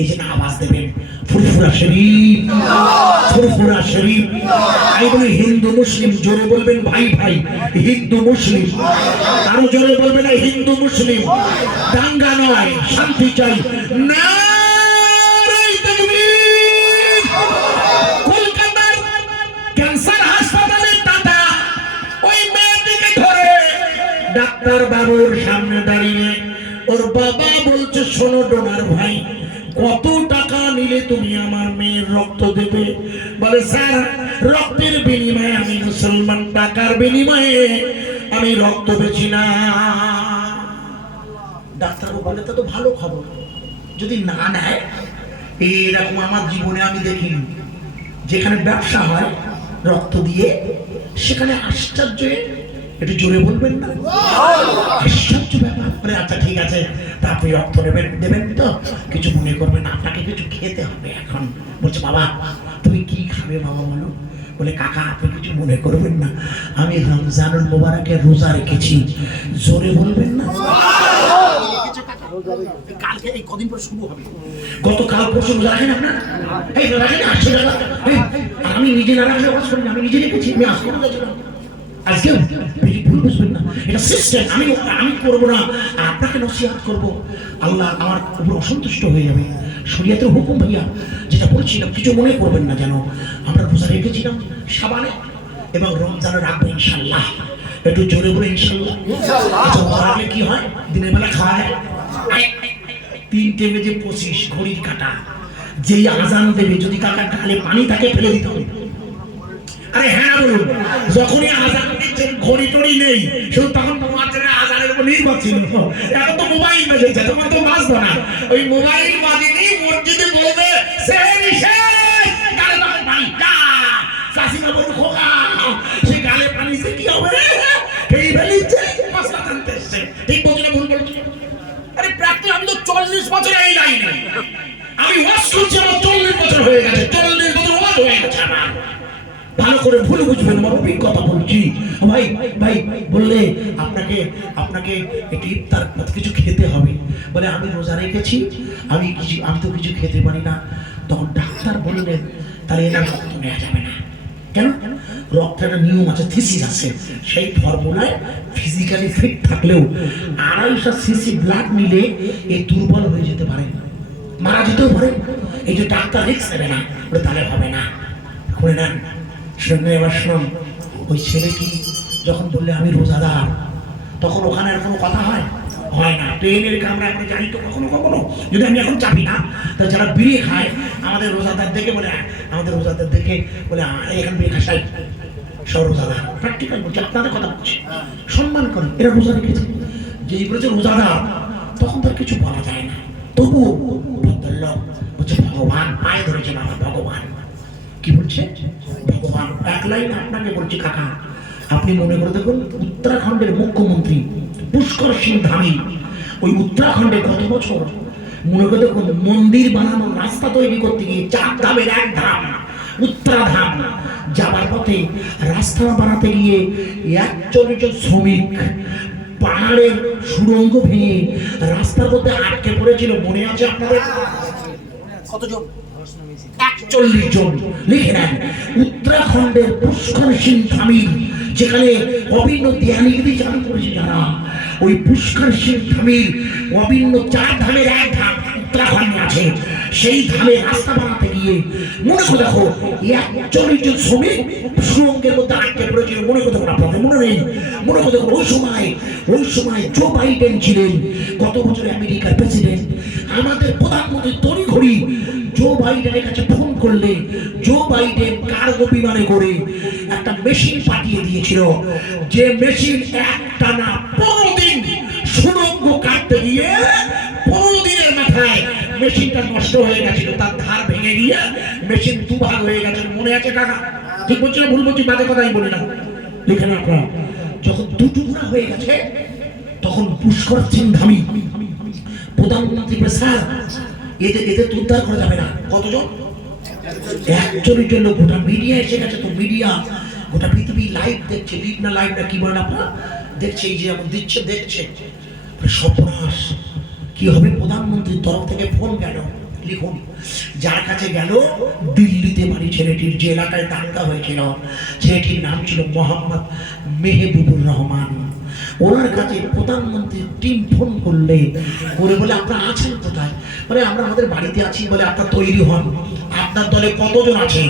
এই জন্য আওয়াজ দেবেন ফুরফুরা শরীফ, ফুরফুরা শরীফ। আমি বলি হিন্দু মুসলিম, জোরে বলবেন ভাই ভাই হিন্দু মুসলিম। আরো জোরে বলবেন হিন্দু মুসলিম। দাঙ্গা নয়, শান্তি চাই। নারে তাকবীর। কলকাতার ক্যান্সার হাসপাতালের দাদা ওই মেয়েটিকে ধরে ডাক্তার বাবুর সামনে দাঁড়িয়ে ওর বাবা বলছে, শোনো ডোনার ভাই, কত টাকা নিলে তুমি আমার মেয়ের রক্ত দেবে? বলে স্যার, রক্তের বিনিময়ে আমি মুসলমান, টাকার বিনিময়ে আমি রক্ত বেচি না। ডাক্তার বলে তো ভালো খবর, যদি না নেয়। এইরকম আমার জীবনে আমি দেখিনি, যেখানে ব্যবসা হয় রক্ত দিয়ে, সেখানে আশ্চর্য। একটু জোরে বলবেন না, আশ্চর্য ব্যাপার। আচ্ছা ঠিক আছে, তা আপনি রক্ত দেবেন তো, কিছু মনে করবেন না, আপনাকে কিছু খেতে হবে এখন। বলছে বাবা তুমি কি খাবে বাবা বলো? বলে কাকা আপনি কিছু মনে করবেন না, আমি রমজানুল মুবারকে রোজা রেখেছি। জোরে বলবেন না। কালকে এই কদিন পর শুরু হবে, গতকাল পরশু রোজা রাখেন আপনার? এই রাখেন 800 টাকা। আমি নিজে না রাখলে ওয়াজ করি না, আমি নিজে রেখেছি। আমি আজকে রেখেছিলাম, আজকেও ভুল বুঝবেন না, এটা সিস্টেম। আমি করবো না, আপনাকে নসিহত করবো। আল্লাহ আমার উপর অসন্তুষ্ট হয়ে যাবে। শরীয়তের হুকুম ভাইয়া, যেটা বলছিলাম কিছু মনে করবেন না যেন। আমরা রোজা রেখেছিলাম শাবানে এবং রমজানে রাখবো ইনশাল্লাহ। একটু জোরে বলে ইনশাল্লাহ। আচ্ছা, রোজা রাখলে কি হয়? দিনের বেলা খাওয়া হয় 3:25 ঘড়ির কাটা। যেই আজান দেবে, যদি কাকার গালে পানি তাকে ফেলে দিতে হবে। আরে হ্যাঁ বলুন, যখনই আজান দিচ্ছেন ঘড়ি টড়ি নেই, শুধু তখন তোমাদের আজানের উপর নির্ভর ছিল। এখন তো মোবাইল বেজেছে, তখন তো বাঁচবো না। ওই মোবাইল বাজেনি, মসজিদে বলবে সেহরি শেষ, গালে তখন পানি চাষিমা বলুন খোকা, সে গালে পানি সে কি হবে? এই বেলিচ্ছে মশলা টানতে এসছে। ঠিক বলছি না ভুল বলছি? আরে প্র্যাকটিস, আমি তো 40 বছর এই লাইনে, আমি ওয়াজ করছি, আমার 40 বছর হয়ে গেছে। 40 বছর ওয়াজ হয়ে গেছে আমার। ভালো করে ভুল বুঝবেন, আমার অভিজ্ঞতা বলছি। ভাই ভাই বললে আপনাকে একটু ইফতার কিছু খেতে হবে। বলে আমি রোজা রেখেছি, আমি তো কিছু খেতে পারি না। তখন ডাক্তার বললেন তাহলে এনার রক্ত নেওয়া যাবে না। কেন? রক্তের একটা নিয়ম আছে, থিসিস আছে। সেই ফর্মুলায় ফিজিক্যালি ফিট থাকলেও 250 সিসি ব্লাড নিলে এই দুর্বল হয়ে যেতে পারে, মারা যেতেও পারে। এই যে ডাক্তার রিস্ক নেবে না, বলে তাহলে হবে না। করে নেন। শুনে এবার শুনুন, ওই ছেলেটি যখন বললে আমি রোজাদার, তখন ওখানে আর কোনো কথা হয় না। ট্রেনের কামরা আমরা জানি তো কখনো কখনো, যদি আমি এখন চাপি না, তা যারা বিড়ি খায় আমাদের রোজাদার দেখে বলে, এখানে বিড়ি খাসাই সব রোজাদার। প্র্যাকটিক্যাল বলছি, আপনাদের কথা বলছি, সম্মান করেন, এরা রোজা রেখেছে। যেই বলেছে রোজাদার, তখন তার কিছু বলা যায় না। তবু ভদ্রলোক বলছে ভগবান, পায়ে ধরেছে বাবা ভগবান। কি বলছে? ভগবান। এক লাইন আপনাকে বলছি কাকা, আপনি মনে করে দেখুন, উত্তরাখণ্ডের মুখ্যমন্ত্রী পুষ্কর সিং ধামি, ওই উত্তরাখণ্ডে কত বছর মনে করে দেখুন, মন্দির বানানোর রাস্তা তৈরি করতে গিয়ে 4 ধামের 1 ধাম উত্তরাধাম যাবার পথে রাস্তা বানাতে গিয়ে 41 জন শ্রমিক পাহাড়ের সুড়ঙ্গ ভেঙে রাস্তার মধ্যে আটকে পড়েছিল। মনে আছে আপনাদের? কতজন? 41 জন। লিখে নেন, উত্তরাখণ্ডের পুষ্কর সিং ধামি, যেখানে অভিন্ন ধ্যানগিরি চালু করেছে যারা, ওই পুষ্কর সিং ধামির অভিন্ন 4 ধামের 1 ধাম উত্তরাখণ্ডে আছে, সেই ধামে রাস্তা বানাতে গিয়ে মনে করে দেখো 41 জন শ্রমিক সুড়ঙ্গের মধ্যে আটকে পড়েছিল। মনে করে দেখুন, আপনাদের মনে নেই? মনে করে দেখুন, ওই সময় জো বাইডেন ছিলেন, গত বছর আমেরিকার প্রেসিডেন্ট। আমাদের প্রধানমন্ত্রী তড়িঘড়ি জো বাইডেনের কাছে ফোন করলে জো বাইডেন কার্গো বিমানে করে একটা মেশিন পাঠিয়ে দিয়েছিল, যে মেশিন একটানা 15 দিন সুড়ঙ্গ কাটতে গিয়ে 15 দিনের মাথায় মেশিনটা নষ্ট হয়ে গেছিল, তার ধার ভেঙে গিয়ে মেশিন দুভাগ হয়ে গেছিল। মনে আছে কাকা? ঠিক বলছি না ভুল বলছি? বাজে কথাই বলি না। লিখেন আপনারা, যখন দুটুকরা হয়ে গেছে তখন পুষ্কর সিং ধামি প্রধানমন্ত্রী স্যার এদের তো উদ্ধার করা যাবে না। কতজন? 41 জন লোক। গোটা মিডিয়া এসে গেছে, তো মিডিয়া গোটা পৃথিবী লাইভ দেখছে, লিভ না লাইভ না কি বলেন আপনারা, দেখছে, এই যে যেমন দিচ্ছে দেখছে। সর্বনাশ, কি হবে? প্রধানমন্ত্রীর তরফ থেকে ফোন গেল, লিখুন, যার কাছে গেল দিল্লিতে বাড়ি ছেলেটির, যে এলাকায় দাঙ্গা হয়েছিল, ছেলেটির নাম ছিল মোহাম্মদ মেহবুবুর রহমান। ওনার কাছে প্রধানমন্ত্রীর টিম ফোন করলে করে বলে, আপনারা আছেন কোথায়? বলে, আমরা আমাদের বাড়িতে আছি। বলে, আপনার তৈরি হন। আপনার দলে কতজন আছে?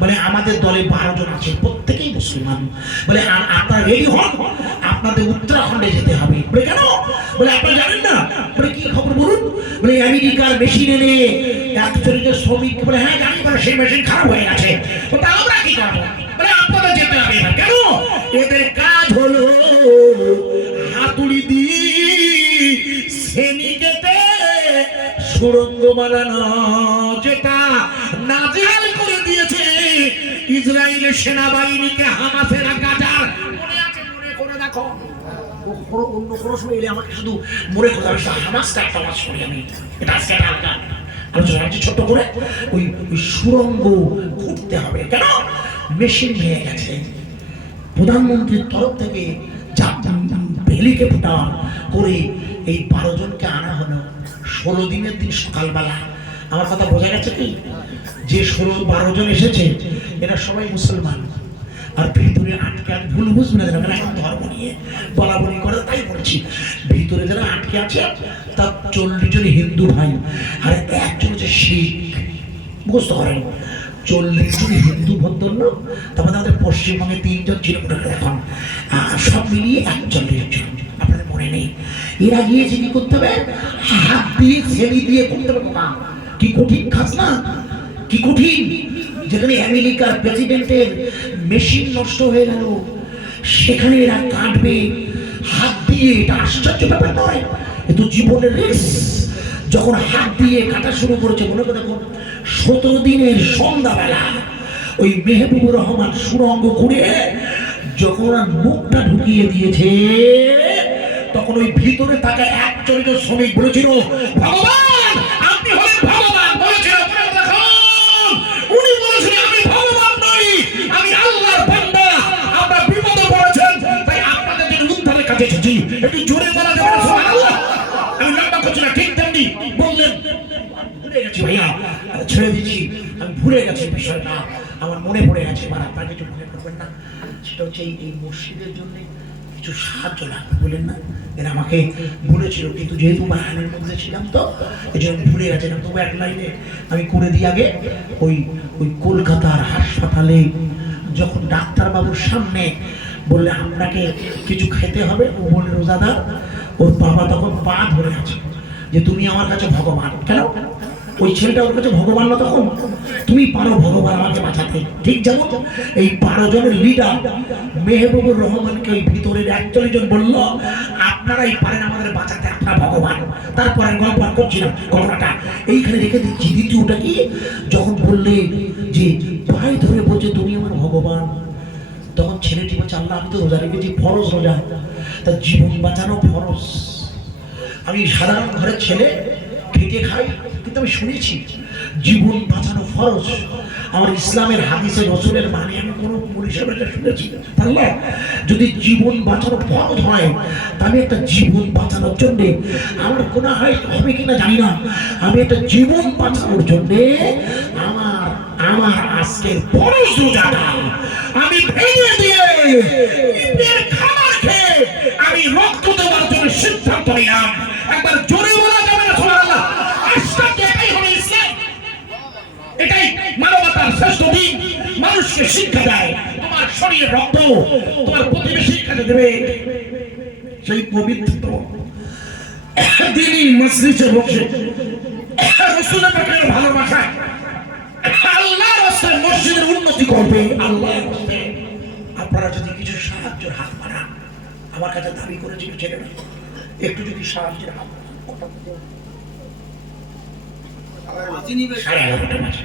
বলে, আমাদের দলে 12 জন আছে, প্রত্যেকেই মুসলমান। বলে, আপনারা রেডি হন, আপনাদের উত্তরাখণ্ডে যেতে হবে। বলে, কেন? বলে, আপনারা জানেন না? বলে, কি খবর বলুন? বলে, আমেরিকার মেশিন এনে 41 জন শ্রমিক। বলে, হ্যাঁ জানি, বলে সেই মেশিন খারাপ হয়ে গেছে। তা আমরা কি করবো? বলে, আপনাদের যেতে হবে। কেন? এদের কাজ হলো হাতুড়ি দিয়ে সেনিকেতে সুড়ঙ্গ বানানো, যেটা নাজিল করে দিয়েছে ইসরায়েলের সেনাবাহিনীকে হামাসেরা গাজার। মনে আছে? মনে করে দেখো। অন্য কোনো সময় এলে আমাকে শুধু মনে করে হামাসটা একটা ওয়াজ করি আমি, এটা আজকে হালকা আলোচনা হচ্ছে ছোট্ট করে। ওই সুড়ঙ্গ খুঁড়তে হবে। কেন? মেশিন ভেঙে গেছে। প্রধানমন্ত্রীর তরফ থেকে হেলিকপ্টার করে এই 12 জনকে আনা হলো 16 দিনের দিন সকালবেলা। আমার কথা বোঝা গেছে কি? যে 12 জন এসেছে এরা সবাই মুসলমান, আর ভিতরে আটকে, ভুল বুঝবে না, এখন ধর্ম নিয়ে বলা বলি করে, তাই বলছি। ভিতরে যারা আটকে আছে তার 40 জন হিন্দু ভাই আর 1 জন হচ্ছে শিখ। বুঝতে পারেন? 40 জন হিন্দু ভদ্রলোক, তারপরে আমাদের পশ্চিমবঙ্গে 3 জন ছিল, এখন সব মিলিয়ে 41 জন। আপনাদের মনে নেই? এরা গিয়েছে কি করতে হবে? হাত দিয়ে ছেড়ি দিয়ে করতে হবে। কি কঠিন কাজ না? কি কঠিন! যেখানে আমেরিকার প্রেসিডেন্টের মেশিন নষ্ট হয়ে গেল, সেখানে এরা কাটবে হাত দিয়ে। এটা আশ্চর্য ব্যাপার নয়, এ তো জীবনের রিস্ক। যখন হাত দিয়ে কাটা শুরু করেছে, মনে করে দেখুন 17 দিনের সন্ধ্যাবেলা ওই মেহবুবুর রহমান সুড়ঙ্গ করে যখন ওরা মুখটা ঢুকিয়ে দিয়েছে, তখন ওই ভিতরে থাকা 41 জন শ্রমিক বলেছিল, ভগবান আপনি হলেন ভগবান। বলেছিল, উনি বলেছিলেন, আমি ভগবান নই, আমি আল্লাহর বান্দা। আমরা বিপদে পড়েছেন, তাই আপনাদের জন্য উদ্ধারের কাছে এসেছি। একটু জোরে বলা যাবে না? সুবহানাল্লাহ। আমি লম্বা করছি না, ঠিক তেমনি বললেন, ভুলে গেছি ভাইয়া, ছেড়ে দিচ্ছি, আমি ভুলে গেছি বিষয়টা, আমার মনে পড়ে গেছে। আপনারা কিছু মনে করবেন না। সেটা হচ্ছে এই মসজিদের জন্য কিছু সাহায্য লাগবে, বলেন না? এরা আমাকে বলেছিল, কিন্তু যেহেতু বাহানের মধ্যে ছিলাম তো এই জন্য ভুলে গেছিলাম। তবু এক লাইনে আমি করে দিই আগে। ওই কলকাতার হাসপাতালে যখন ডাক্তারবাবুর সামনে বললে আপনাকে কিছু খেতে হবে, ও বলে, রোজাদার। ওর বাবা তখন পা ধরে আছে যে তুমি আমার কাছে ভগবান। কেন? ওই ছেলেটা ওর কাছে ভগবান না, তখন তুমি পারো ভগবান আমাকে বাঁচাতে। ঠিক যেমন এই 12 জনের লিডার মেহবুবুর রহমানকে ওই ভিতরের 41 জন বলল, আপনারাই পারেন আমাদের বাঁচাতে, আপনারা ভগবান। তারপরে গল্প করছিলাম, গল্পটা এইখানে রেখে দিচ্ছি। দ্বিতীয়টা কি? যখন বললে যে পায়ে ধরে বলছে তুমি আমার ভগবান, তখন ছেলেটি বলছে, আল্লাহ আমি তো রোজা রেখেছি, ফরজ রোজা, তার জীবন বাঁচানো ফরজ। আমি সাধারণ ঘরের ছেলে, খেটে খাই, কিন্তু আমি শুনেছি জীবন বাঁচানো ফরজ। আমার ইসলামের হাদিসে রসুলের বাণী আমি কোনো পুলিশের এটা শুনেছি। তাহলে যদি জীবন বাঁচানো ফরজ হয়, তাহলে একটা জীবন বাঁচানোর জন্যে আমার গুনাহ হবে কিনা জানি না, আমি একটা জীবন বাঁচানোর জন্যে আমার আজকের ফরজ রোজাটা আমি ভেঙে দিয়ে ঈদের খাবার খেয়ে আমি রক্ত দেওয়ার জন্য সিদ্ধান্ত নিলাম। একবার জোরে বলা যাবে না? সুবহানাল্লাহ। শ্রেষ্ঠ দিন মানুষকে শিক্ষা দেয়। তোমার শরীরে রক্ত তোমার প্রতিবেশীর কাছে দেবে। সেই পবিত্র দিনই মসজিদে বসে রাসূলের পাকের ভালোবাসায় আল্লাহর রাস্তায় মসজিদের উন্নতি করবে। আল্লাহর রাস্তায় আপনারা যদি কিছু সাহায্যের হাত বাড়ান, আমার কাছে দাবি করেছিল ছেলেরা, একটু যদি সাহায্যের হাত বাড়ান, সাড়ে 11টা বাজে,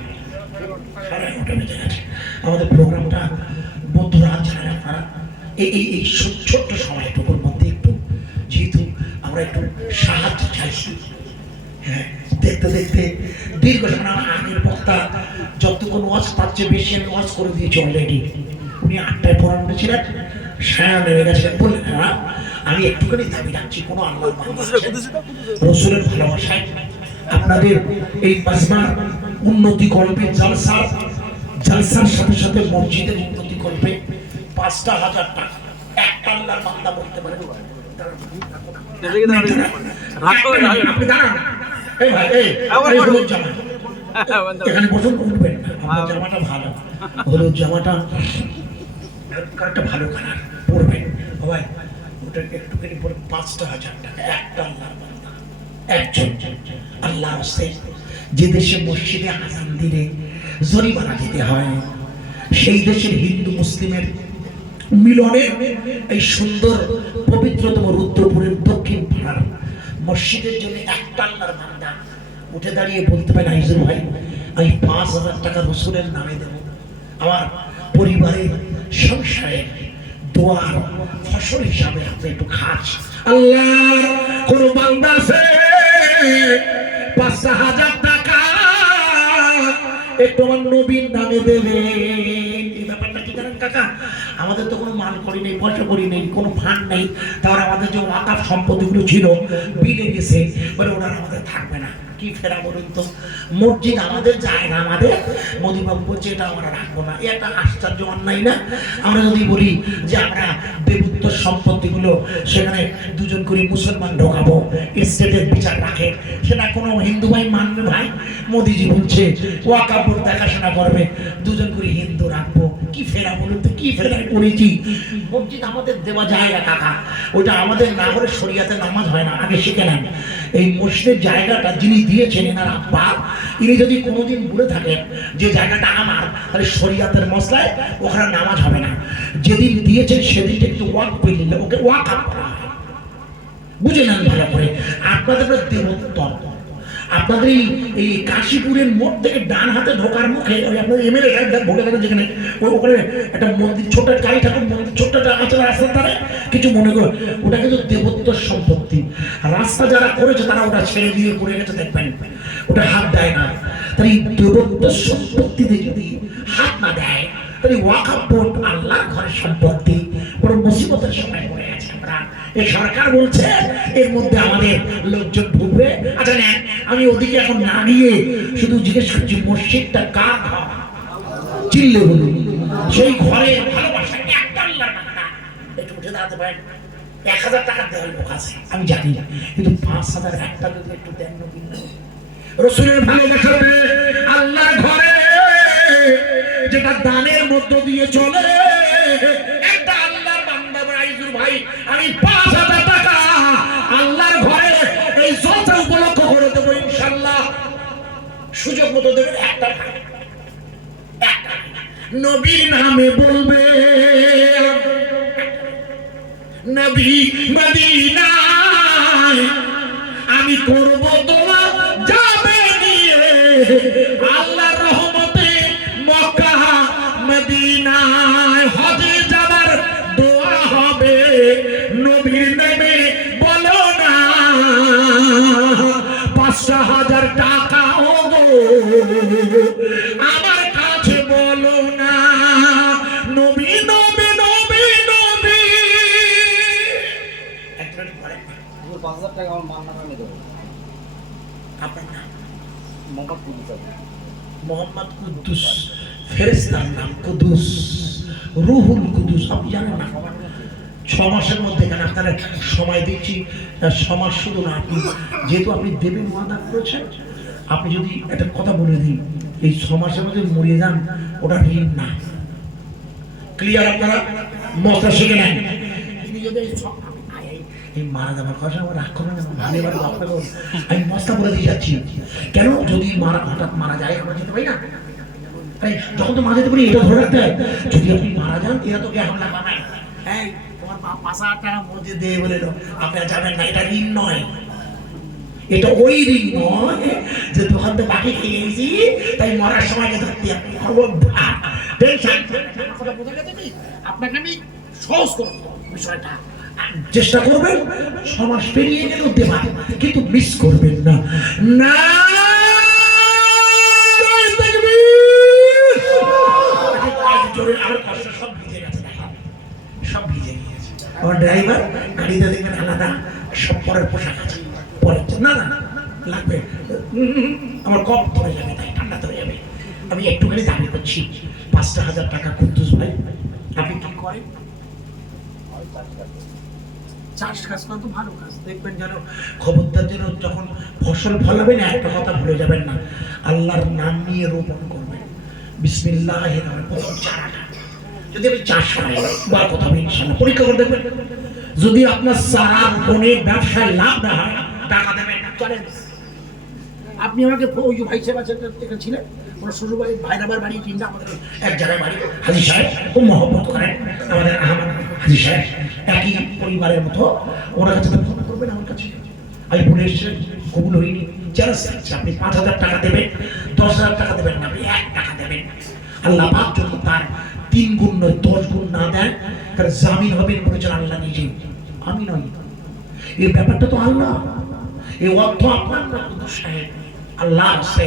সাড়ে 11টা বেজে গেছে। আমাদের প্রোগ্রামটা বন্ধুরা যারা আপনারা এই ছোট্ট সময়টুকুর মধ্যে একটু, যেহেতু আমরা একটু সাহায্য চাইছি, হ্যাঁ, দেখতে দেখতে দীর্ঘ সময় আগের বক্তা যতক্ষণ ওয়াজ পাচ্ছে বেশি আমি ওয়াজ করে দিয়েছি অলরেডি। উনি 8টায় পড়ান উঠেছিলেন, সায়া নেমে গেছেন, বললেন হ্যাঁ আমি একটুখানি দাবি রাখছি, কোনো আল্লাহ রসুলের ভালোবাসায় আপনাদের এই মাজমার উন্নতি করবে, জালসার সাথে সাথে মসজিদের উন্নতি করবে। 5,000 টাকা একটা আল্লাহর বান্দা বলতে পারে। আপনি দাঁড়ান, এই ভাই, এই হলুদ জামা এখানে বসুন, উঠবেন না, আমার জামাটা ভালো, হলুদ জামাটা একটা ভালো কালার পরবেন ভাই, ওটা একটুখানি পরে 5,000 টাকা একটা আল্লাহর বান্দা একজন। আল্লাহ যে দেশে মসজিদে আযান দিলে জরিমানা দিতে হয়, সেই দেশের হিন্দু মুসলিমের মিলনে এই সুন্দর পবিত্রতম রুদ্রপুরের দক্ষিণ পাড়ার মসজিদের জন্য একটা আল্লাহর বান্দা উঠে দাঁড়িয়ে বলতে পারেন আইজুল ভাই আমি 5,000 টাকা রসুলের নামে দেব, আমার পরিবারের সংসারে দোয়ার ফসল হিসাবে আপনি একটু খাস। আল্লাহ কোন বান্দা আছে 5,000 টাকা একটু আমার নবীর নামে দেবে। এই ব্যাপারটা কি জানেন কাকা, আমাদের তো কোনো মাল করি নেই, পয়সা করি নেই, কোনো ফান্ড নেই, তাহলে আমাদের যে ওয়াকাফ সম্পত্তিগুলো ছিল বিলে গেছে, বলে ওরা আমাদের থাকবে না। কি ফেরা বলুন তো, মসজিদ আমাদের জায়গা, আমাদের মোদিবাবু বলছে এটা আমরা রাখবো না, এটা আশ্চর্য অন্যায় না? আমরা যদি বলি যে আমরা দেবুত্তর সম্পত্তিগুলো সেখানে 2জন করে মুসলমান ঢোকাবো, স্টেটের বিচার রাখে, সেটা কোনো হিন্দু ভাই মানবে? ভাই মোদিজি বলছে ওয়াকাফ বোর্ড দেখাশোনা করবে, 2জন করে হিন্দু রাখবো। কি ফেরা বলুন তো, কি ফেরায় পড়েছি? মসজিদ আমাদের দেওয়া জায়গা কাকা, ওটা আমাদের না হলে শরিয়াতে নামাজ হয় না, আগে শিখে নেন। এই মসজিদের জায়গাটা যিনি দিয়েছেন এনার আব্বা, ইনি যদি কোনোদিন বলে থাকেন যে জায়গাটা আমার, তাহলে শরিয়াতের মসলায় ওখানে নামাজ হবে না। যেদিন দিয়েছেন সেদিন একটু ওয়াক পেয়ে নিলে ওকে ওয়াক আপ করা হয়। বুঝে নেন ভালো করে, আপনাদের দেবোত্তর, আপনাদের এই কাশীপুরের মোড় থেকে ডান হাতে ঢোকার মুখে আপনাদের এমএলএ ভোটে গেলেন যেখানে, ওখানে একটা মন্দির, ছোট্ট কালী ঠাকুর মন্দির ছোট্ট আছে রাস্তার ধারে, কিছু মনে করে ওটা কিন্তু দেবোত্তর সম্পত্তি। রাস্তা যারা করেছে তারা ওটা ছেড়ে দিয়ে পড়ে গেছে, দেখবেন ওটা হাত দেয় না। তাই দেবোত্তর সম্পত্তিতে যদি হাত না দেয়, তাহলে ওয়াকাফ বোর্ড আল্লাহর ঘরের সম্পত্তি, বড় মুসিবতের সময় পড়ে গেছে আমরা। এই সরকার বলছে এর মধ্যে আমাদের লোকজন ঢুকবে। আচ্ছা না, আমি ওদিকে এখন না গিয়ে শুধু জিজ্ঞেস করছি মসজিদটা কার ঘর? চিল্লে বলুন। সেই ঘরে ভালোবাসা একটা আল্লাহর বান্দা একটু উঠে দাঁড়াতে পারেন। 1,000 টাকা দেওয়ার লোক আছে আমি জানি না, কিন্তু 5,000 একটা যদি একটু দেন রসুলের ভালোবাসা আল্লাহর ঘরে যেটা দানের মধ্য দিয়ে চলে, একটা আল্লাহর বান্দা আইজুল ভাই আমি 5,000 টাকা আল্লাহর ঘরে এই জলসা উপলক্ষ করে দেবো ইনশাআল্লাহ। সুযোগ মতো দেবেন একটা নবীর নামে বলবে, নবী মদিনায় আমি করব দোয়া যাবে নিয়ে, আল্লাহর রহমতে মক্কা মদিনায় হজে যাবার দোয়া হবে, নবীর নামে বলো না 5,000 টাকা ও আমার কাছে বলো না, নবী নবী নবী নবী। 5,000 টাকা আমার মার নামে দেবো। আপনার নাম? মোহাম্মদ কুদ্দুস। মোহাম্মদ কুদ্দুস, ফেরেশতার নাম কুদ্দুস, রুহুল কুদ্দুস। আপনি জানেন না 6 মাসের মধ্যে এখানে আপনারা সময় দিচ্ছি, 6 মাস শুধু না, আপনি যেহেতু আপনি দেবেন ওয়াদা করেছেন, আপনি যদি একটা কথা বলে দিন এই 6 মাসের মধ্যে মরিয়ে যান, ওটা ঋণ না। ক্লিয়ার? আপনারা মশলা শিখে নেন। তিনি যদি এই মারা যাবার কথা আমার রাগ করবেন না, ভালো এবার আপনাকে আমি মশলা বলে দিয়ে যাচ্ছি। কেন? যদি হঠাৎ মারা যায় আমরা যেতে পারি না, তাই যখন তো মারা যেতে পারি এটা ধরে রাখতে হয়। যদি আপনি মারা যান এরা তো গিয়ে হামলা পাবেন, হ্যাঁ তোমার 5,000 টাকা মধ্যে দিয়ে বলে আপনারা যাবেন না, এটা ঋণ নয়। এটা ওই ঋণ নয় যে দোকান তো বাকি খেয়ে গেছি তাই মরার সময় ধরতে আপনাকে আমি সহজ করব বিষয়টা। চেষ্টা করবেন, সমাজ পেরিয়ে গেলেও দেওয়া, কিন্তু মিস করবেন না। না সব ভিজে গেছে, সব ভিজে গিয়েছে। আমার ড্রাইভার গাড়িতে দেখবেন আলাদা সব পরের পোশাক আছে, পরের না না লাগবে, আমার কপ ধরে যাবে, তাই ঠান্ডা ধরে যাবে। আমি একটুখানি দাবি করছি 5,000 টাকা। কুদ্দুস ভাই আপনি কি করেন? চাষ কাজ করা তো ভালো কাজ। দেখবেন যেন খবরদার যেন যখন ফসল ফলাবেন একটা কথা ভুলে যাবেন না, আল্লাহর নাম নিয়ে রোপণ করবেন। বিসমিল্লাহির রহমানির রহিম। প্রথম চারাটা যদি আপনি চাষ করেন বা কোথাও ইনশাআল্লাহ পরীক্ষা করে দেখবেন, যদি আপনার চারা রোপণে ব্যবসায় লাভ না হয় টাকা দেবেন না, চলেন। আপনি আমাকে ওই যে ভাই সাহেব এখানে ছিলেন, ওনার শ্বশুর বাড়ি ভাইরাবার বাড়ি কিনতে আমাদের এক জায়গায় বাড়ি, হাজি সাহেব খুব মহব্বত করেন আমাদের আহমদ হাজি সাহেব, একই পরিবারের মতো। ওনার কাছে তো ফোন করবেন, আমার কাছে আমি বলে এসেছেন, কবুল হইনি। চ্যালেঞ্জ থাকছে, আপনি 5,000 টাকা দেবেন, 10,000 টাকা দেবেন না, আপনি 1 টাকা দেবেন। আল্লাহ পাক যদি তার 3 গুণ নয় 10 গুণ না দেন, তার জামিন হবেন বলেছেন আল্লাহ নিজে, আমি নই। এই ব্যাপারটা তো আল্লাহ, এই অর্থ আপনার না কুদ্দুস সাহেব, আল্লাহ আছে।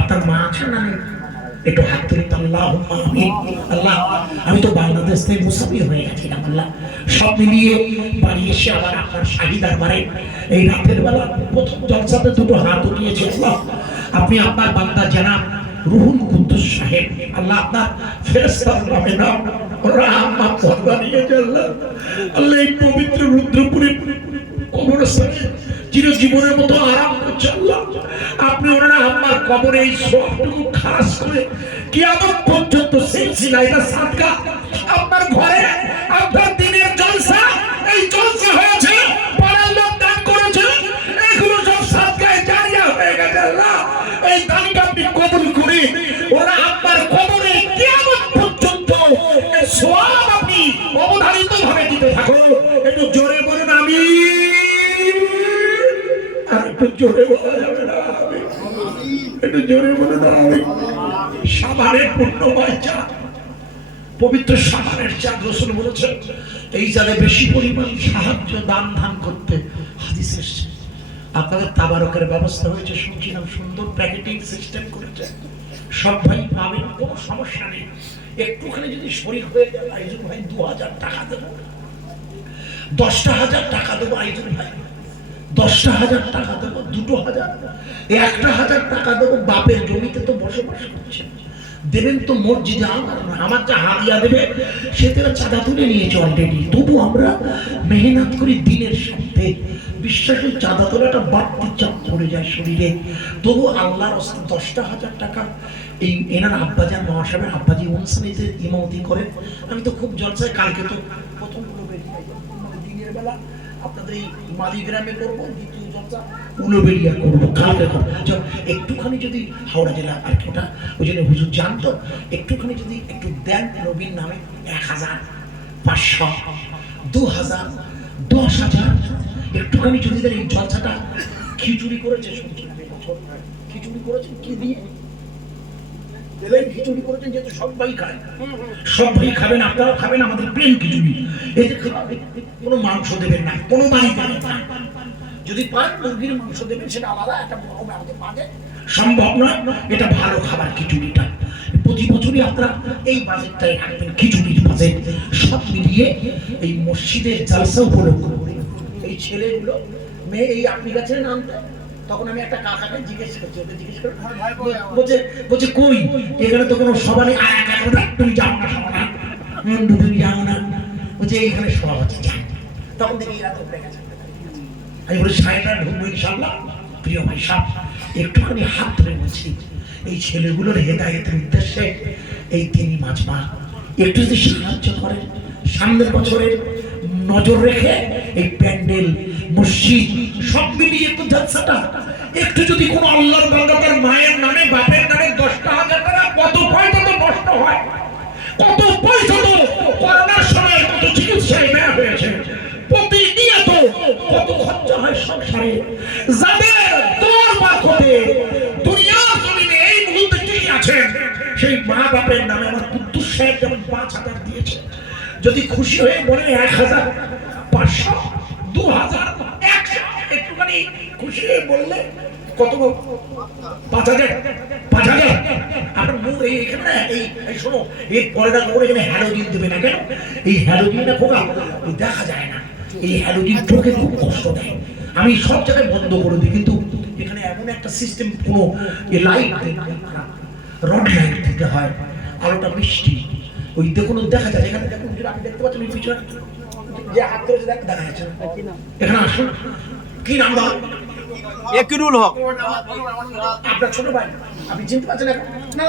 আপনার মা আছেন না? একটু হাত তুলি আল্লাহুম্মা আমিন। আল্লাহ আমি তো বাংলাদেশ থেকে মুসাফির হয়ে গেছিলাম, আল্লাহ সব মিলিয়ে বাড়ি এসে আবার আপনার শাহী দরবারে এই রাতের বেলা প্রথম জলসাতে 2টো হাত উঠিয়েছে। আল্লাহ আপনি আপনার বান্দা জনাব রুহুল কুদ্দুস সাহেব, আল্লাহ আপনার ফেরেশতার নামে নাম রাহমাত করবানিয়ে আল্লাহ। আল্লাহ এই পবিত্র রুদ্রপুরের কবরস্থানে চিরজীবনের মতো আরাম করছে আল্লাহ। আপনি ওনারা আমার কবরে এই সবটুকু খাস করে কিয়ামত পর্যন্ত সিলসিলাটা সাদকা আপনার ঘরে আপনার দিনের জলসা, এই জলসা হয়েছে, পাড়ার লোক দান করেছে, এগুলো সব সাদকায় জারিয়া হয়ে গেছে আল্লাহ। এই দানটা আপনি কবুল করে ওরা আপনার কবরে কিয়ামত পর্যন্ত এই সওয়াব আপনি অবধারিত ভাবে দিতে থাকুন। একটু জোরে বলুন আমিন। একটু জোরে বলা যাবে না? একটু জোরে বলে দাও। সাবানের পূর্ণময় চাঁদ, পবিত্র সাবানের চাঁদ, রাসূল বলেছেন এই চাঁদে বেশি পরিমাণ সাহায্য দান ধান করতে হাদিস এসেছে। আপনাদের তাবারকের ব্যবস্থা হয়েছে শুনছিলাম, সুন্দর প্যাকেটিং সিস্টেম করেছে, সব ভাই পাবেন, কোনো সমস্যা নেই। একটুখানি যদি শরীর হয়ে যায় আইজুল ভাই 2,000 টাকা দেবো, 10,000 টাকা দেবো আইজুল ভাই, 10,000 টাকা দেবো, 2,000, 1,000 টাকা দেবো। বাপের জমিতে তো বসবাস করছে, দেবেন তো মসজিদে। আমার যা হাদিয়া দেবে সেটা চাঁদা তুলে নিয়েছে অলরেডি, তবু আমরা মেহনত করি দিনের সাথে। বিশ্বাসের চাঁদা তোলাটা বাড়তি চাপ পড়ে যায় শরীরে, তবু আল্লাহর 10,000 টাকা এই এনার আব্বাজান মহাসাহেবের আব্বাজি অনুষ্ঠানে যে ইমামতি করেন। আমি তো খুব জলসায়, কালকে তো প্রথম দিনের বেলা আপনাদের এই মালিগ্রামে করবো, দ্বিতীয় জলসা উলুবেড়িয়া করবো, কালকে করবো। একটুখানি যদি হাওড়া জেলা আর কি ওটা ওই জন্য হুজুর জানতো, একটুখানি যদি একটু দেন নবীর নামে 1,000, 500, 2,000, 10,000 একটুখানি যদি দেন। এই জলসাটা খিচুড়ি করেছে, শুনছেন খিচুড়ি করেছেন, কি দিয়ে খিচুড়ি করেছেন, যেহেতু সবাই খায়, সবাই খাবেন, আপনারাও খাবেন, আমাদের প্লেন খিচুড়ি। এই যে কোনো মাংস দেবেন না, কোনো বাড়ি পাবেন না, যদি পান মুরগির মাংস দেবেন, সেটা আলাদা, একটা বড় আমাদের পাবে সম্ভব নয়। এটা ভালো খাবার খিচুড়িটা, প্রতি বছরই আপনারা এই বাজেটটাই রাখবেন, খিচুড়ির বাজেট। সব মিলিয়ে এই মসজিদের জালসা উপলক্ষ করে এই ছেলেগুলো মেয়ে এই আপনি গাছের নামটা, তখন আমি একটা কাকাকে জিজ্ঞেস করছি, ওকে জিজ্ঞেস করে বলছে কই এখানে তো কোনো সভা নেই। তুমি যাও না সভা না, তুমি যাও না, বলছে এইখানে সভা হচ্ছে, যান। তখন দেখি এরা তো গেছে, আমি বলি সাহেবরা ঢুকবো ইনশাল্লাহ। প্রিয় ভাই সাহেব একটুখানি হাত ধরে বলছি, এই ছেলেগুলোর হেদায়েতের উদ্দেশ্যে এই 3 মাজমা একটু যদি সাহায্য করেন, সামনের বছরের নজর রেখে এই প্যান্ডেল, মসজিদ সব মিলিয়ে একটু জলসাটা একটু যদি কোনো আল্লাহর বান্দা তার মায়ের নামে, বাপের নামে 10,000 টাকা, কত পয়সা তো নষ্ট হয়, কত পয়সা তো করোনার সময় কত চিকিৎসায় ব্যয় হয়েছে, প্রতিনিয়ত কত খরচা হয় সংসারে। যাদের তোর বাকতে দুনিয়ার জমিনে এই মুহূর্তে টিকে আছেন, সেই মা বাপের নামে আমার কুদ্দুস সাহেব যেমন 5,000 দিয়েছে, যদি খুশি হয়ে বলে 1,000, 500, 2,000, 100, একটুখানি খুশি হয়ে বললে কত? 5,000, 5,000। আপনার মুখ এইখানে না, এই শোনো, এই পরেটা করে এখানে হ্যালোজিন দেবে না কেন? এই হ্যালোজিনটা খোকা দেখা যায় না, এই হ্যালোজিন চোখে খুব কষ্ট দেয়। আমি সব জায়গায় বন্ধ করে দিই, কিন্তু এখানে এমন একটা সিস্টেম, কোনো লাইট রড লাইট দিতে হয়, আলোটা মিষ্টি, ওই দেখুন দেখা যায়। এখানে দেখুন, আপনি দেখতে পাচ্ছেন ওই পিছনে যে হাত ধরেছে, দেখা যাচ্ছে। এখানে আসুন, কি নাম দাও? একিরুল হক। আপনার ছোট ভাই, আপনি চিনতে পারছেন? না,